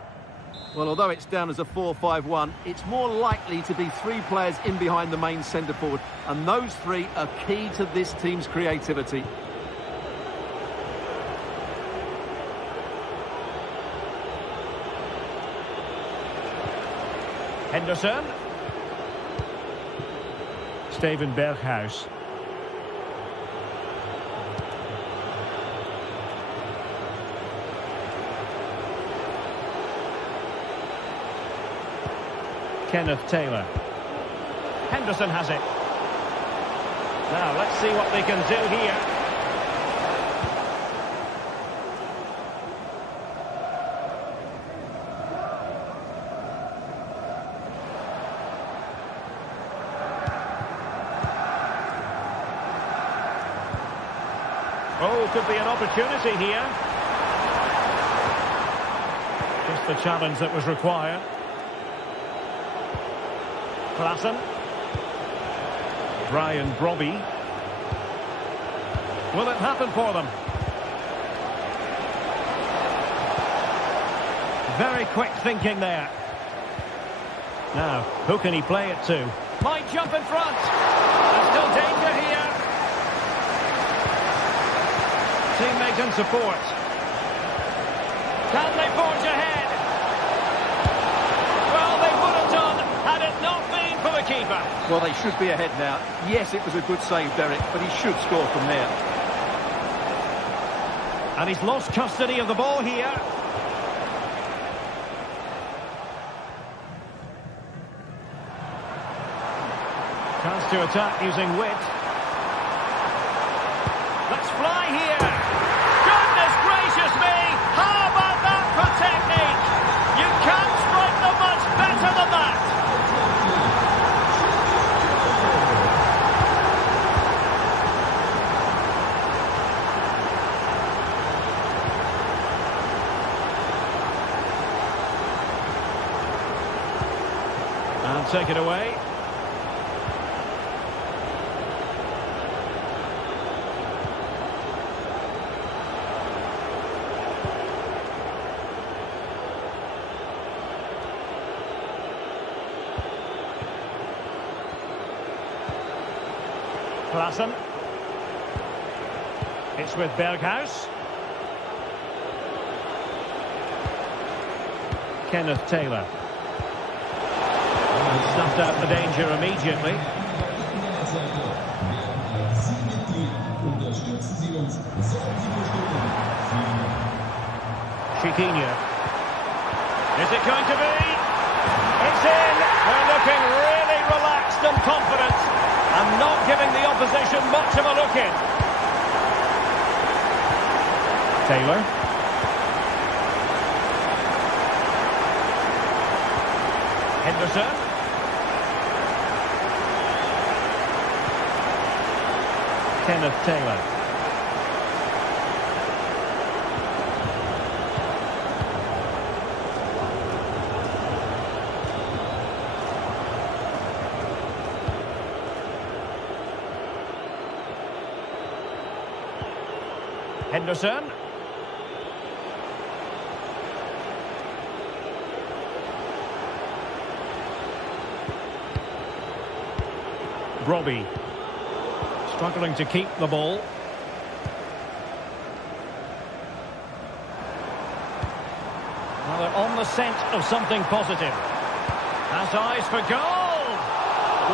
Well, although it's down as a 4-5-1, it's more likely to be three players in behind the main centre-forward, and those three are key to this team's creativity. Henderson. Steven Berghuis. Kenneth Taylor. Henderson has it. Now, let's see what they can do here. Oh, could be an opportunity here. Just the challenge that was required. Klassen. Brian Brobby. Will it happen for them? Very quick thinking there. Now, who can he play it to? Might jump in front. There's still danger here. Teammate and support. Can they forge ahead? Well, they would have done had it not been for the keeper. Well, they should be ahead now. Yes, it was a good save, Derek, but he should score from there. And he's lost custody of the ball here. Chance to attack using width. Let's fly here. Goodness gracious me! How about that for technique? You can't strike them much better than that. And take it away. Klassen. It's with Berghuis. Kenneth Taylor. And snuffed out the danger immediately. Chiquinho. Is it going to be? It's in! They're looking really relaxed and confident, and not giving the opposition much of a look in. Taylor. Henderson. Kenneth Taylor. Henderson. Brobby. Struggling to keep the ball. Well, they're on the scent of something positive. Has eyes for goal!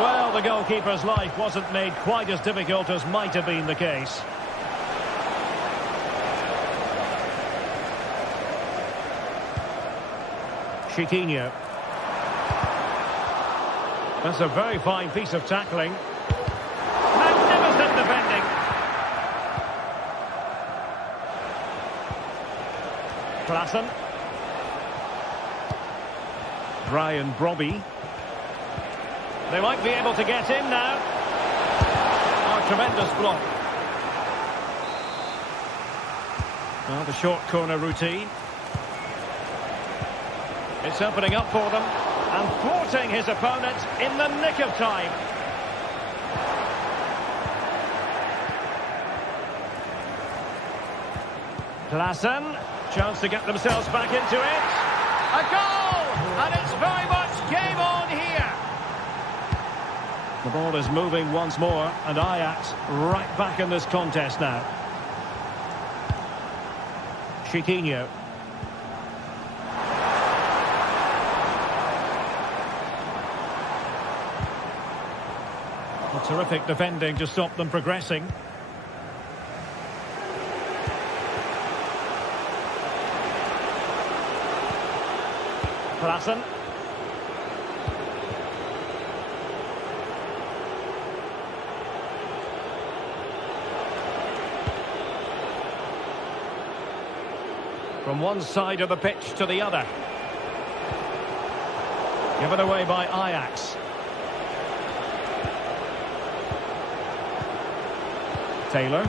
Well, the goalkeeper's life wasn't made quite as difficult as might have been the case. Chiquinho. That's a very fine piece of tackling. Magnificent defending. Klassen. Brian Brobby. They might be able to get in now. Oh, tremendous block. Well, the short corner routine. It's opening up for them. And thwarting his opponent in the nick of time. Klassen. Chance to get themselves back into it. A goal! And it's very much game on here. The ball is moving once more. And Ajax right back in this contest now. Chiquinho. Terrific defending to stop them progressing. Klassen. From one side of the pitch to the other. Given away by Ajax. Taylor.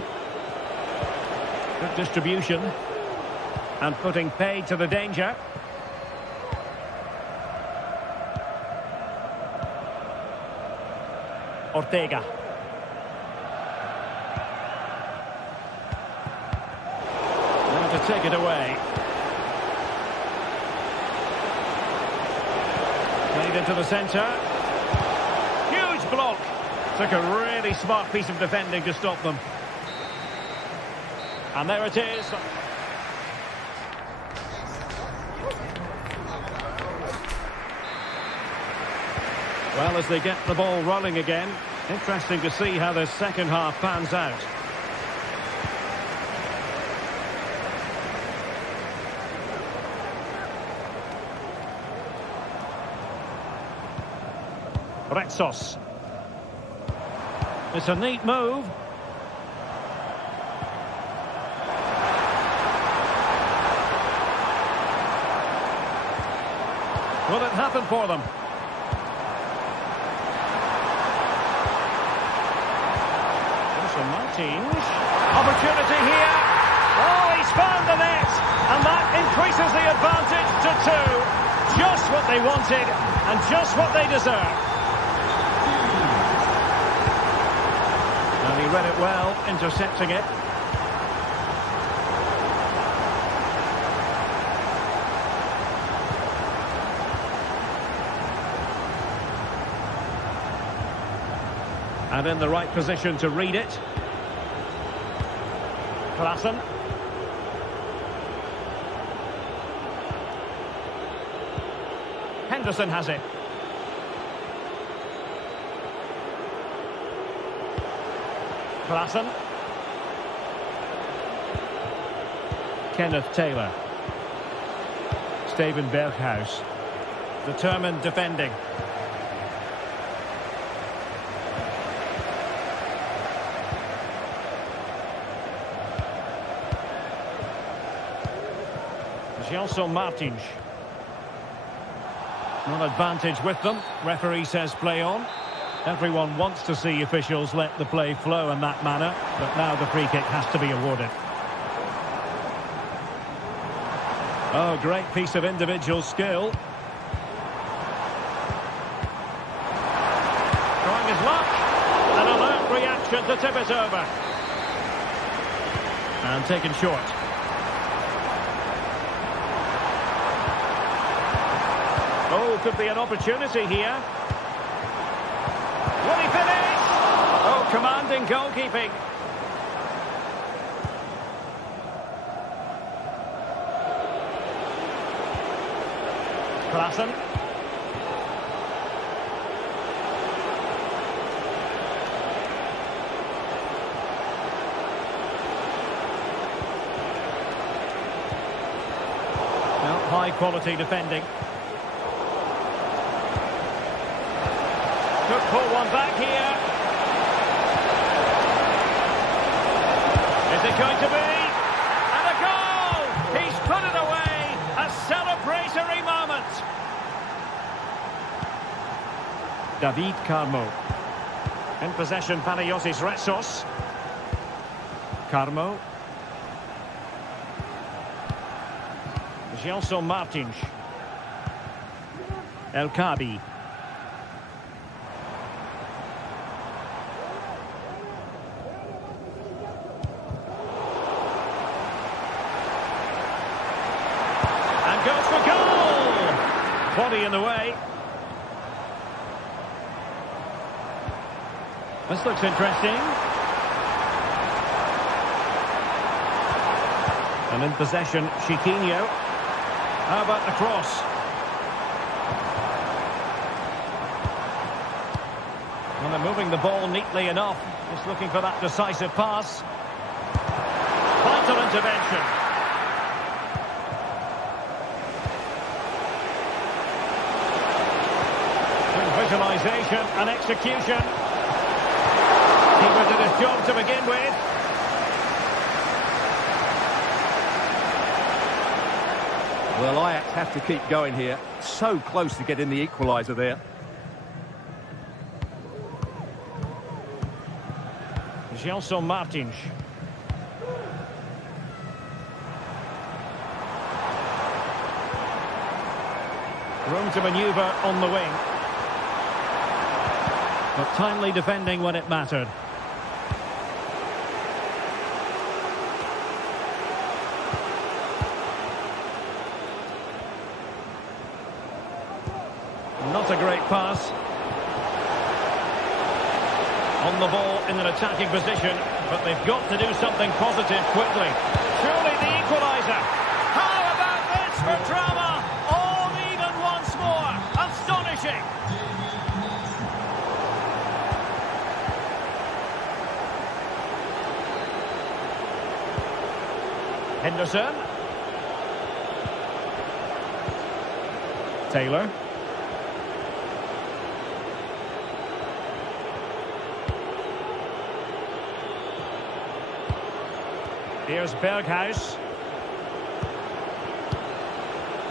Good distribution. And putting paid to the danger. Ortega. Now to take it away. Played into the centre. Huge block. Took a really smart piece of defending to stop them. And there it is. Well, as they get the ball rolling again, interesting to see how the second half pans out. Retsos. It's a neat move. Will it happen for them? Martins. Opportunity here. Oh, he's found the net. And that increases the advantage to 2. Just what they wanted and just what they deserve. And he read it well, intercepting it. And in the right position to read it. Klassen. Henderson has it. Klassen. Kenneth Taylor. Steven Berghuis. Determined defending. Gelson Martins. No advantage with them. Referee says play on. Everyone wants to see officials let the play flow in that manner, but now the free kick has to be awarded. Oh, great piece of individual skill. Trying his luck. An alert reaction to tip it over. And taken short. Oh, could be an opportunity here. Will he finish? Oh, commanding goalkeeping. Klassen. Well, high quality defending. Could pull one back here. Is it going to be? And a goal! He's put it away! A celebratory moment! David Carmo. In possession, Panayotis Retsos. Carmo. Gelson Martins. El Kabi. And goes for goal! Body in the way. This looks interesting. And in possession, Chiquinho. How about the cross? Well, they're moving the ball neatly enough. Just looking for that decisive pass. Vital intervention. Good visualisation and execution. Keeper did his job to begin with. Well, Ajax have to keep going here. So close to getting the equaliser there. Gelson Martins. Room to manoeuvre on the wing. But timely defending when it mattered. Not a great pass. On the ball in an attacking position, but they've got to do something positive quickly. Surely the equaliser. How about this for drama? All even once more. Astonishing. Henderson. Taylor. Here's Berghuis.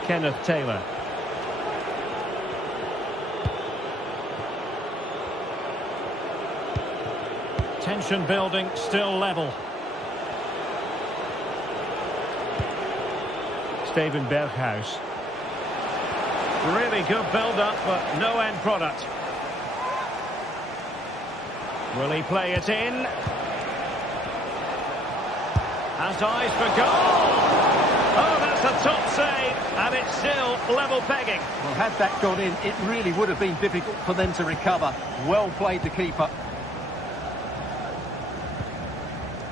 Kenneth Taylor. Tension building, still level. Steven Berghuis. Really good build-up, but no end product. Will he play it in? Has eyes for goal! Oh, that's a top save, and it's still level pegging. Well, had that gone in, it really would have been difficult for them to recover. Well played, the keeper.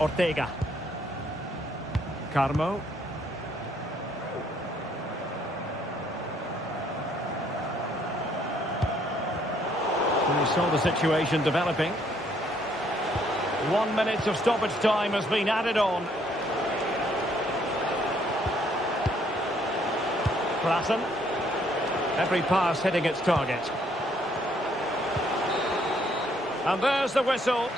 Ortega. Carmo. We saw the situation developing. 1 minute of stoppage time has been added on. Klassen. Every pass hitting its target. And there's the whistle.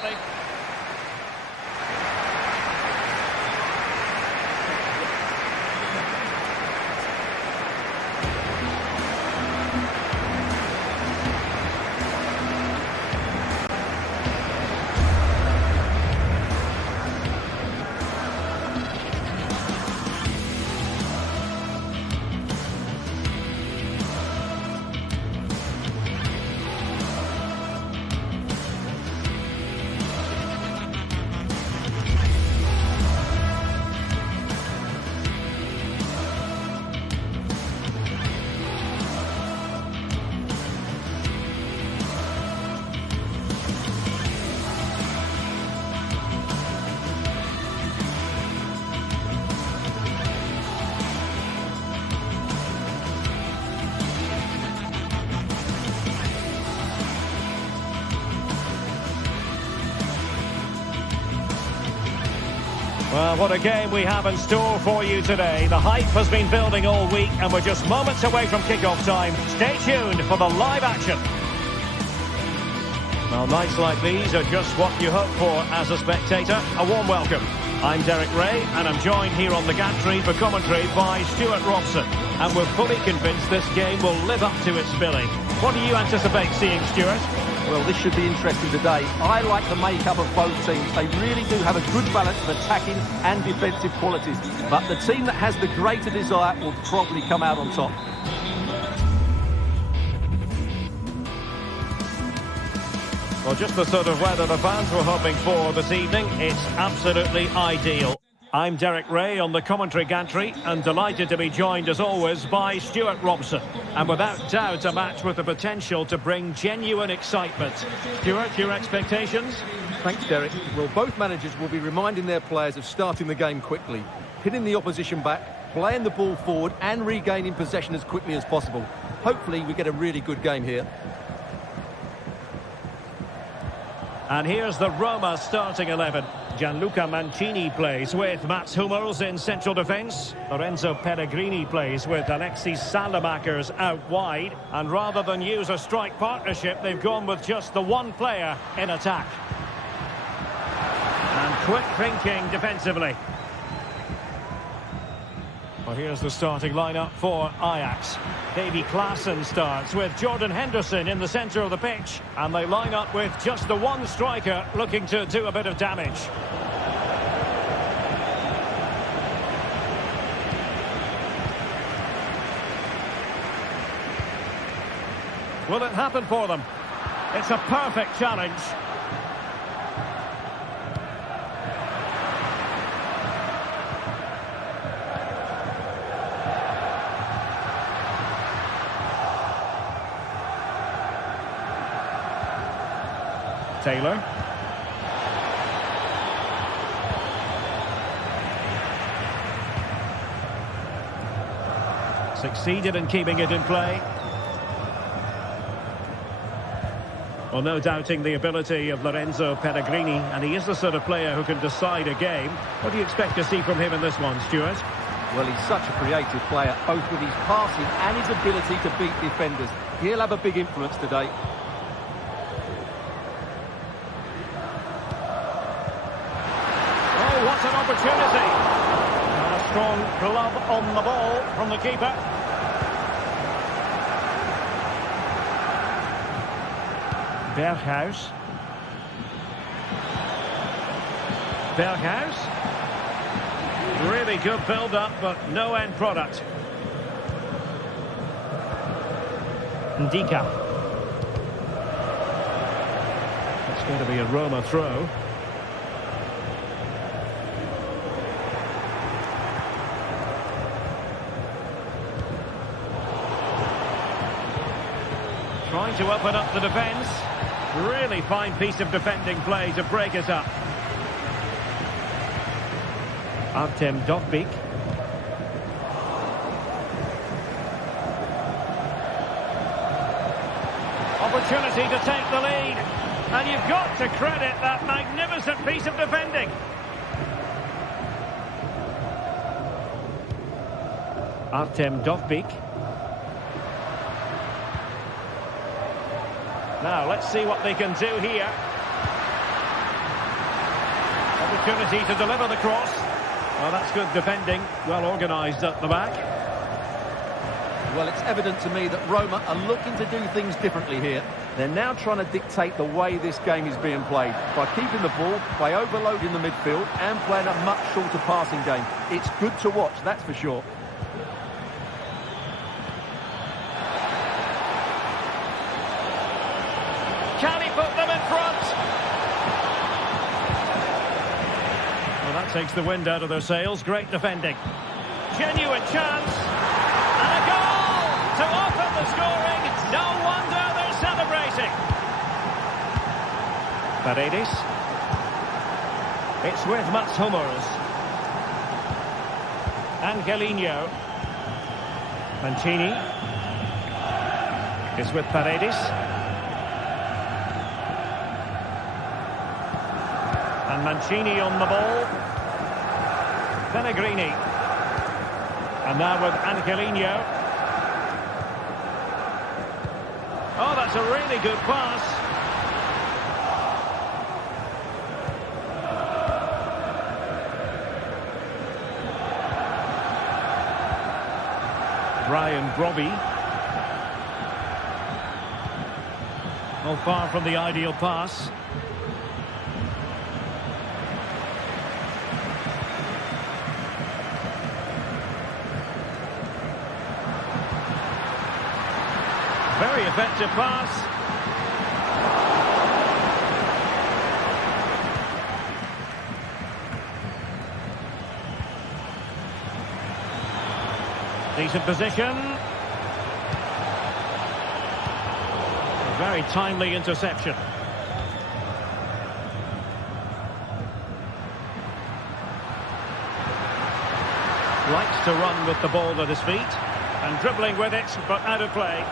Well, what a game we have in store for you today. The hype has been building all week and we're just moments away from kick-off time. Stay tuned for the live action. Well, nights like these are just what you hope for as a spectator. A warm welcome. I'm Derek Ray, and I'm joined here on the gantry for commentary by Stuart Robson. And we're fully convinced this game will live up to its billing. What do you anticipate seeing, Stuart? Well, this should be interesting today. I like the makeup of both teams. They really do have a good balance of attacking and defensive qualities. But the team that has the greater desire will probably come out on top. Well, just the sort of weather the fans were hoping for this evening. It's absolutely ideal. I'm Derek Ray on the commentary gantry and delighted to be joined as always by Stuart Robson. And without doubt a match with the potential to bring genuine excitement. Stuart, your expectations? Thanks, Derek. Well, both managers will be reminding their players of starting the game quickly, hitting the opposition back, playing the ball forward and regaining possession as quickly as possible. Hopefully we get a really good game here. And here's the Roma starting 11. Gianluca Mancini plays with Mats Hummels in central defence. Lorenzo Pellegrini plays with Alexis Salamakers out wide. And rather than use a strike partnership, they've gone with just the one player in attack. And quick thinking defensively. Well, here's the starting lineup for Ajax. Davy Klaassen starts with Jordan Henderson in the centre of the pitch. And they line up with just the one striker looking to do a bit of damage. Will it happen for them? It's a perfect challenge. Taylor. Succeeded in keeping it in play. Well, no doubting the ability of Lorenzo Pellegrini, and he is the sort of player who can decide a game. What do you expect to see from him in this one, Stuart? Well, he's such a creative player, both with his passing and his ability to beat defenders. He'll have a big influence today. What an opportunity. A strong glove on the ball from the keeper. Berghuis. Berghuis. Really good build-up, but no end product. Ndika. It's going to be a Roma throw. Trying to open up the defence. Really fine piece of defending play to break it up. Artem Dovbyk. Opportunity to take the lead. And you've got to credit that magnificent piece of defending. Artem Dovbyk. Now, let's see what they can do here. Opportunity to deliver the cross. Well, that's good defending. Well organised at the back. Well, it's evident to me that Roma are looking to do things differently here. They're now trying to dictate the way this game is being played. By keeping the ball, by overloading the midfield, and playing a much shorter passing game. It's good to watch, that's for sure. Can he put them in front? Well, that takes the wind out of their sails. Great defending. Genuine chance. And a goal to open the scoring. No wonder they're celebrating. Paredes. It's with Mats Hummels. Angelino. Mancini. It's with Paredes. And Mancini on the ball. Pellegrini. And now with Angelino. Oh, that's a really good pass. Brobbey. Not far from the ideal pass. Very effective pass. Decent position. A very timely interception. Likes to run with the ball at his feet. And dribbling with it, but out of play.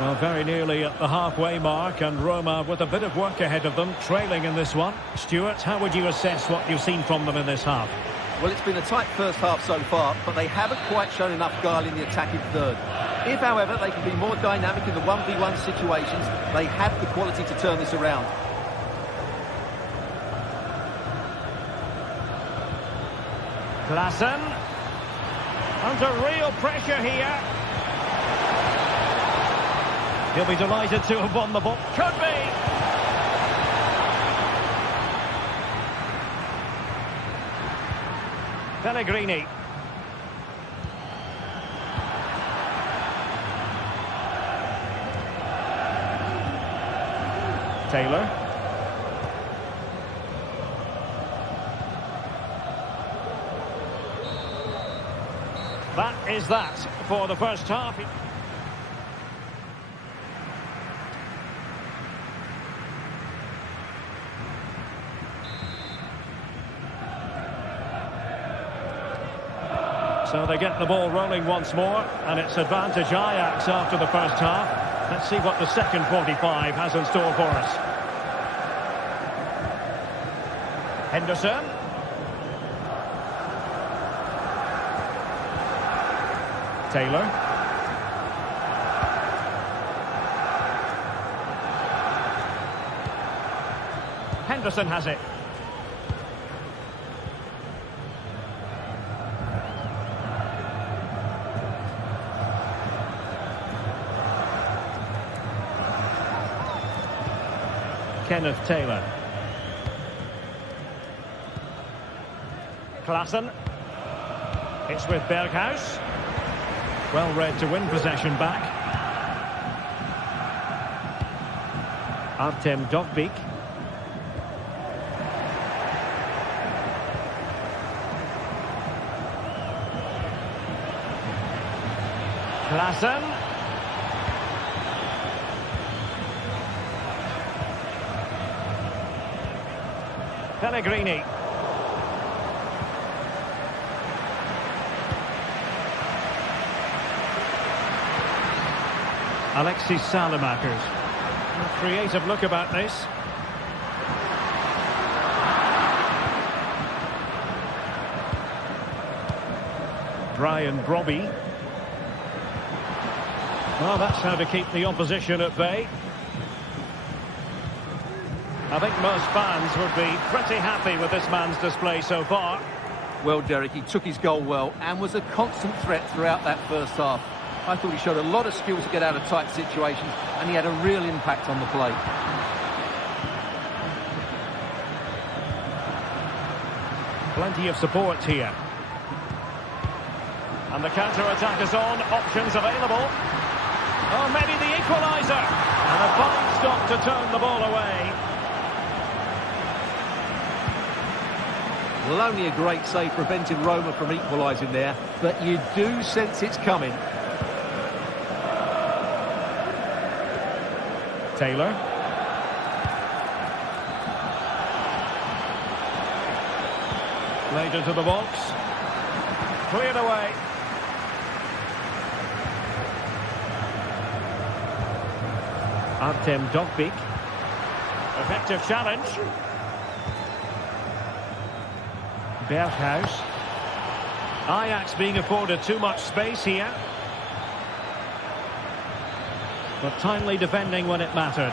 Well, very nearly at the halfway mark, and Roma with a bit of work ahead of them, trailing in this one. Stuart, how would you assess what you've seen from them in this half? Well, it's been a tight first half so far, but they haven't quite shown enough guile in the attacking third. If, however, they can be more dynamic in the 1v1 situations, they have the quality to turn this around. Klaassen. Under real pressure here. He'll be delighted to have won the ball. Could be! Pellegrini. Taylor. That is that for the first half. So they get the ball rolling once more, and it's advantage Ajax after the first half. Let's see what the second 45 has in store for us. Henderson. Taylor. Henderson has it. Kenneth Taylor. Klaassen. It's with Berghuis. Well read to win possession back. Artem Dovbyk. Klaassen. Pellegrini. Alexis Salamakers. A creative look about this. Brian Brobbey. Well, that's how to keep the opposition at bay. I think most fans would be pretty happy with this man's display so far. Well, Derek, he took his goal well and was a constant threat throughout that first half. I thought he showed a lot of skill to get out of tight situations, and he had a real impact on the play. Plenty of support here. And the counter-attack is on, options available. Oh, maybe the equaliser. And a fine stop to turn the ball away. Well, only a great save prevented Roma from equalising there, but you do sense it's coming. Taylor. Played into the box. Cleared away. Artem Dovbyk. Effective challenge. Berghuis. Ajax being afforded too much space here. But timely defending when it mattered.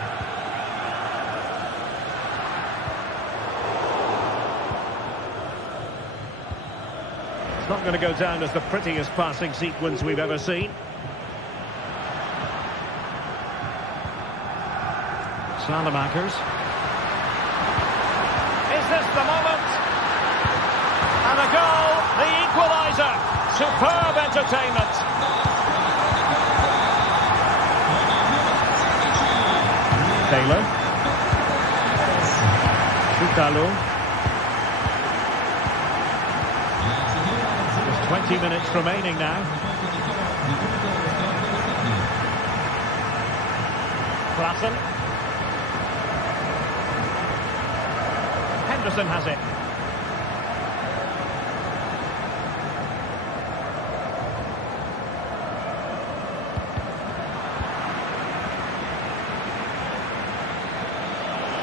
Not going to go down as the prettiest passing sequence we've ever seen. Salamakers. Is this the moment? And a goal, the equaliser. Superb entertainment. Taylor. Sutalo. Just 20 minutes remaining now. Klassen. Henderson has it.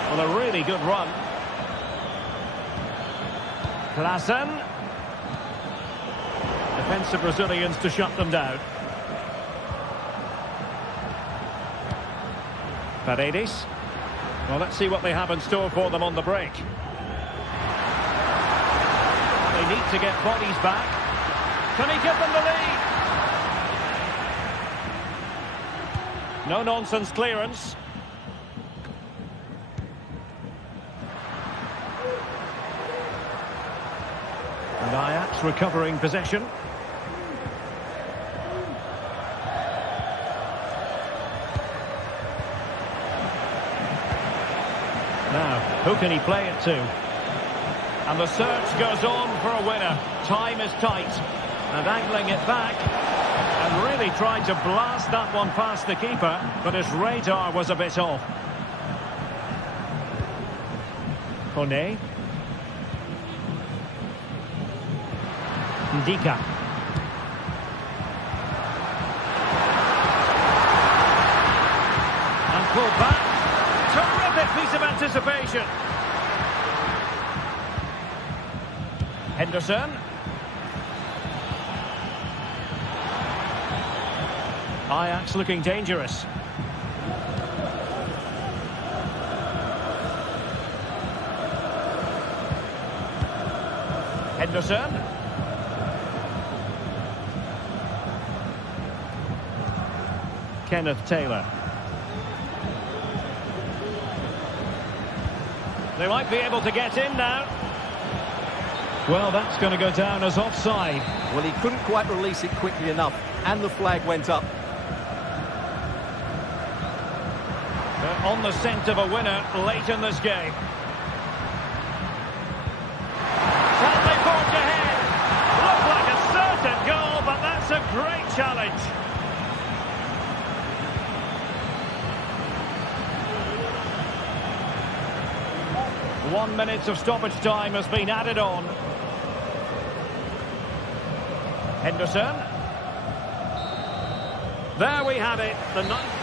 Well, a really good run. Klassen. Defensive Brazilians to shut them down. Paredes. Well, let's see what they have in store for them on the break. They need to get bodies back. Can he give them the lead? No-nonsense clearance. And Ajax recovering possession. Now, who can he play it to? And the search goes on for a winner. Time is tight. And angling it back. And really tried to blast that one past the keeper, but his radar was a bit off. Kone. Ndika. And pulled back. Terrific piece of anticipation. Henderson. Ajax looking dangerous. Henderson. Kenneth Taylor. They might be able to get in now. Well, that's going to go down as offside. Well, he couldn't quite release it quickly enough, and the flag went up. They're on the scent of a winner late in this game. Can they forge ahead? Looked like a certain goal, but that's a great challenge. One minute of stoppage time has been added on. Henderson. There we have it. The ninth.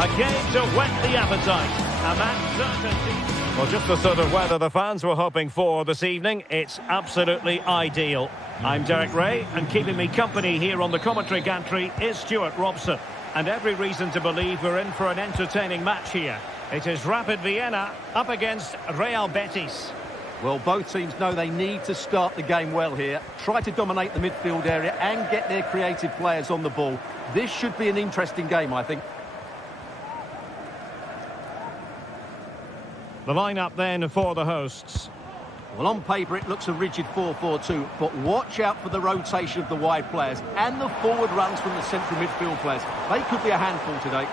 A game to whet the appetite. A match certainty. Well, just the sort of weather the fans were hoping for this evening. It's absolutely ideal. I'm Derek Ray, and keeping me company here on the commentary gantry is Stuart Robson. And every reason to believe we're in for an entertaining match here. It is Rapid Vienna up against Real Betis. Well, both teams know they need to start the game well here. Try to dominate the midfield area and get their creative players on the ball. This should be an interesting game, I think. The lineup then for the hosts. Well, on paper it looks a rigid 4-4-2, but watch out for the rotation of the wide players and the forward runs from the central midfield players. They could be a handful today.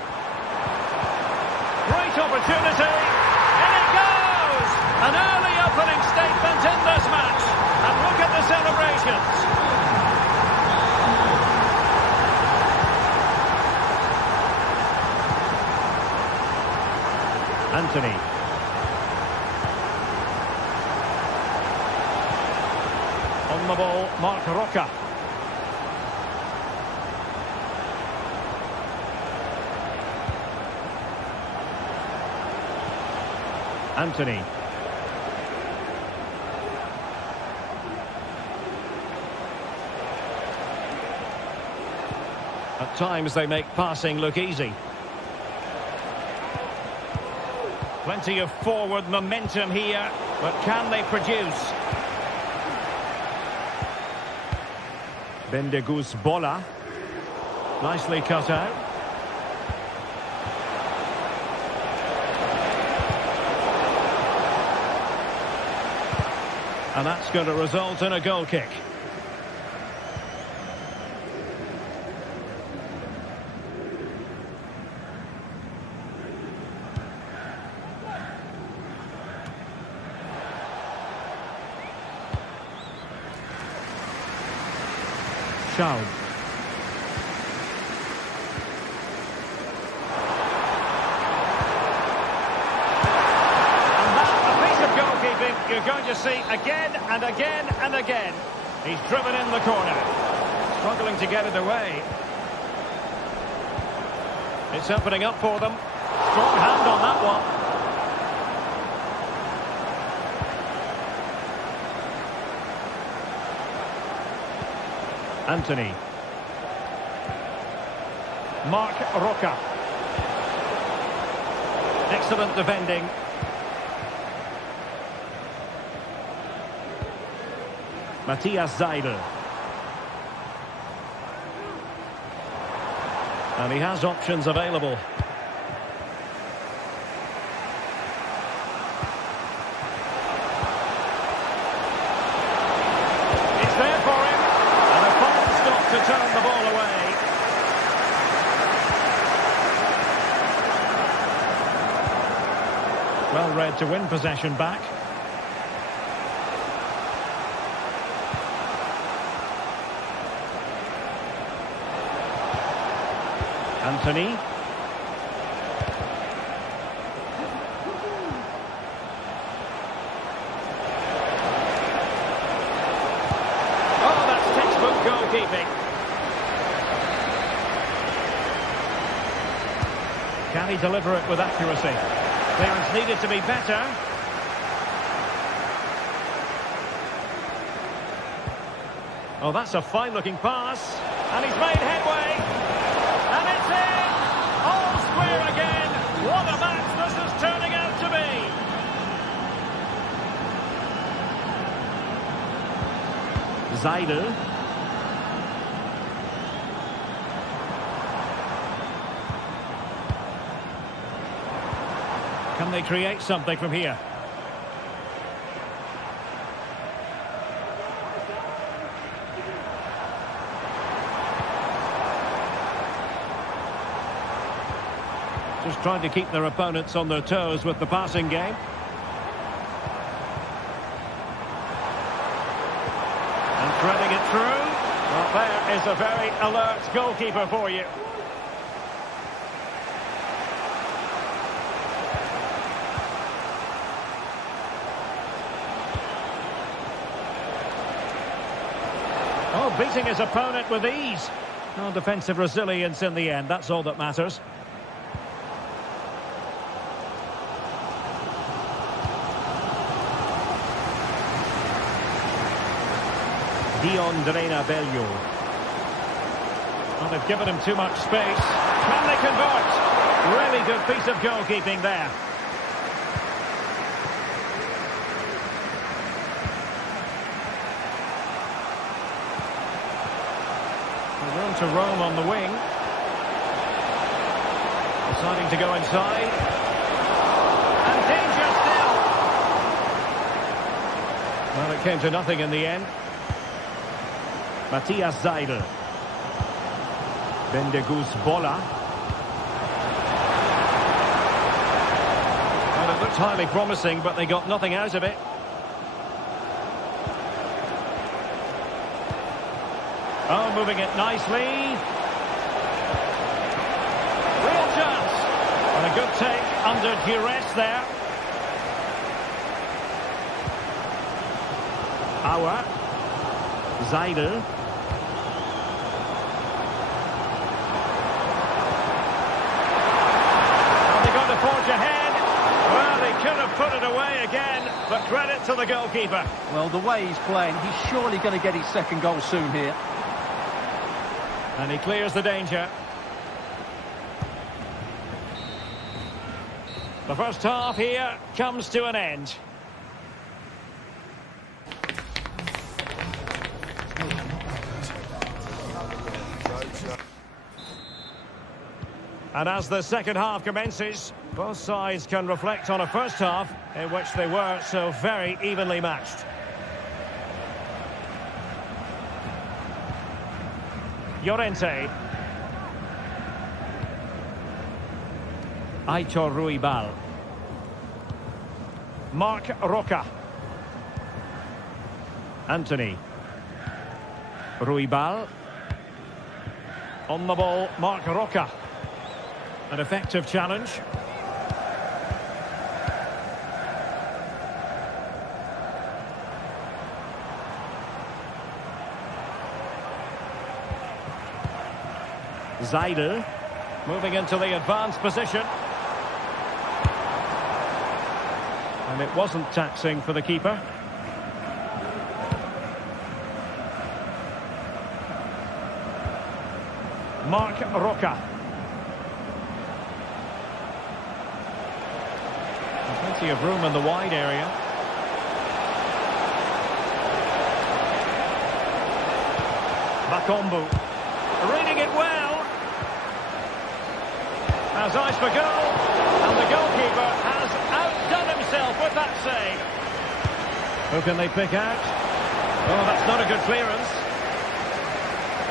Great opportunity, and it goes! An early opening statement in this match, and look at the celebrations. Anthony. On the ball, Marc Roca. Anthony. At times they make passing look easy. Plenty of forward momentum here, but can they produce? Bendegus Bola. Nicely cut out. And that's going to result in a goal kick. Schaub. You're going to see again and again and again. He's driven in the corner. Struggling to get it away. It's opening up for them. Strong hand on that one. Anthony. Marc Roca. Excellent defending. Matthias Seidel. And he has options available. It's there for him. And a fine stop to turn the ball away. Well read to win possession back. Anthony. Oh, that's textbook goalkeeping. Can he deliver it with accuracy? Clearance needed to be better. Oh, that's a fine-looking pass. And he's made headway. And it's in! All square again! What a match this is turning out to be! Seidel. Can they create something from here? Just trying to keep their opponents on their toes with the passing game. And threading it through. Well, there is a very alert goalkeeper for you. Oh, beating his opponent with ease. No defensive resilience in the end, that's all that matters. Bello. Well, they've given him too much space. Can they convert? Really good piece of goalkeeping there. Room to roam on the wing. Deciding to go inside. And danger still. Well, it came to nothing in the end. Matthias Seidel. Bendegus Bola. Well, it looked highly promising, but they got nothing out of it. Oh, moving it nicely. Real chance. And a good take under duress there. Auer. Seidel. And they got to forge ahead. Well, they could have put it away again, but credit to the goalkeeper. Well, the way he's playing, he's surely going to get his second goal soon here. And he clears the danger. The first half here comes to an end. And as the second half commences, both sides can reflect on a first half in which they were so very evenly matched. Llorente. Aitor Ruibal. Marc Roca. Anthony. Ruibal. On the ball, Marc Roca. An effective challenge. Seidel moving into the advanced position. And it wasn't taxing for the keeper. Marc Roca. Plenty of room in the wide area. Bakombu. Reading it well. Has eyes for goal, and the goalkeeper has outdone himself with that save. Who can they pick out? Oh, that's not a good clearance.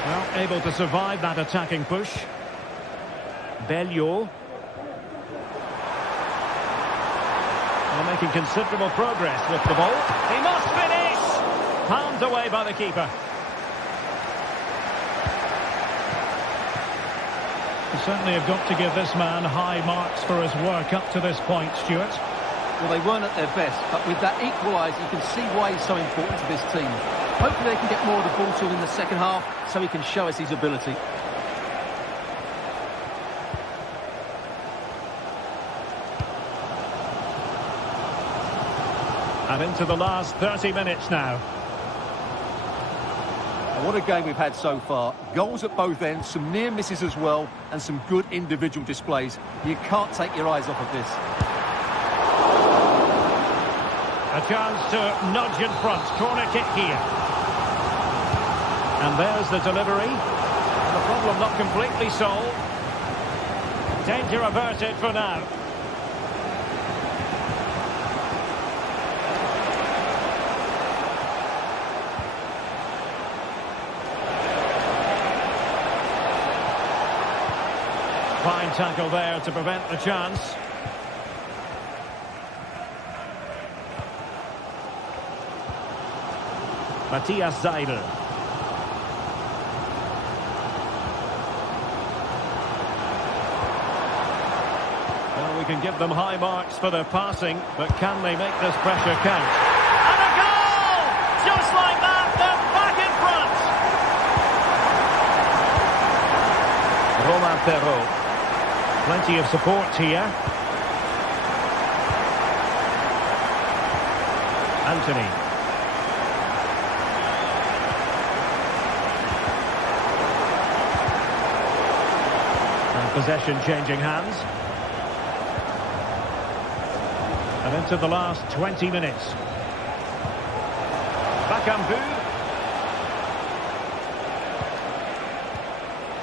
Well, able to survive that attacking push. Bello. Well, making considerable progress with the ball. He must finish! Palmed away by the keeper. Certainly have got to give this man high marks for his work up to this point, Stuart. Well, they weren't at their best, but with that equaliser, you can see why he's so important to this team. Hopefully they can get more of the ball to him in the second half, so he can show us his ability. And into the last 30 minutes now. What a game we've had so far. Goals at both ends, some near misses as well, and some good individual displays. You can't take your eyes off of this. A chance to nudge in front. Corner kick here. And there's the delivery. The problem not completely solved. Danger averted for now. Fine tackle there to prevent the chance. Matthias Seidel. Well, we can give them high marks for their passing, but can they make this pressure count? And a goal! Just like that, they're back in front! Romain Perrault. Plenty of support here. Anthony. Possession changing hands. And into the last 20 minutes. Bakambu.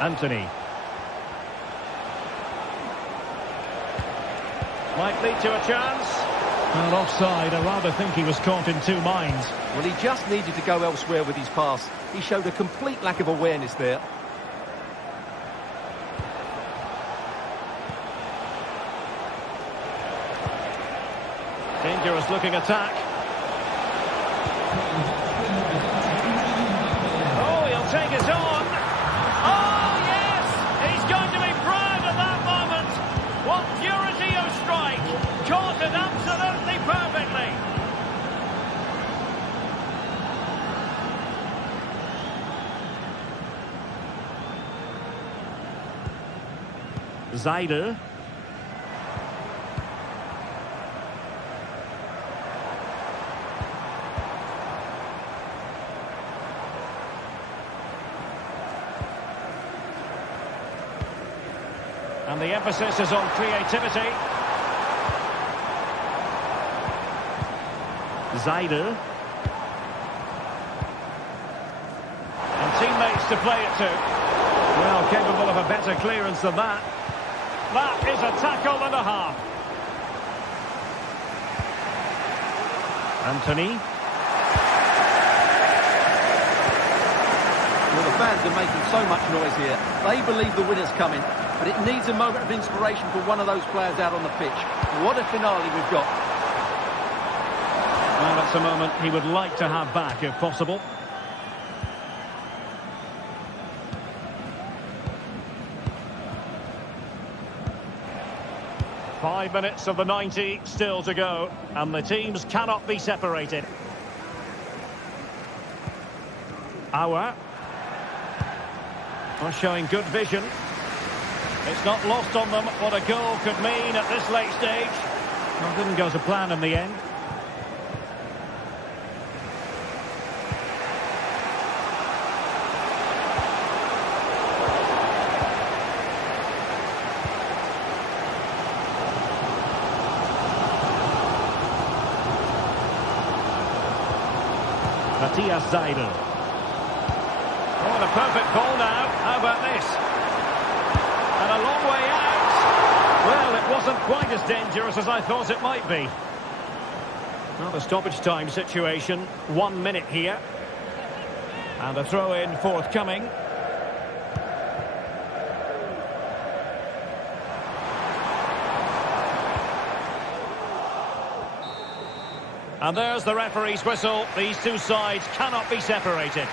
Anthony. Might lead to a chance. Well, offside. I rather think he was caught in two minds. Well, he just needed to go elsewhere with his pass. He showed a complete lack of awareness there. Dangerous looking attack. Oh, he'll take it on. Oh, yes! He's going to be proud of that moment. What purity of strike. Caught it absolutely perfectly. Zaidel. And the emphasis is on creativity. Zaidel. And teammates to play it to. Well, capable of a better clearance than that. That is a tackle and a half. Anthony. Well, the fans are making so much noise here. They believe the winner's coming, but it needs a moment of inspiration for one of those players out on the pitch. What a finale we've got. Well, that's a moment he would like to have back, if possible. Five minutes of the 90 still to go, and the teams cannot be separated. Auer. Are showing good vision. It's not lost on them what a goal could mean at this late stage. Well, didn't go to plan in the end. Matthias Zaidel. Oh, the perfect ball now. How about this? And a long way out. Well, it wasn't quite as dangerous as I thought it might be. Well, the stoppage time situation. 1 minute here. And a throw-in forthcoming. And there's the referee's whistle. These two sides cannot be separated.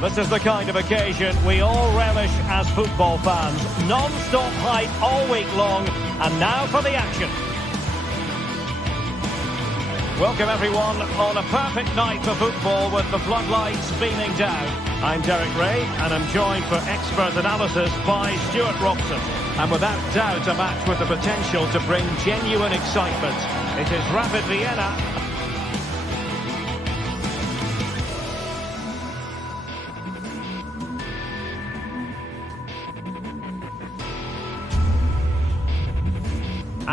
This is the kind of occasion we all relish as football fans. Non-stop hype all week long, and now for the action. Welcome everyone on a perfect night for football with the floodlights beaming down. I'm Derek Ray, and I'm joined for expert analysis by Stuart Robson. And without doubt a match with the potential to bring genuine excitement. It is Rapid Vienna.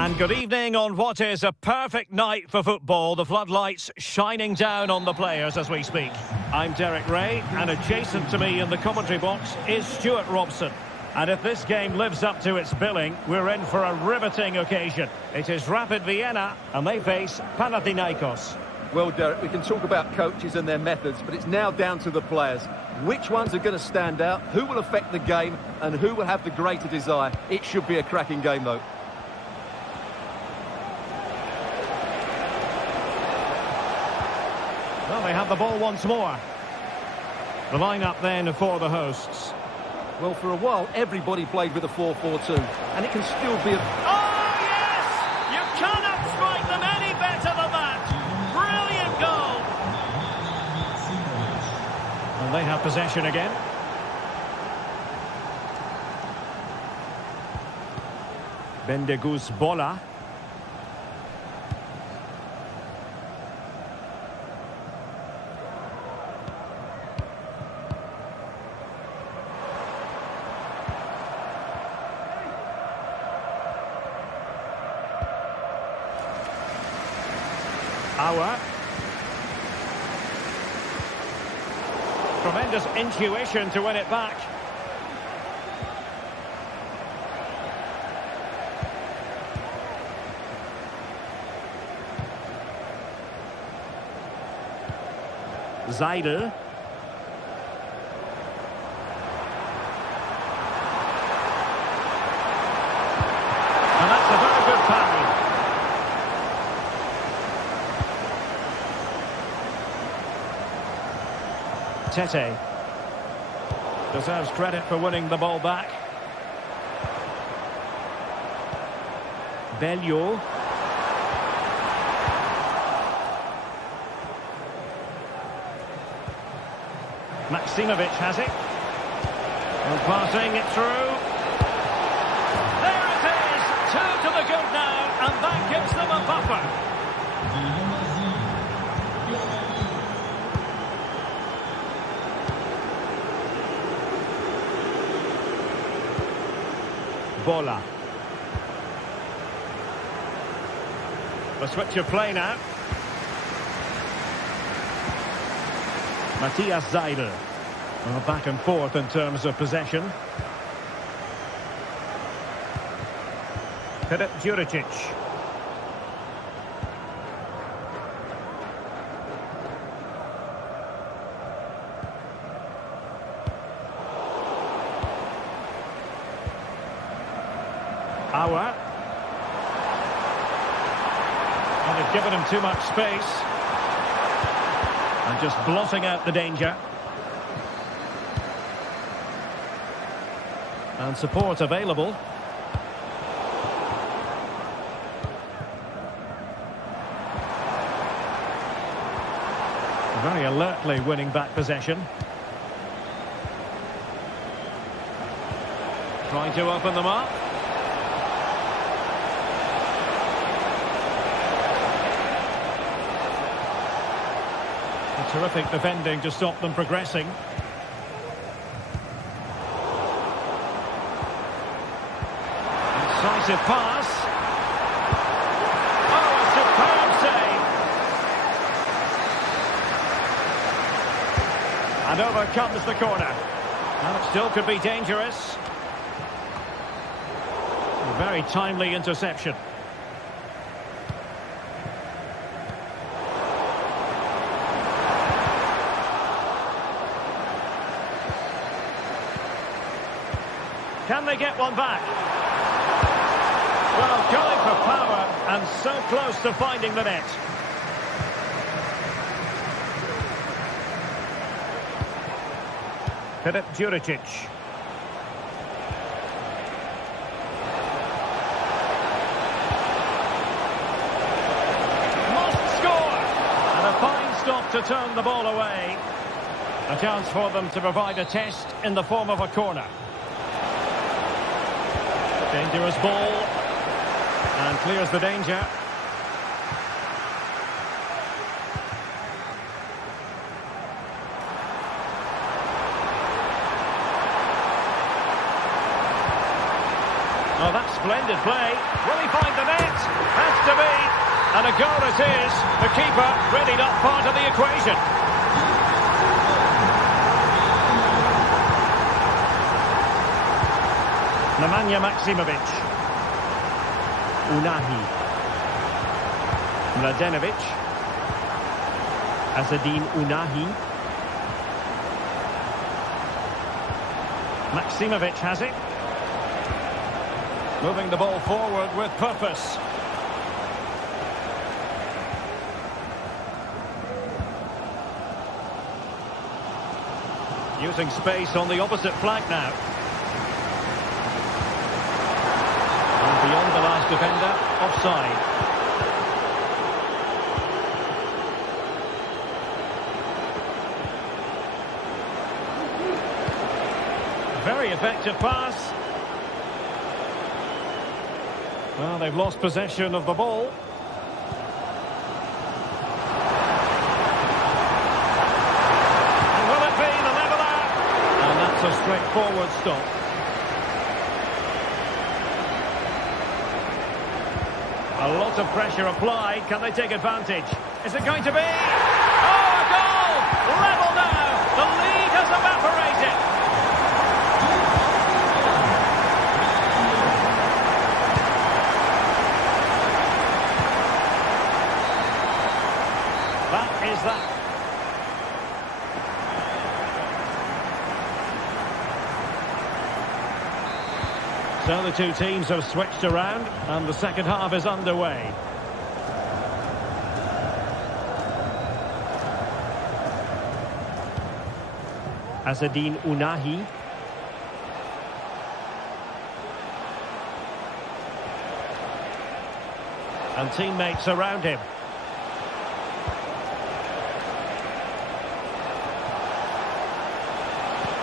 And good evening on what is a perfect night for football. The floodlights shining down on the players as we speak. I'm Derek Ray, and adjacent to me in the commentary box is Stuart Robson. And if this game lives up to its billing, we're in for a riveting occasion. It is Rapid Vienna, and they face Panathinaikos. Well, Derek, we can talk about coaches and their methods, but it's now down to the players. Which ones are going to stand out, who will affect the game, and who will have the greater desire? It should be a cracking game, though. Well, they have the ball once more. The lineup then for the hosts. Well, for a while, everybody played with a 4-4-2, and it can still be a... Oh, yes! You cannot strike them any better than that! Brilliant goal! And they have possession again. Bendegus Bola. Tremendous intuition to win it back. Seidel. And that's a very good parry. Tete deserves credit for winning the ball back. Bellio. Maximovic has it. And passing it through. There it is! 2 to the good now, and that gives them a buffer. Bola. The switch of play now. Matthias Seidel. Well, back and forth in terms of possession. Filip Juricic. Auer. And they've given him too much space. And just blotting out the danger. And support available. Very alertly winning back possession. Trying to open them up. Terrific defending to stop them progressing. Incisive pass. Oh, a superb save. And over comes the corner. And it still could be dangerous. A very timely interception. Can they get one back? Well, going for power and so close to finding the net. Filip Juricic. Must score! And a fine stop to turn the ball away. A chance for them to provide a test in the form of a corner. Dangerous ball, and clears the danger. Oh, that's splendid play. Will he find the net? Has to be. And a goal it is. The keeper really not part of the equation. Nemanja Maksimovic. Unahi. Mladenovic. Azzedine Unahi. Maksimovic has it. Moving the ball forward with purpose. Using space on the opposite flank now. And beyond the last defender, offside. Very effective pass. Well, they've lost possession of the ball. And will it be the leveller? And that's a straightforward stop. A lot of pressure applied. Can they take advantage? Is it going to be? Oh, a goal! Level now! The lead has evaporated! Is that. So the two teams have switched around and the second half is underway. Azzedine Unahi. And teammates around him.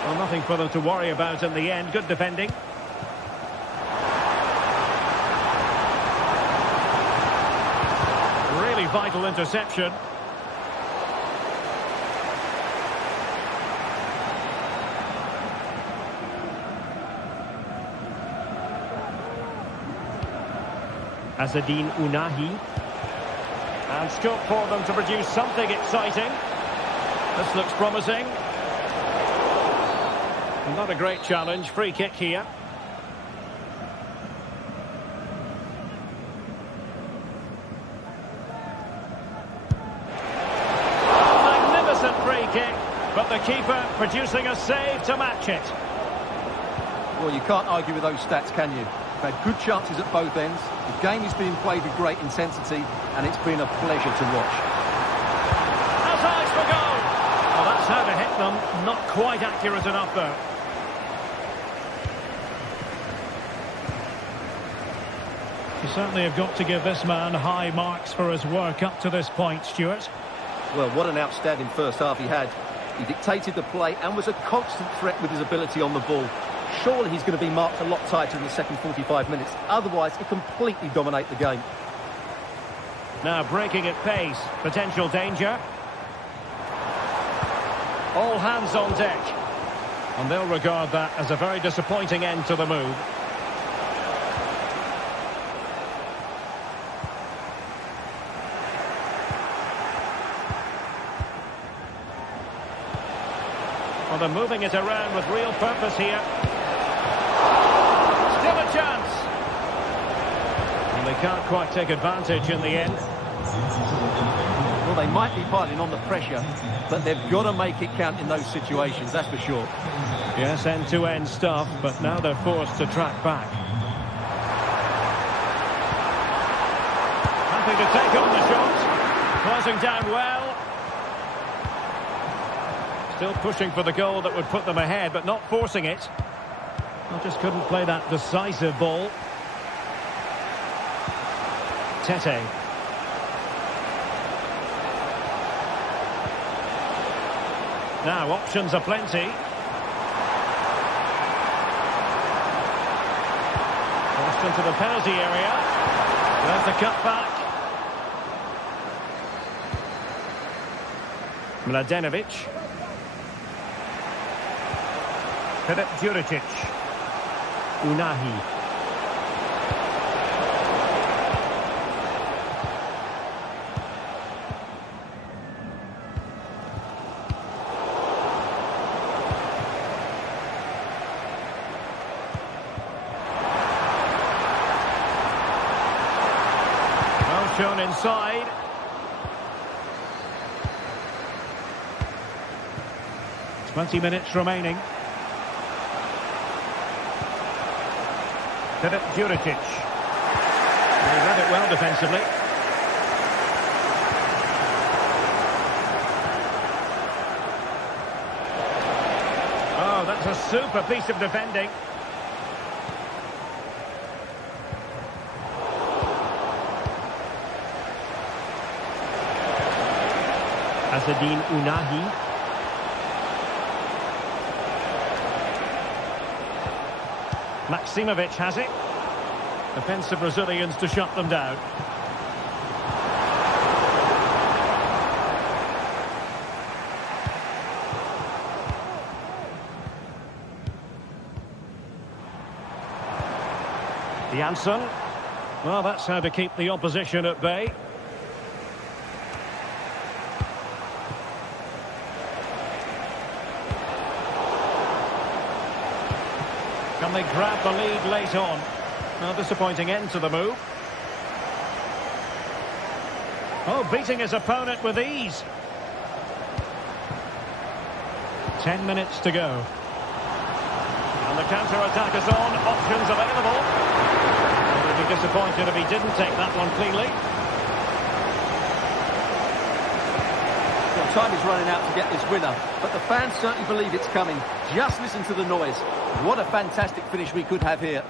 Well, nothing for them to worry about in the end. Good defending. Really vital interception. Azzedine Unahi. And scope for them to produce something exciting. This looks promising. Not a great challenge. Free kick here. Magnificent free kick, but the keeper producing a save to match it. Well, you can't argue with those stats, can you? They've had good chances at both ends. The game is being played with great intensity, and it's been a pleasure to watch. Has eyes for goal. Well, that's how to hit them. Not quite accurate enough, though. You certainly have got to give this man high marks for his work up to this point, Stuart. Well, what an outstanding first half he had. He dictated the play and was a constant threat with his ability on the ball. Surely he's going to be marked a lot tighter in the second 45 minutes. Otherwise, he'll completely dominate the game. Now breaking at pace. Potential danger. All hands on deck. And they'll regard that as a very disappointing end to the move. Well, they're moving it around with real purpose here. Still a chance. And they can't quite take advantage in the end. Well, they might be piling on the pressure, but they've got to make it count in those situations, that's for sure. Yes, end-to-end stuff, but now they're forced to track back. Happy to take on the shot. Closing down well. Still pushing for the goal that would put them ahead, but not forcing it. I just couldn't play that decisive ball. Tete. Now, options are plenty. Crossed into the penalty area. There's the cut back. Mladenovic. Filip Juricic. Unahi. Shown inside. "20 minutes remaining. Filip Juricic. He read it well defensively. Oh, that's a super piece of defending. Azzedine Ounahi. Maksimovic has it. Defensive Brazilians to shut them down. Jansson. Well, that's how to keep the opposition at bay. Can they grab the lead late on? No, disappointing end to the move. Oh, beating his opponent with ease. 10 minutes to go. And the counter-attack is on. Options available. He would be disappointed if he didn't take that one cleanly. Well, time is running out to get this winner, but the fans certainly believe it's coming. Just listen to the noise. What a fantastic finish we could have here.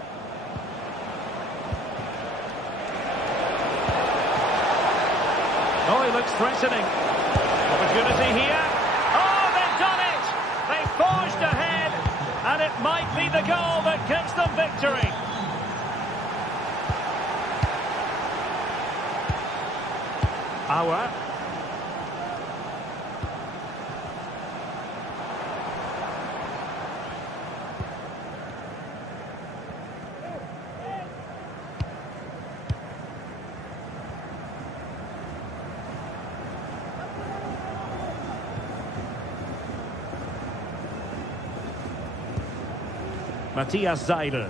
Oh, he looks threatening. Opportunity here. Oh, they've done it! They forged ahead, and it might be the goal that gives them victory. Auer. Matthias Seidel.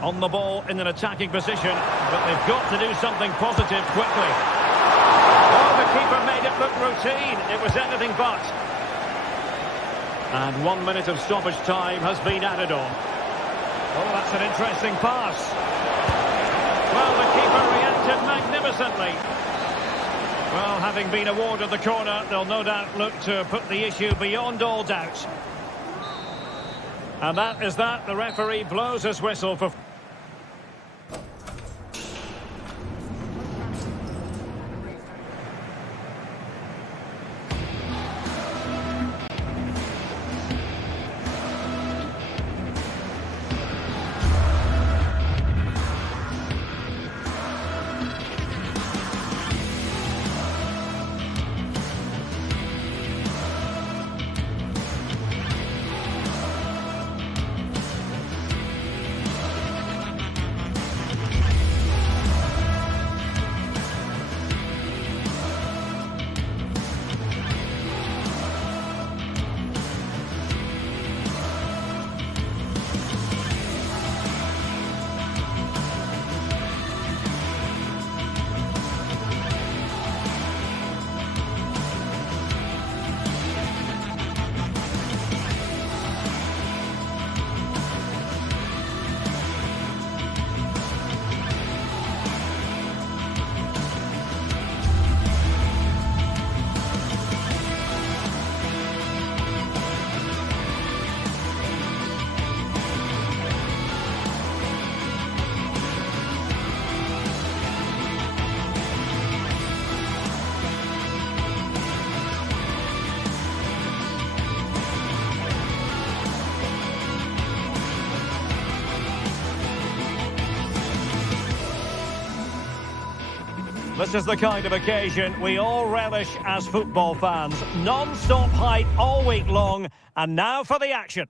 On the ball in an attacking position, but they've got to do something positive quickly. Oh, the keeper made it look routine. It was anything but. And 1 minute of stoppage time has been added on. Oh, that's an interesting pass. Well, the keeper reacted magnificently. Well, having been awarded the corner, they'll no doubt look to put the issue beyond all doubt. And that is that. The referee blows his whistle for... This is the kind of occasion we all relish as football fans. Non-stop hype all week long, and now for the action.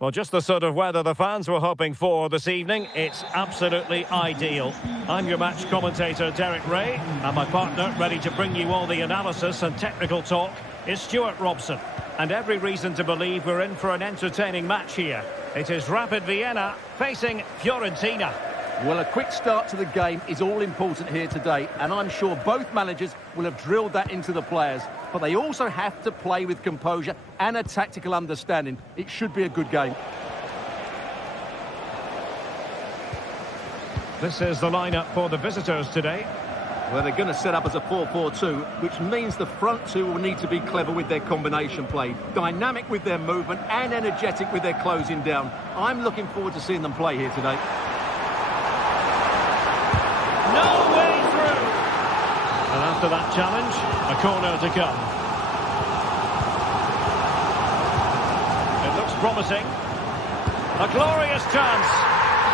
Well, just the sort of weather the fans were hoping for this evening. It's absolutely ideal. I'm your match commentator, Derek Ray, and my partner, ready to bring you all the analysis and technical talk, is Stuart Robson. And every reason to believe we're in for an entertaining match here. It is Rapid Vienna facing Fiorentina. Well, a quick start to the game is all important here today, and I'm sure both managers will have drilled that into the players. But they also have to play with composure and a tactical understanding. It should be a good game. This is the lineup for the visitors today. Well, they're going to set up as a 4-4-2, which means the front two will need to be clever with their combination play, dynamic with their movement and energetic with their closing down. I'm looking forward to seeing them play here today. No way through! And after that challenge, a corner to come. It looks promising. A glorious chance.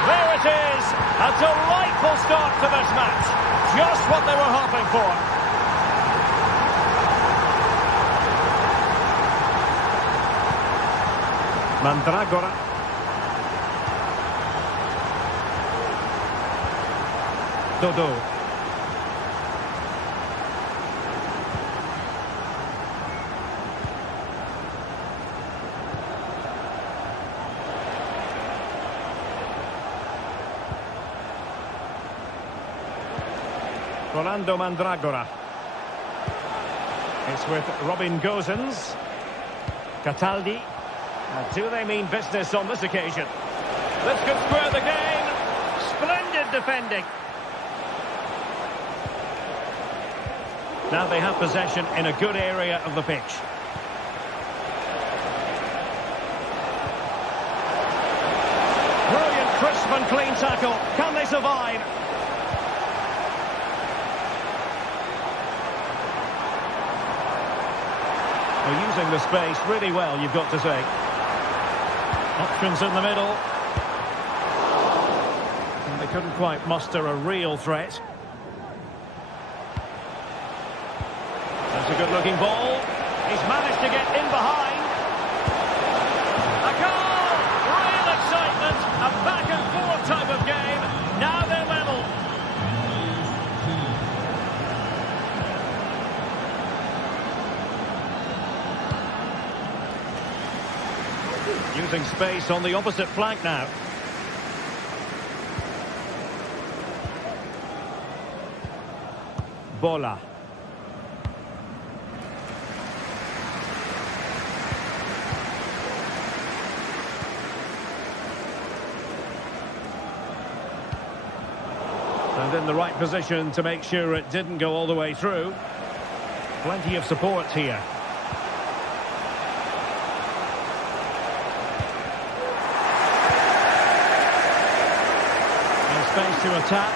There it is! A delightful start to this match. Just what they were hoping for. Mandragora. Dodo. Rolando Mandragora. It's with Robin Gosens. Cataldi. Do they mean business on this occasion? This could square the game. Splendid defending. Now they have possession in a good area of the pitch. Brilliant, crisp and clean tackle. Can they survive? They're using the space really well, you've got to say. Options in the middle. And they couldn't quite muster a real threat. That's a good-looking ball. He's managed to get in behind. A goal! Real excitement. A back-and-forth type of game. Now they're level. Using space on the opposite flank now. Bola. And in the right position to make sure it didn't go all the way through. Plenty of support here. Space to attack.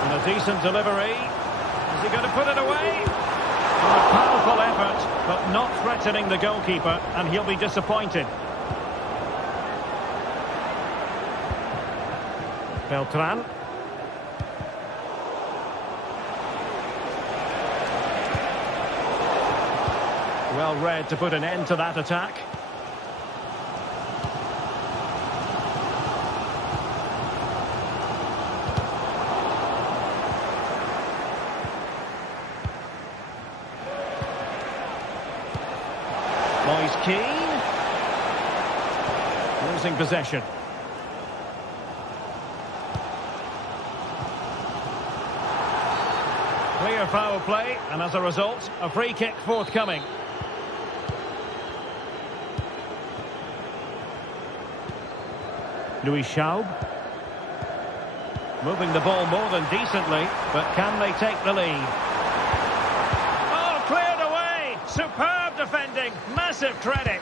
And a decent delivery. Is he going to put it away? A powerful effort, but not threatening the goalkeeper, and he'll be disappointed. Beltran. Well read to put an end to that attack. Keane. Losing possession. Clear foul play, and as a result, a free kick forthcoming. Louis Schaub. Moving the ball more than decently, but can they take the lead? Oh, cleared away! Superb defending, massive credit.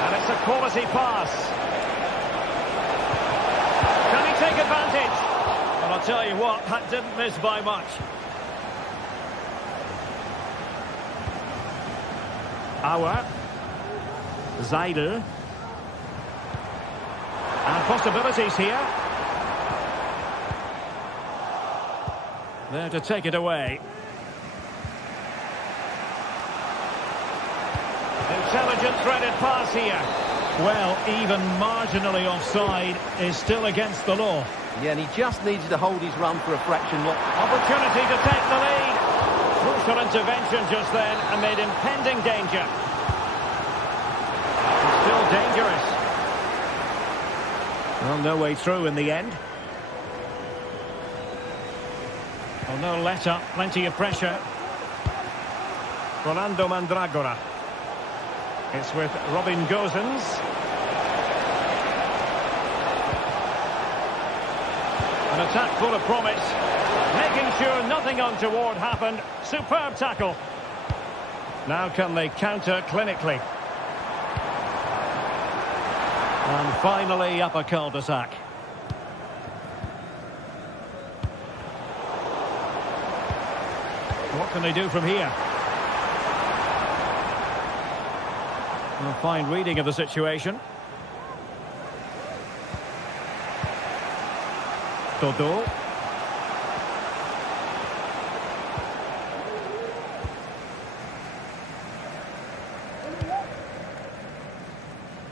And it's a quality pass. Can he take advantage? Well, I'll tell you what, that didn't miss by much. Auer. Seidel. And possibilities here. There to take it away. Intelligent threaded pass here. Well, even marginally offside is still against the law. Yeah, and he just needed to hold his run for a fraction longer. Opportunity to take the lead. Crucial intervention just then amid impending danger. It's still dangerous. Well, no way through in the end. Oh, no let up, plenty of pressure. Rolando Mandragora. It's with Robin Gosens. An attack full of promise. Making sure nothing untoward happened. Superb tackle. Now can they counter clinically? And finally up a cul-de-sac. What can they do from here? A fine reading of the situation. Todo.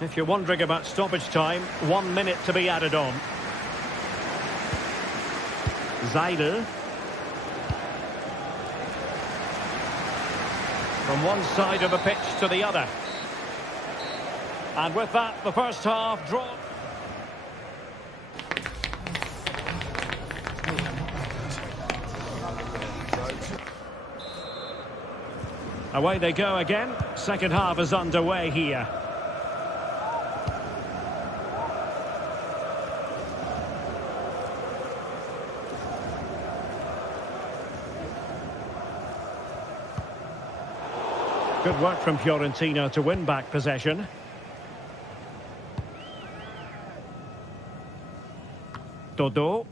If you're wondering about stoppage time, 1 minute to be added on. Zaidel. From one side of the pitch to the other. And with that, the first half drawn. Away they go again. Second half is underway here. Good work from Fiorentina to win back possession. Todo.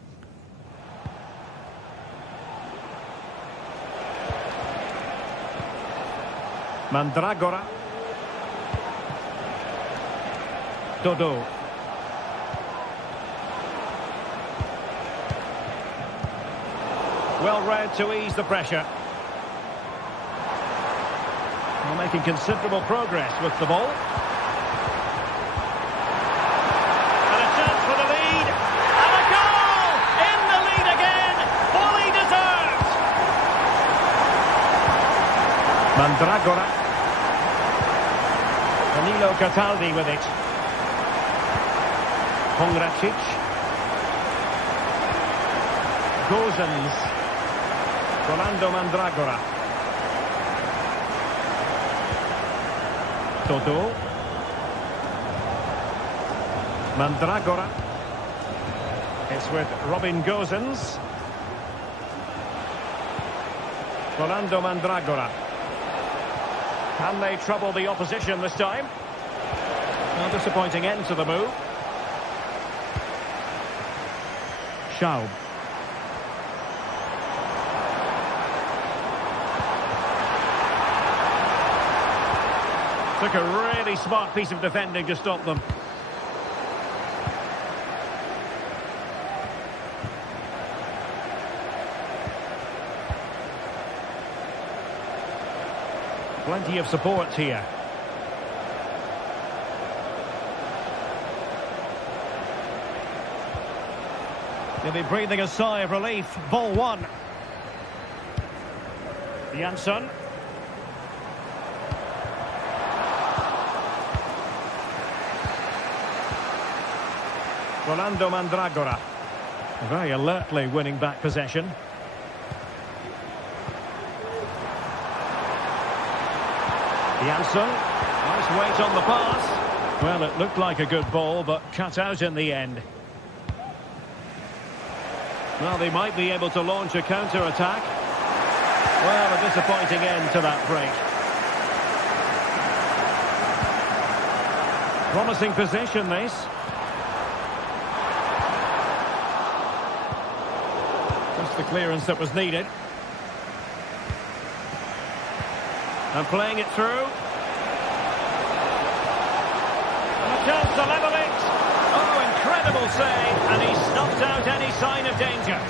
Mandragora. Todo. Well read to ease the pressure. Well, making considerable progress with the ball. And a chance for the lead. And a goal! In the lead again! Fully deserved! Mandragora. Danilo Cataldi with it. Pongracic. Gosens. Rolando Mandragora. Todo. Mandragora. It's with Robin Gosens. Rolando Mandragora. Can they trouble the opposition this time? A disappointing end to the move. Schaub. Took a really smart piece of defending to stop them. Plenty of support here. They'll be breathing a sigh of relief. Ball one. Jansson. Rolando Mandragora. Very alertly winning back possession. Jansson. Nice weight on the pass. Well, it looked like a good ball, but cut out in the end. Well, they might be able to launch a counter-attack. Well, a disappointing end to that break. Promising position, this. Just the clearance that was needed. And playing it through. And a chance to level it. Oh, incredible save. And he snuffed out any sign of danger.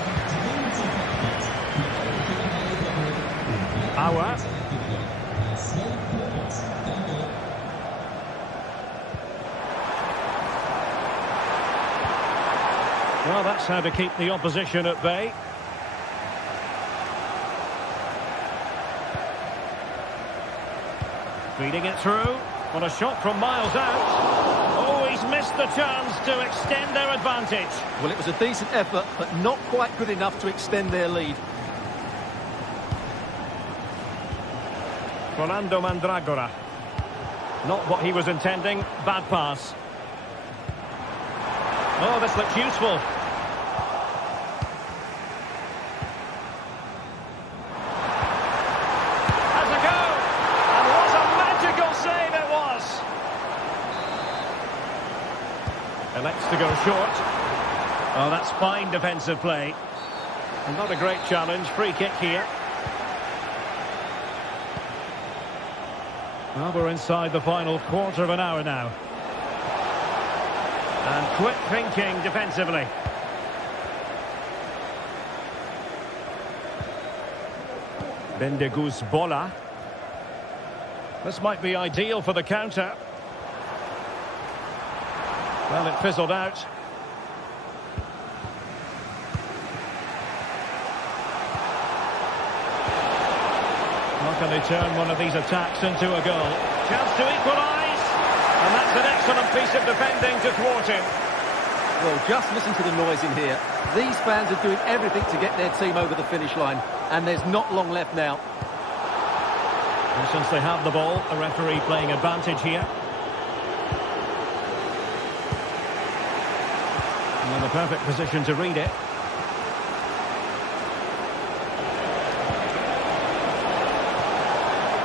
that's how to keep the opposition at bay. Feeding it through. On a shot from miles out. Oh, he's missed the chance to extend their advantage. Well, it was a decent effort, but not quite good enough to extend their lead. Fernando Mandragora. Not what he was intending. Bad pass. Oh, this looks useful. Has a go. And what a magical save it was. Elects to go short. Oh, that's fine defensive play. And not a great challenge. Free kick here. Well, we're inside the final quarter of an hour now. And quick thinking defensively. Bendeguz Bola. This might be ideal for the counter. Well, it fizzled out. How can they turn one of these attacks into a goal? Chance to equalise. And that's an excellent piece of defending to thwart him. Well, just listen to the noise in here. These fans are doing everything to get their team over the finish line. And there's not long left now. And since they have the ball, a referee playing advantage here. And in the perfect position to read it.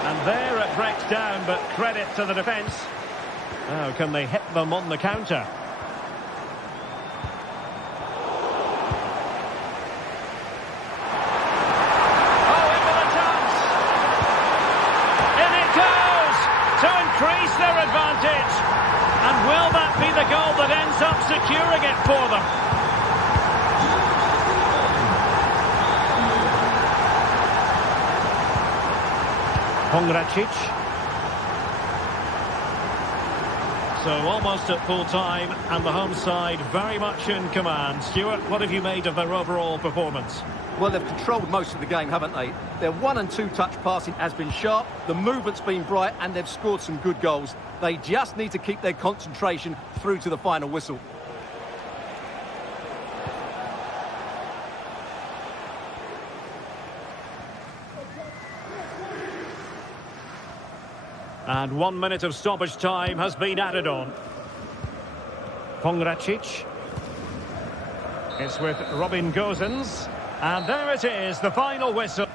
And there it breaks down, but credit to the defence. Now, can they hit them on the counter? Oh, into the chance! In it goes! To increase their advantage! And will that be the goal that ends up securing it for them? Pongracic. So almost at full time, and the home side very much in command. Stuart, what have you made of their overall performance? Well, they've controlled most of the game, haven't they? Their 1- and 2-touch passing has been sharp, the movement's been bright, and they've scored some good goals. They just need to keep their concentration through to the final whistle. And 1 minute of stoppage time has been added on. Pongracic. It's with Robin Gosens. And there it is, the final whistle.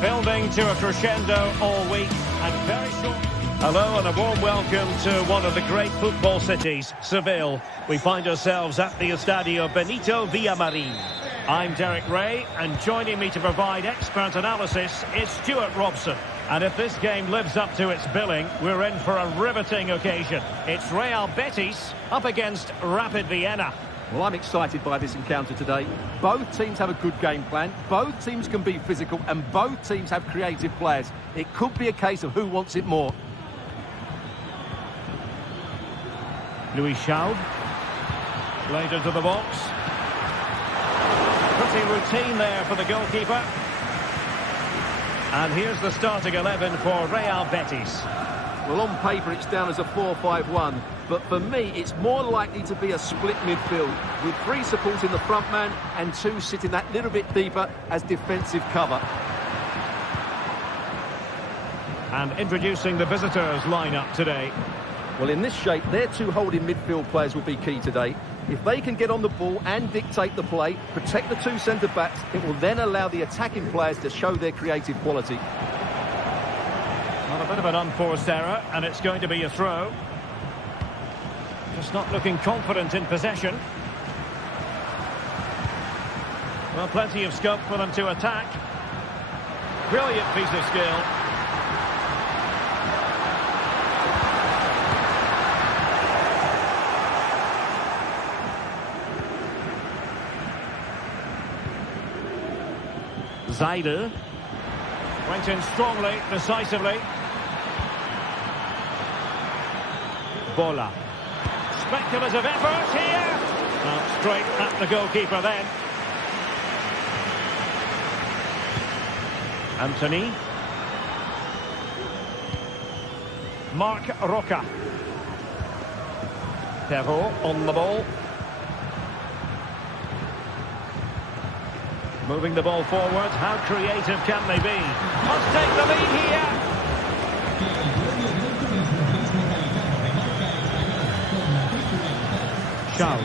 Building to a crescendo all week and very short. Hello and a warm welcome to one of the great football cities, Seville. We find ourselves at the Estadio Benito Villamarín. I'm Derek Ray, and joining me to provide expert analysis is Stuart Robson. And if this game lives up to its billing, we're in for a riveting occasion. It's Real Betis up against Rapid Vienna. Well, I'm excited by this encounter today. Both teams have a good game plan, both teams can be physical, and both teams have creative players. It could be a case of who wants it more. Louis Schaub, laid into the box. Pretty routine there for the goalkeeper. And here's the starting 11 for Real Betis. Well, on paper it's down as a 4-5-1, but for me it's more likely to be a split midfield, with 3 supporting the front man and 2 sitting that little bit deeper as defensive cover. And introducing the visitors lineup today. Well, in this shape, their 2 holding midfield players will be key today. If they can get on the ball and dictate the play, protect the 2 centre-backs, it will then allow the attacking players to show their creative quality. Well, a bit of an unforced error, and it's going to be a throw. Just not looking confident in possession. Well, plenty of scope for them to attack. Brilliant piece of skill. Zaidel went in strongly, decisively. Bola. Speculative effort here. Well, straight at the goalkeeper then. Anthony. Marc Roca. Perrault on the ball. Moving the ball forward. How creative can they be? Must take the lead here. Schaub.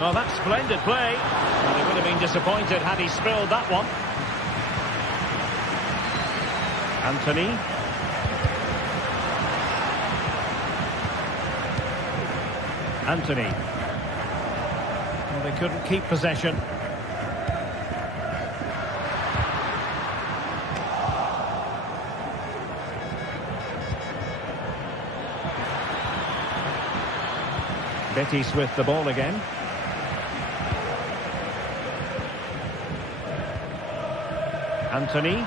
Oh, that's splendid play. Well, he would have been disappointed had he spilled that one. Anthony. Anthony. Well, they couldn't keep possession. Betis with the ball again. Anthony.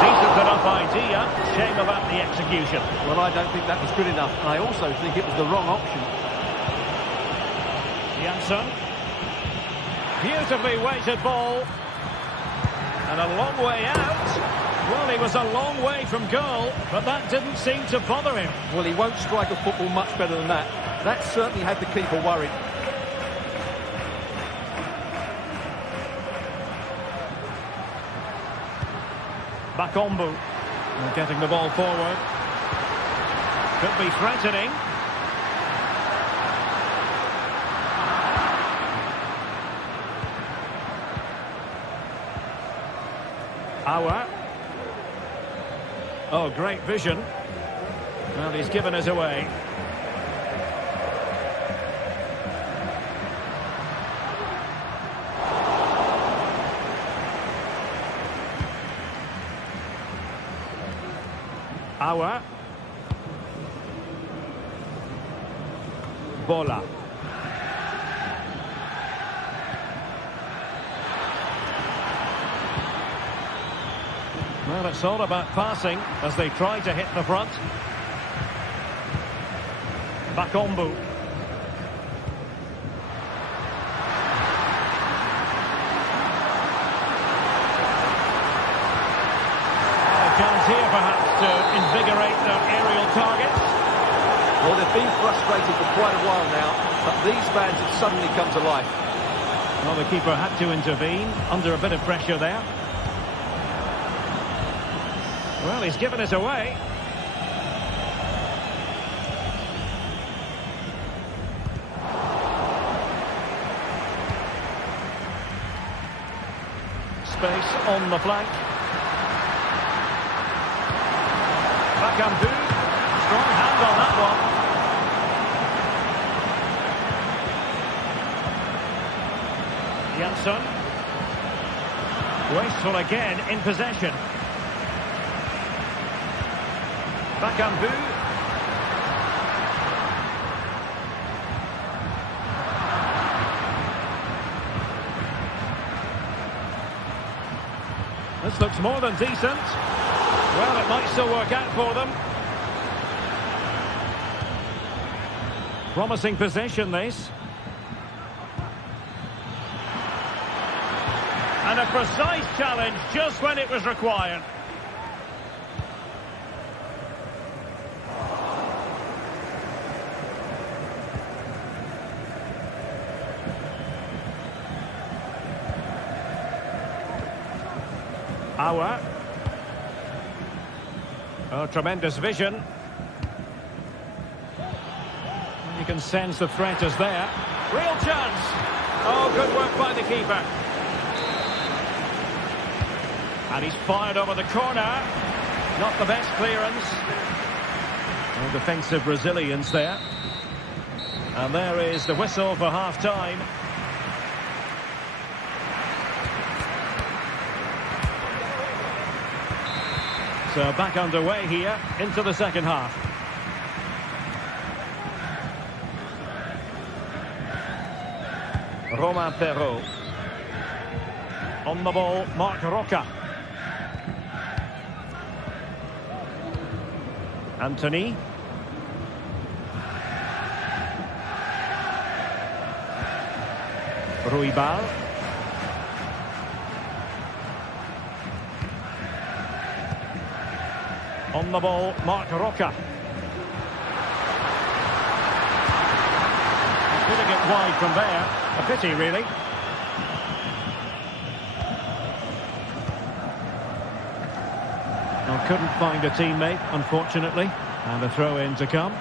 Decent enough idea. Shame about the execution. Well, I don't think that was good enough. I also think it was the wrong option. Janssen. Beautifully weighted ball. And a long way out. Well, he was a long way from goal, but that didn't seem to bother him. Well, he won't strike a football much better than that. That certainly had the keeper worried. Bakombu. Getting the ball forward. Could be threatening. Auer. Oh, great vision. Well, he's given us away. Auer. Bola. Well, it's all about passing as they try to hit the front. Bakombu. A chance here perhaps to invigorate their aerial targets. Well, they've been frustrated for quite a while now, but these fans have suddenly come to life. Well, the keeper had to intervene under a bit of pressure there. Well, he's given us away. space on the flank. Bakambu. Strong hand on that one. Jansson. Wasteful again in possession. Bakambu. This looks more than decent. Well, it might still work out for them. Promising possession, this. And a precise challenge just when it was required. Auer. Oh, tremendous vision. You can sense the threat is there. Real chance. Oh, good work by the keeper. And he's fired over the corner. Not the best clearance. No defensive resilience there. And there is the whistle for half-time. So back underway here into the second half. Roma Perrault. On the ball, Marc Roca. Anthony. Ruibal. On the ball, Marc Roca. Putting it wide from there. A pity, really. Well, couldn't find a teammate, unfortunately. And a throw-in to come.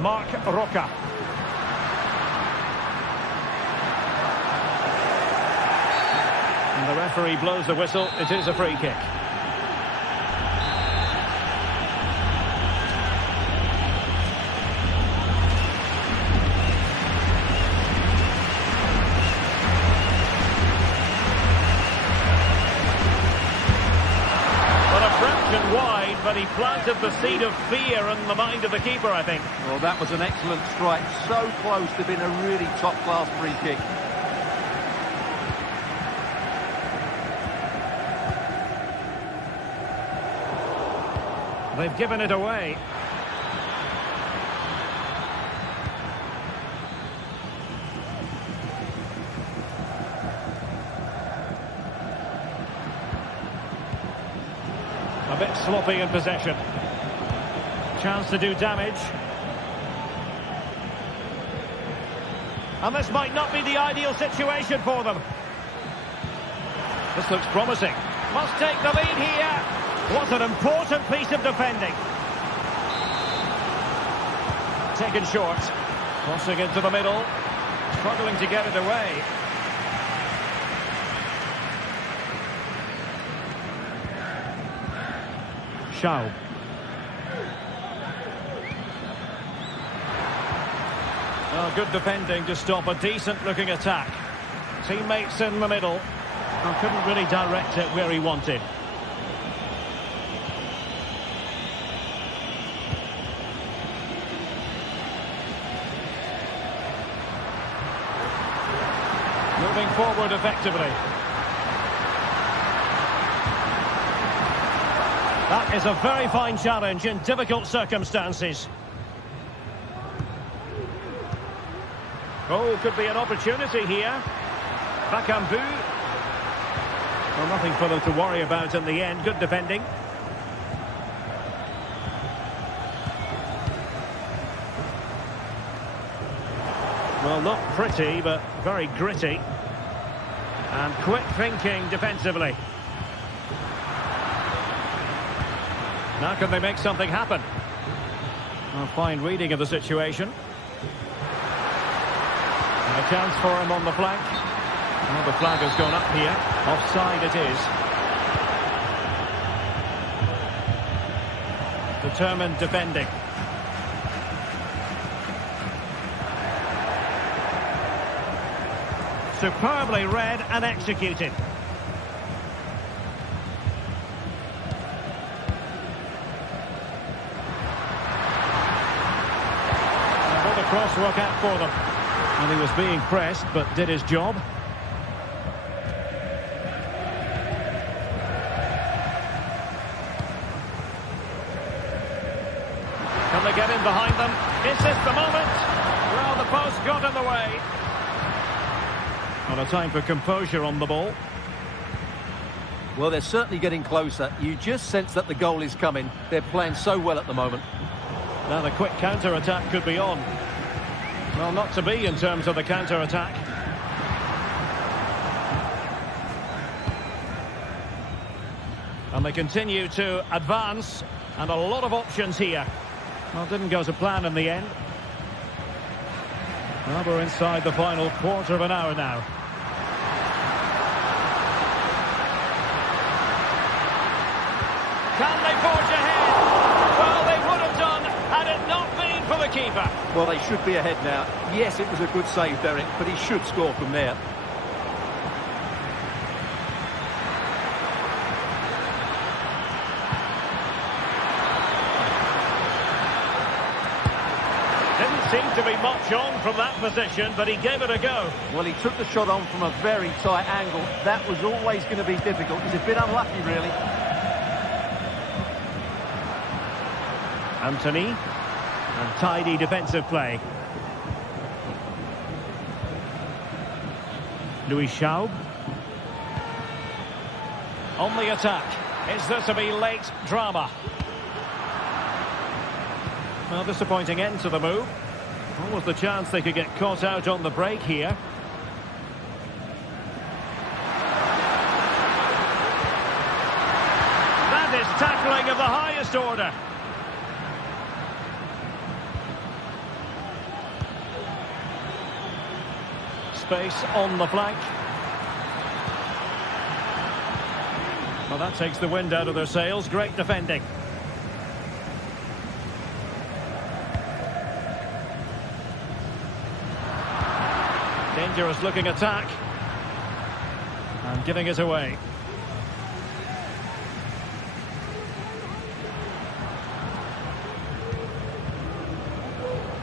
Marc Roca. And the referee blows the whistle. It is a free kick. Wide, but he planted the seed of fear in the mind of the keeper, I think. Well, that was an excellent strike. So close to being a really top-class free kick. They've given it away. A bit sloppy in possession. Chance to do damage. And this might not be the ideal situation for them. This looks promising. Must take the lead here. What an important piece of defending. Taken short. Crossing into the middle. Struggling to get it away. Schaub. Well, good defending to stop a decent-looking attack. Teammates in the middle. And couldn't really direct it where he wanted. Moving forward effectively. That is a very fine challenge in difficult circumstances. Oh, could be an opportunity here. Bakambu. Well, nothing for them to worry about in the end. Good defending. Well, not pretty, but very gritty. And quick thinking defensively. Now can they make something happen? A fine reading of the situation. A chance for him on the flank. Well, the flag has gone up here. Offside it is. Determined defending. Superbly read and executed. Will the cross work out for them? And he was being pressed, but did his job. Can they get in behind them? Is this the moment? Well, the post got in the way. Not a time for composure on the ball. Well, they're certainly getting closer. You just sense that the goal is coming. They're playing so well at the moment. Now the quick counter-attack could be on. Well, not to be in terms of the counter-attack. And they continue to advance. And a lot of options here. Well, didn't go to plan in the end. Well, we're inside the final quarter of an hour now. Can they forge ahead? Well, they would have done had it not been for the keeper. Well, they should be ahead now. Yes, it was a good save, Derek, but he should score from there. Didn't seem to be much on from that position, but he gave it a go. Well, he took the shot on from a very tight angle. That was always going to be difficult. He's a bit unlucky, really. Anthony, and tidy defensive play. Louis Schaub. On the attack. Is there to be late drama? Well, disappointing end to the move. What was the chance they could get caught out on the break here? That is tackling of the highest order. Space on the flank. Well, that takes the wind out of their sails. Great defending. Dangerous looking attack. And giving it away.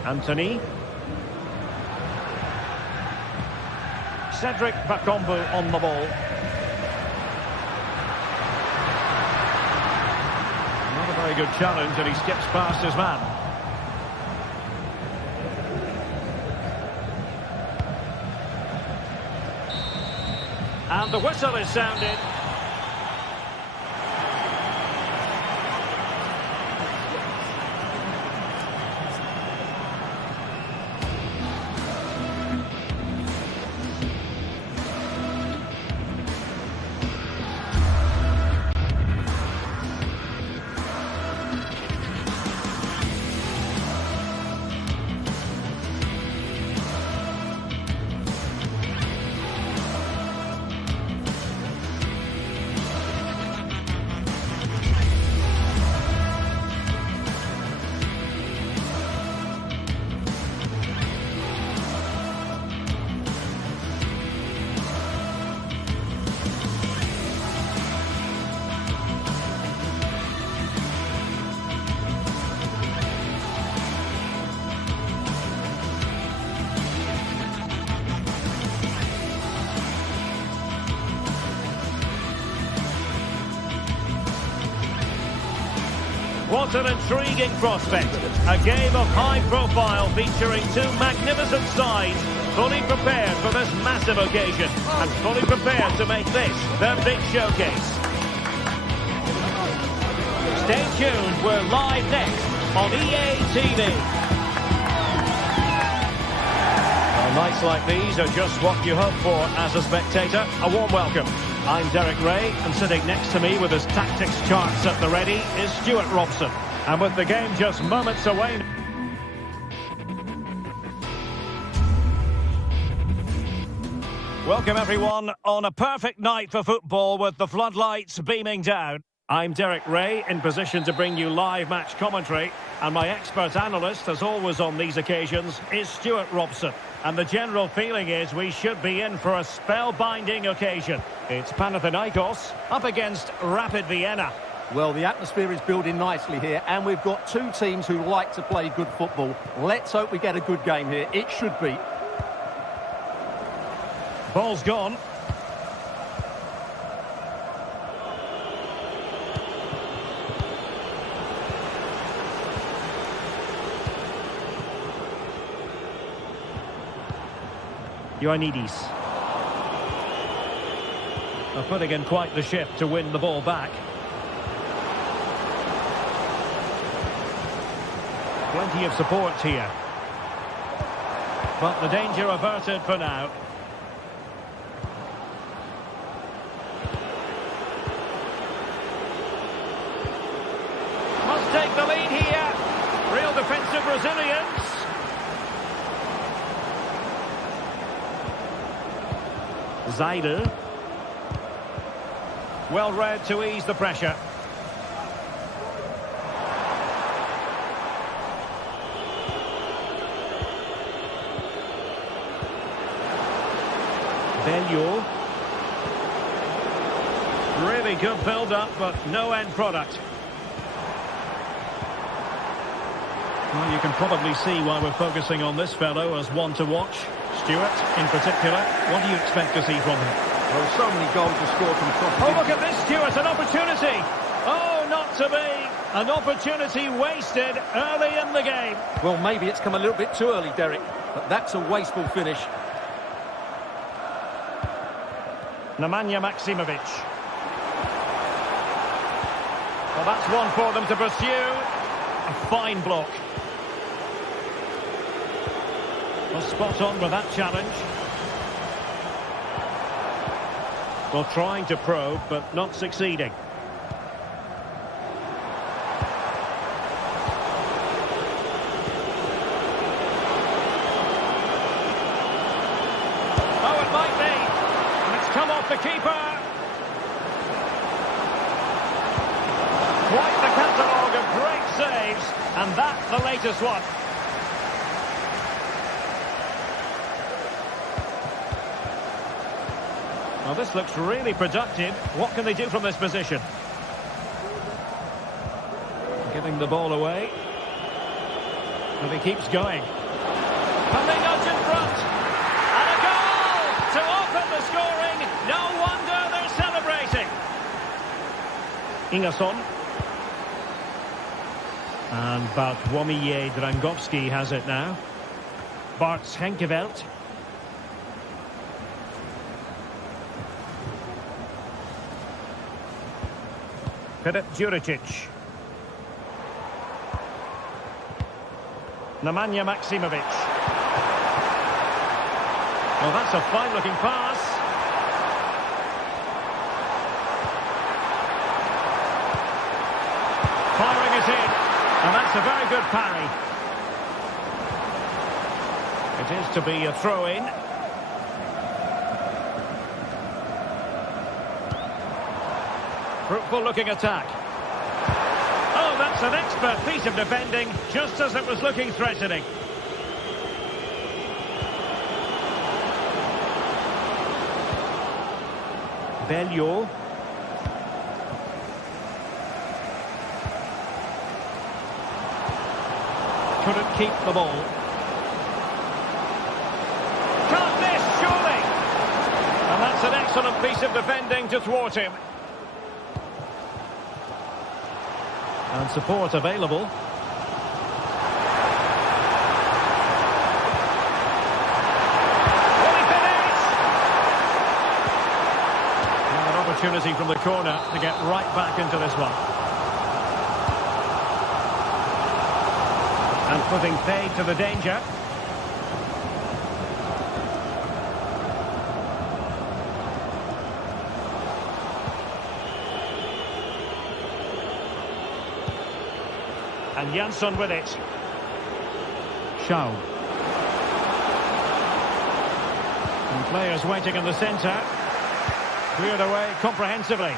Anthony. Cedric Bakambu on the ball. Not a very good challenge, and he skips past his man. And the whistle is sounded. What an intriguing prospect. A game of high profile featuring two magnificent sides, fully prepared for this massive occasion and fully prepared to make this their big showcase. Stay tuned, we're live next on EA TV. Well, nights like these are just what you hope for as a spectator. A warm welcome. I'm Derek Ray, and sitting next to me with his tactics charts at the ready is Stuart Robson. And with the game just moments away... Welcome everyone on a perfect night for football with the floodlights beaming down. I'm Derek Ray, in position to bring you live match commentary, and my expert analyst, as always on these occasions, is Stuart Robson. And the general feeling is we should be in for a spellbinding occasion. It's Panathinaikos up against Rapid Vienna. Well, the atmosphere is building nicely here, and we've got two teams who like to play good football. Let's hope we get a good game here. It should be. Ball's gone. Ioannidis. They're putting in quite the shift to win the ball back. Plenty of support here. But the danger averted for now. Must take the lead here. Real defensive resilience. Seidel. Well read to ease the pressure. Bellew. Really good build-up, but no end product. Well, you can probably see why we're focusing on this fellow as one to watch. Stuart, in particular, what do you expect to see from him? Well, so many goals to score from crossing. Oh, look at this, Stuart, an opportunity. Oh, not to be. An opportunity wasted early in the game. Well, maybe it's come a little bit too early, Derek, but that's a wasteful finish. Nemanja Maksimovic. Well, that's one for them to pursue. A fine block. Well, spot on with that challenge. Well, trying to probe, but not succeeding. Oh, it might be. And it's come off the keeper. Quite the catalogue of great saves. And that's the latest one. Well, this looks really productive. What can they do from this position? Giving the ball away. And he keeps going. Can they nudge in front? And a goal to open the scoring. No wonder they're celebrating. Ingerson. And Bartłomiej Drangowski has it now. Bart Schenkeveld. Filip Juricic. Nemanja Maksimovic. Well, that's a fine-looking pass. Firing it in. And that's a very good parry. It is to be a throw-in. Fruitful looking attack. Oh, that's an expert piece of defending, just as it was looking threatening. Bellew. Couldn't keep the ball. Can't miss, surely! And that's an excellent piece of defending to thwart him. And support available. Will he finish? And an opportunity from the corner to get right back into this one. And putting paid to the danger. And Jansson with it. Shaw. And Players waiting in the centre. Cleared away comprehensively.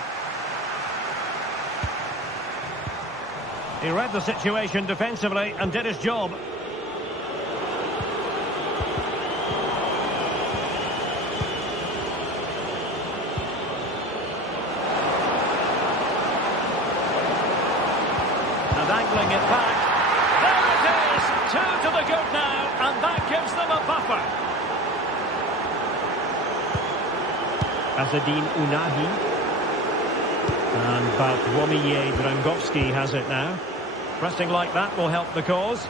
He read the situation defensively and did his job. And angling it back. There it is! 2 to the good now, and that gives them a buffer. Azadine Unahi. And Bartłomiej Drangowski has it now. Pressing like that will help the cause.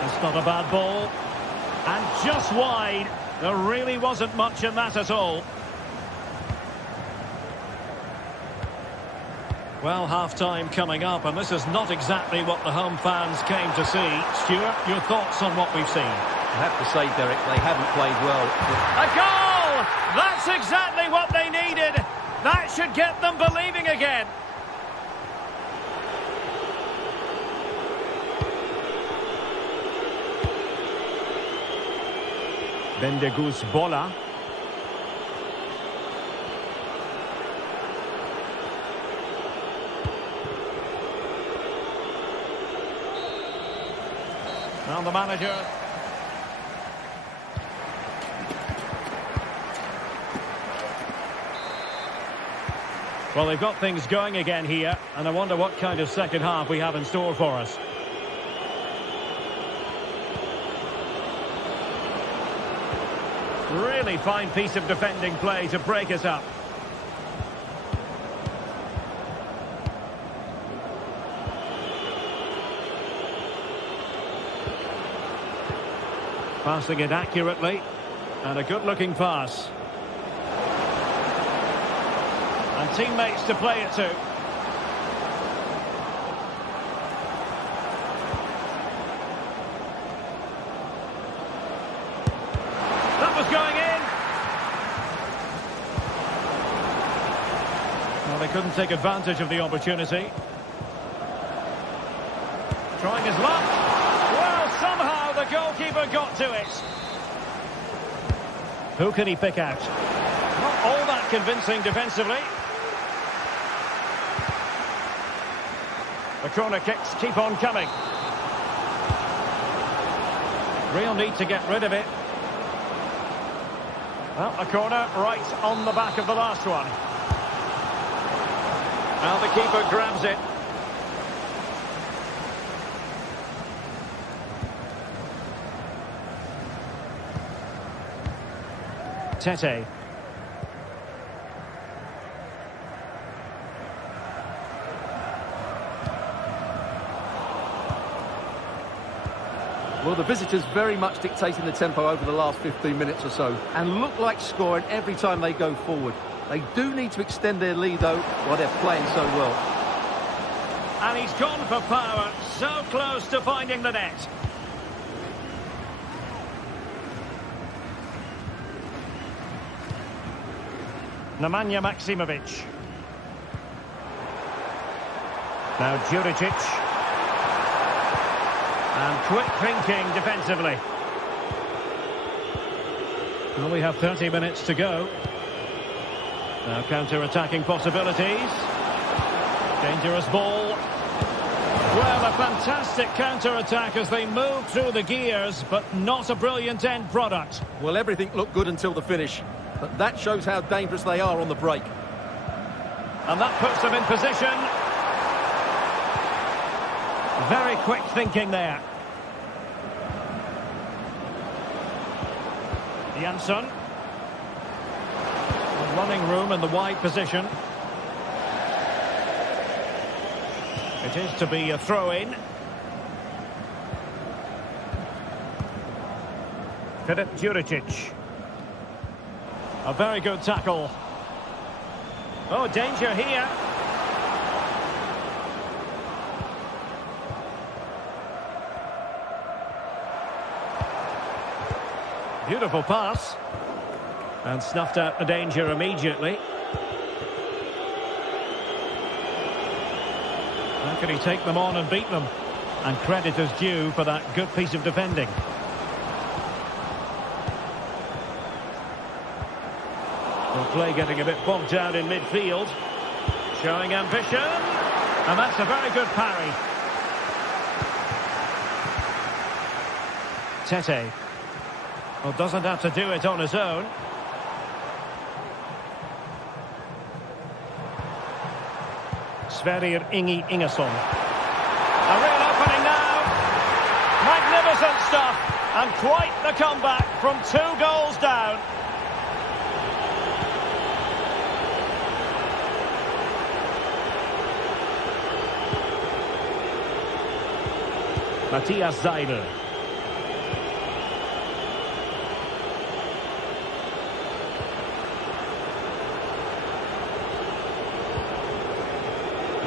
That's not a bad ball. And just wide. There really wasn't much in that at all. Well, half-time coming up, and this is not exactly what the home fans came to see. Stuart, your thoughts on what we've seen? I have to say, Derek, they haven't played well. A goal! That's exactly what they needed. That should get them believing again. Bendegus Bola. And the manager. Well, they've got things going again here, and I wonder what kind of second half we have in store for us. Really fine piece of defending play to break us up. Passing it accurately, and a good-looking pass. And teammates to play it to. That was going in. Well, they couldn't take advantage of the opportunity. Trying his luck. Well, somehow the goalkeeper got to it. Who can he pick out? Not all that convincing defensively. The corner kicks keep on coming. Real need to get rid of it. Well, a corner right on the back of the last one. Now the keeper grabs it. Tete. Well, the visitors very much dictating the tempo over the last 15 minutes or so and look like scoring every time they go forward. They do need to extend their lead, though, while they're playing so well. And he's gone for power, so close to finding the net. Nemanja Maksimovic. Now Juricic. And quick thinking defensively. Well, we have 30 minutes to go. Now counter-attacking possibilities. Dangerous ball. Well, a fantastic counter-attack as they move through the gears, but not a brilliant end product. Well, everything looked good until the finish. But that shows how dangerous they are on the break. And that puts them in position. Very quick thinking there. Jansson. Running room in the wide position. It is to be a throw-in. Filip Juricic. A very good tackle. Oh, danger here. Beautiful pass. And snuffed out the danger immediately. How can he take them on and beat them? And credit is due for that good piece of defending. The play getting a bit bogged down in midfield. Showing ambition. And that's a very good parry. Tete. Well, doesn't have to do it on his own. Sverrir Ingi Ingesson. A real opening now. Magnificent stuff. And quite the comeback from 2 goals down. Matthias Seidel.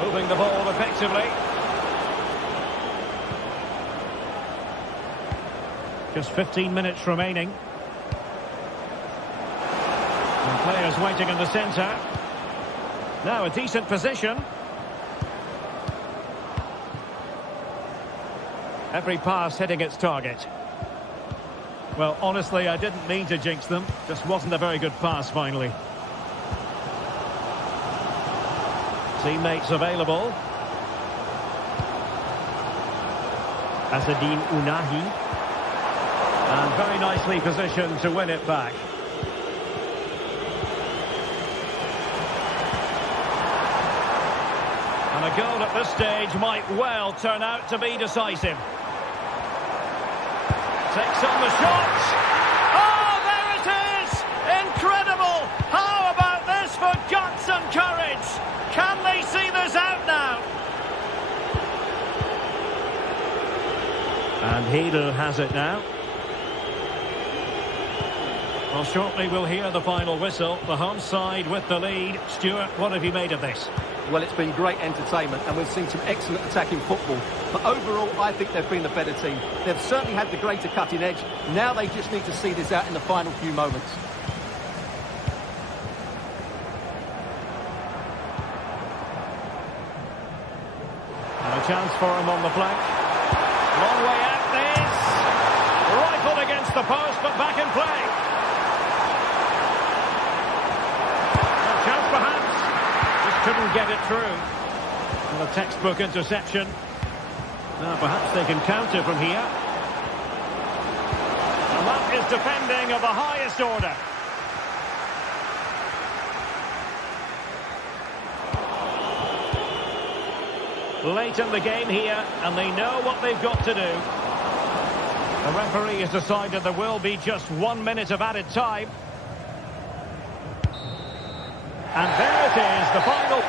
Moving the ball effectively. Just 15 minutes remaining. And players waiting in the centre. Now a decent position. Every pass hitting its target. Well, honestly, I didn't mean to jinx them. Just wasn't a very good pass, finally. Teammates available. Asadine Unahi. And very nicely positioned to win it back. And a goal at this stage might well turn out to be decisive. Takes on the shot. Oh, there it is! Incredible! How about this for guts and courage? Can they see this out now? And Hedel has it now. Well, shortly we'll hear the final whistle. The home side with the lead. Stuart, what have you made of this? Well, it's been great entertainment and we've seen some excellent attacking football. But overall, I think they've been the better team. They've certainly had the greater cutting edge. Now they just need to see this out in the final few moments. And a chance for him on the flank. Long way out this. Rifled against the post, but back in play. A chance perhaps. Just couldn't get it through. And a textbook interception. Now perhaps they can counter from here. And that is defending of the highest order. Late in the game here, and they know what they've got to do. The referee has decided there will be just 1 minute of added time. And there it is, the final.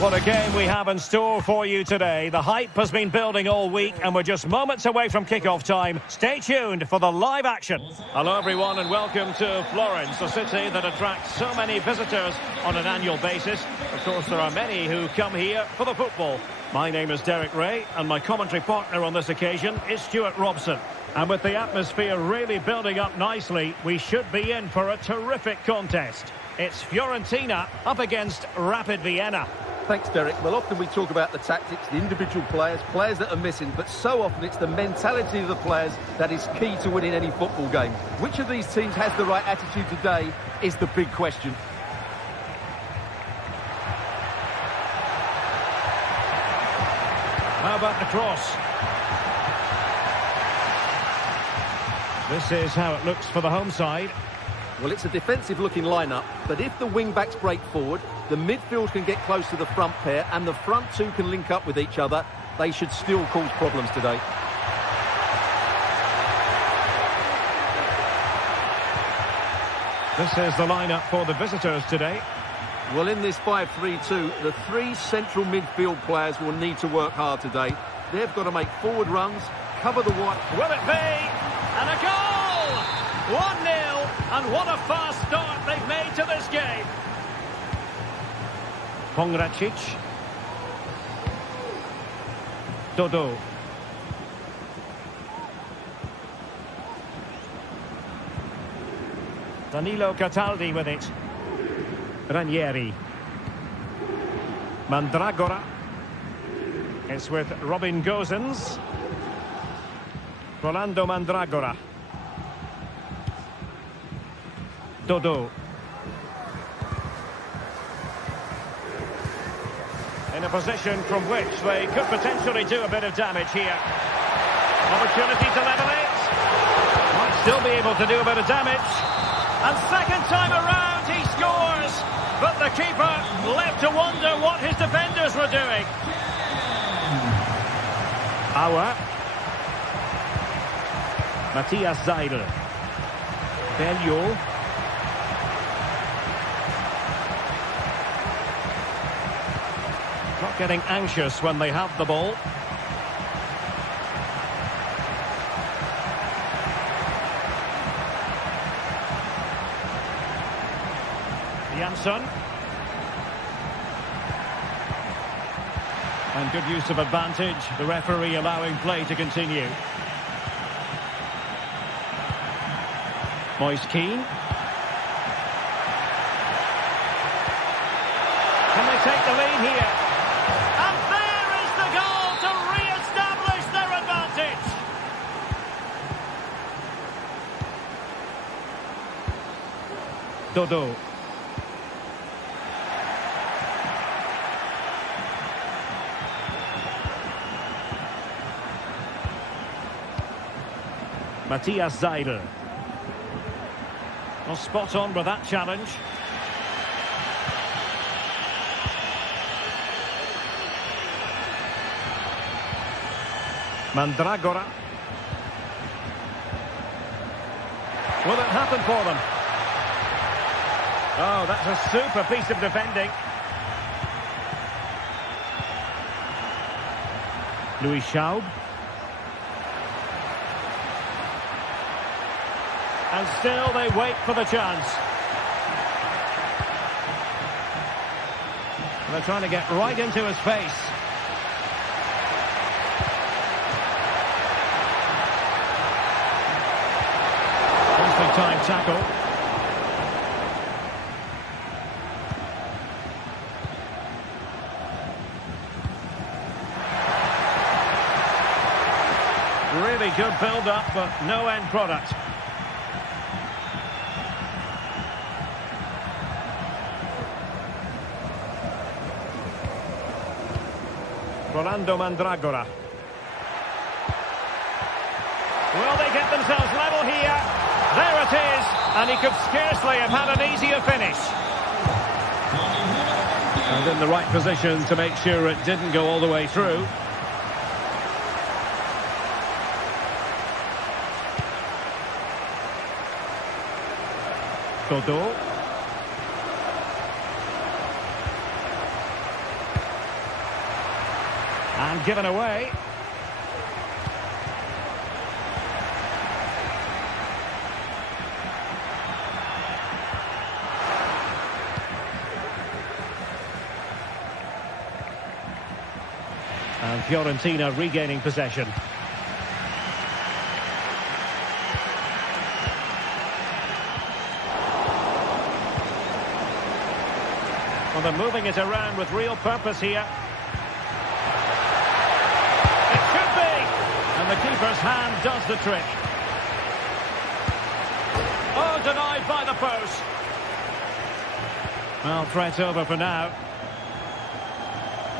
What a game we have in store for you today. The hype has been building all week and we're just moments away from kick-off time. Stay tuned for the live action. Hello everyone and welcome to Florence, a city that attracts so many visitors on an annual basis. Of course, there are many who come here for the football. My name is Derek Ray and my commentary partner on this occasion is Stuart Robson. And with the atmosphere really building up nicely, we should be in for a terrific contest. It's Fiorentina up against Rapid Vienna. Thanks, Derek. Well, often we talk about the tactics, the individual players that are missing, but so often it's the mentality of the players that is key to winning any football game. Which of these teams has the right attitude today is the big question. How about the cross? This is how it looks for the home side. Well, it's a defensive-looking lineup, but if the wing-backs break forward, the midfield can get close to the front pair, and the front two can link up with each other, they should still cause problems today. This is the lineup for the visitors today. Well, in this 5-3-2, the three central midfield players will need to work hard today. They've got to make forward runs, cover the wide... Will it be? And a goal! 1-0. And what a fast start they've made to this game. Pongracic. Dodo. Danilo Cataldi with it. Ranieri. Mandragora. It's with Robin Gosens. Rolando Mandragora. Dodo. In a position from which they could potentially do a bit of damage here. Opportunity to level it. Might still be able to do a bit of damage. And second time around he scores. But the keeper left to wonder what his defenders were doing. Auer. Matthias Seidel. Bellio. Not getting anxious when they have the ball. Jansson. And good use of advantage. The referee allowing play to continue. Moise Keane. Can they take the lead here? And there is the goal to re-establish their advantage. Dodo. Matthias Seidel. Well, spot on with that challenge. Mandragora. Will it happen for them? Oh, that's a super piece of defending. Louis Schaub. And still they wait for the chance. They're trying to get right into his face. Big time tackle. Really good build-up, but no end product. Rolando Mandragora. Will they get themselves level here? There it is, and he could scarcely have had an easier finish. And in the right position to make sure it didn't go all the way through. And given away. And Fiorentina regaining possession. Well, they're moving it around with real purpose here. It should be! And the keeper's hand does the trick. Oh, denied by the post. Well, threat over for now.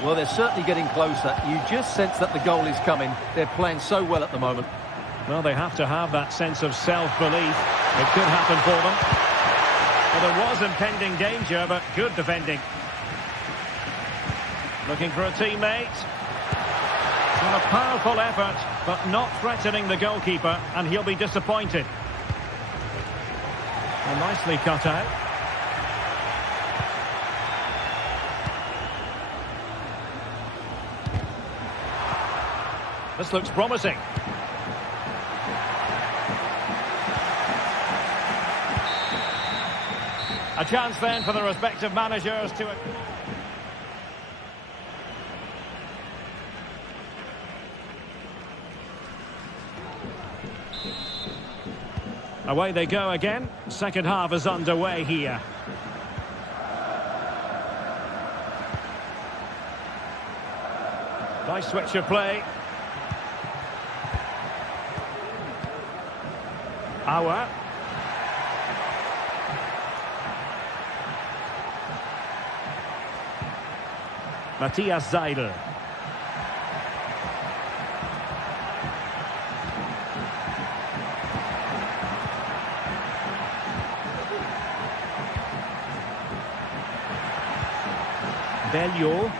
Well, they're certainly getting closer. You just sense that the goal is coming. They're playing so well at the moment. Well, they have to have that sense of self-belief. It could happen for them. Well, there was impending danger, but good defending. Looking for a teammate. Well, a powerful effort, but not threatening the goalkeeper, and he'll be disappointed. Well, nicely cut out. This looks promising. A chance then for the respective managers to... Away they go again. Second half is underway here. Nice switch of play. Auer. Matthias Seidel. Belleau.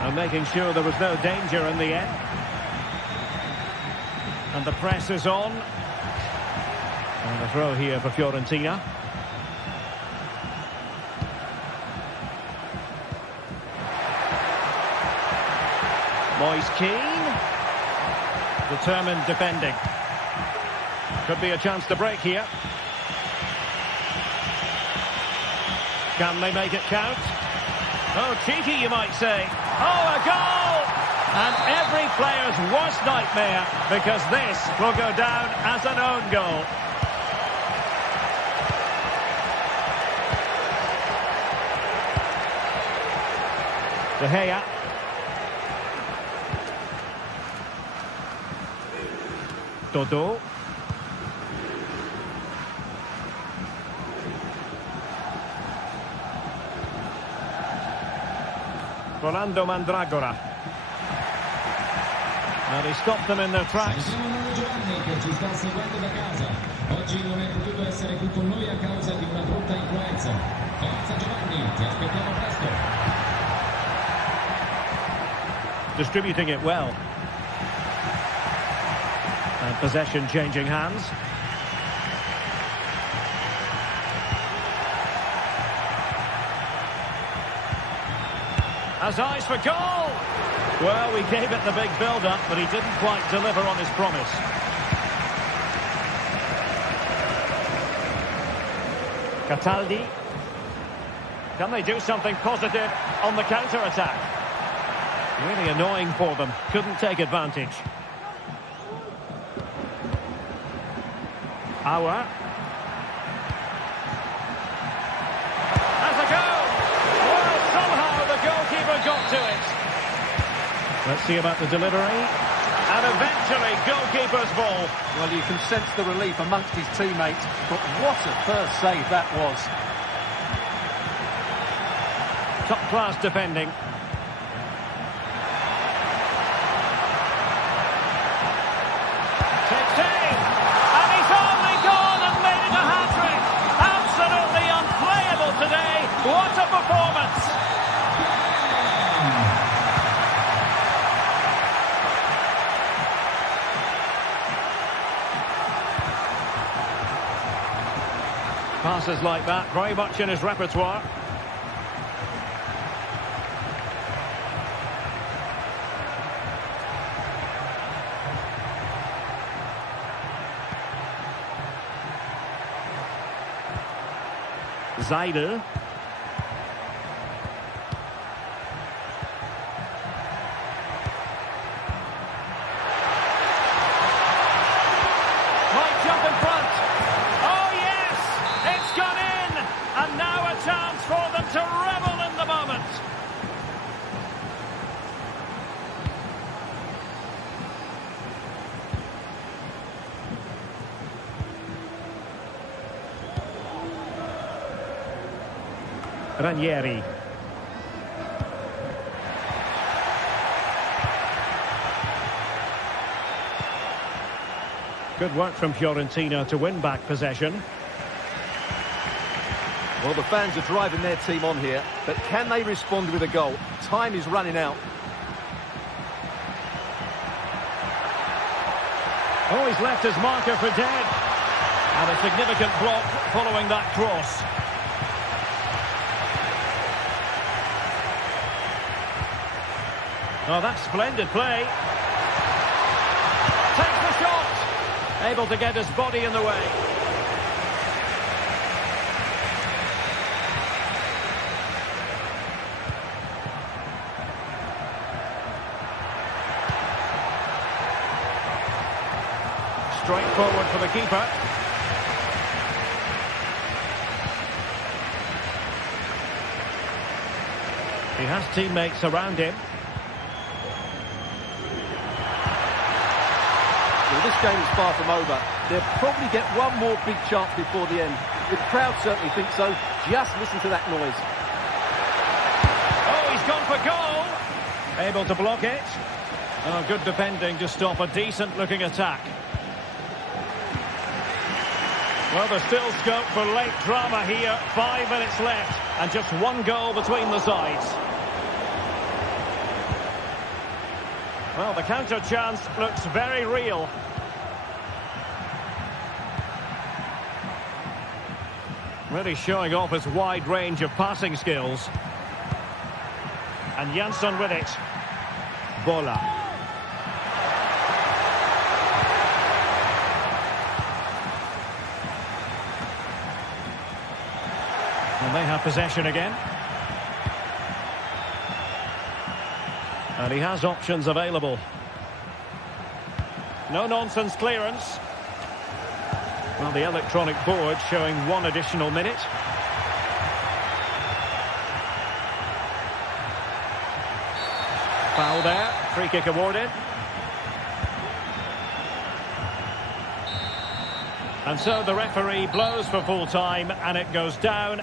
And making sure there was no danger in the end. And the press is on. And a throw here for Fiorentina. Moise Keane. Determined defending. Could be a chance to break here. Can they make it count? Oh, cheeky, you might say. Oh, a goal! And every player's worst nightmare, because this will go down as an own goal. De Gea. Dodo. Rolando Mandragora. And he stopped them in their tracks. Oggi non hai potuto essere qui con noi a causa di una brutta influenza. Forza Giovanni, ti aspettiamo presto. Distributing it well. And possession changing hands. Has eyes for goal! Well, we gave it the big build-up, but he didn't quite deliver on his promise. Cataldi. Can they do something positive on the counter-attack? Really annoying for them. Couldn't take advantage. Auer. Has a go! Well, somehow the goalkeeper got to it. Let's see about the delivery. And eventually, goalkeeper's ball. Well, you can sense the relief amongst his teammates, but what a first save that was. Top-class defending. Takes aim! And he's only gone and made it a hat-trick! Absolutely unplayable today! What a performance! Passes like that, very much in his repertoire. Seidel. Might jump in front. Oh yes! It's gone in! And now a chance for them to revel in the moment. Ranieri. Good work from Fiorentina to win back possession. Well, the fans are driving their team on here, but can they respond with a goal? Time is running out. Oh, he's left his marker for dead. And a significant block following that cross. Oh, that's splendid play. Takes the shot. Able to get his body in the way. Straight forward for the keeper. He has teammates around him. Well, this game is far from over. They'll probably get one more big chance before the end. The crowd certainly think so. Just listen to that noise. Oh, he's gone for goal. Able to block it. Oh, good defending to stop a decent-looking attack. Well, there's still scope for late drama here. 5 minutes left and just one goal between the sides. Well, the counter chance looks very real. Really showing off his wide range of passing skills. And Jansson with it. Bola. And they have possession again. And he has options available. No-nonsense clearance. Well, the electronic board showing 1 additional minute. Foul there. Free kick awarded. And so the referee blows for full time and it goes down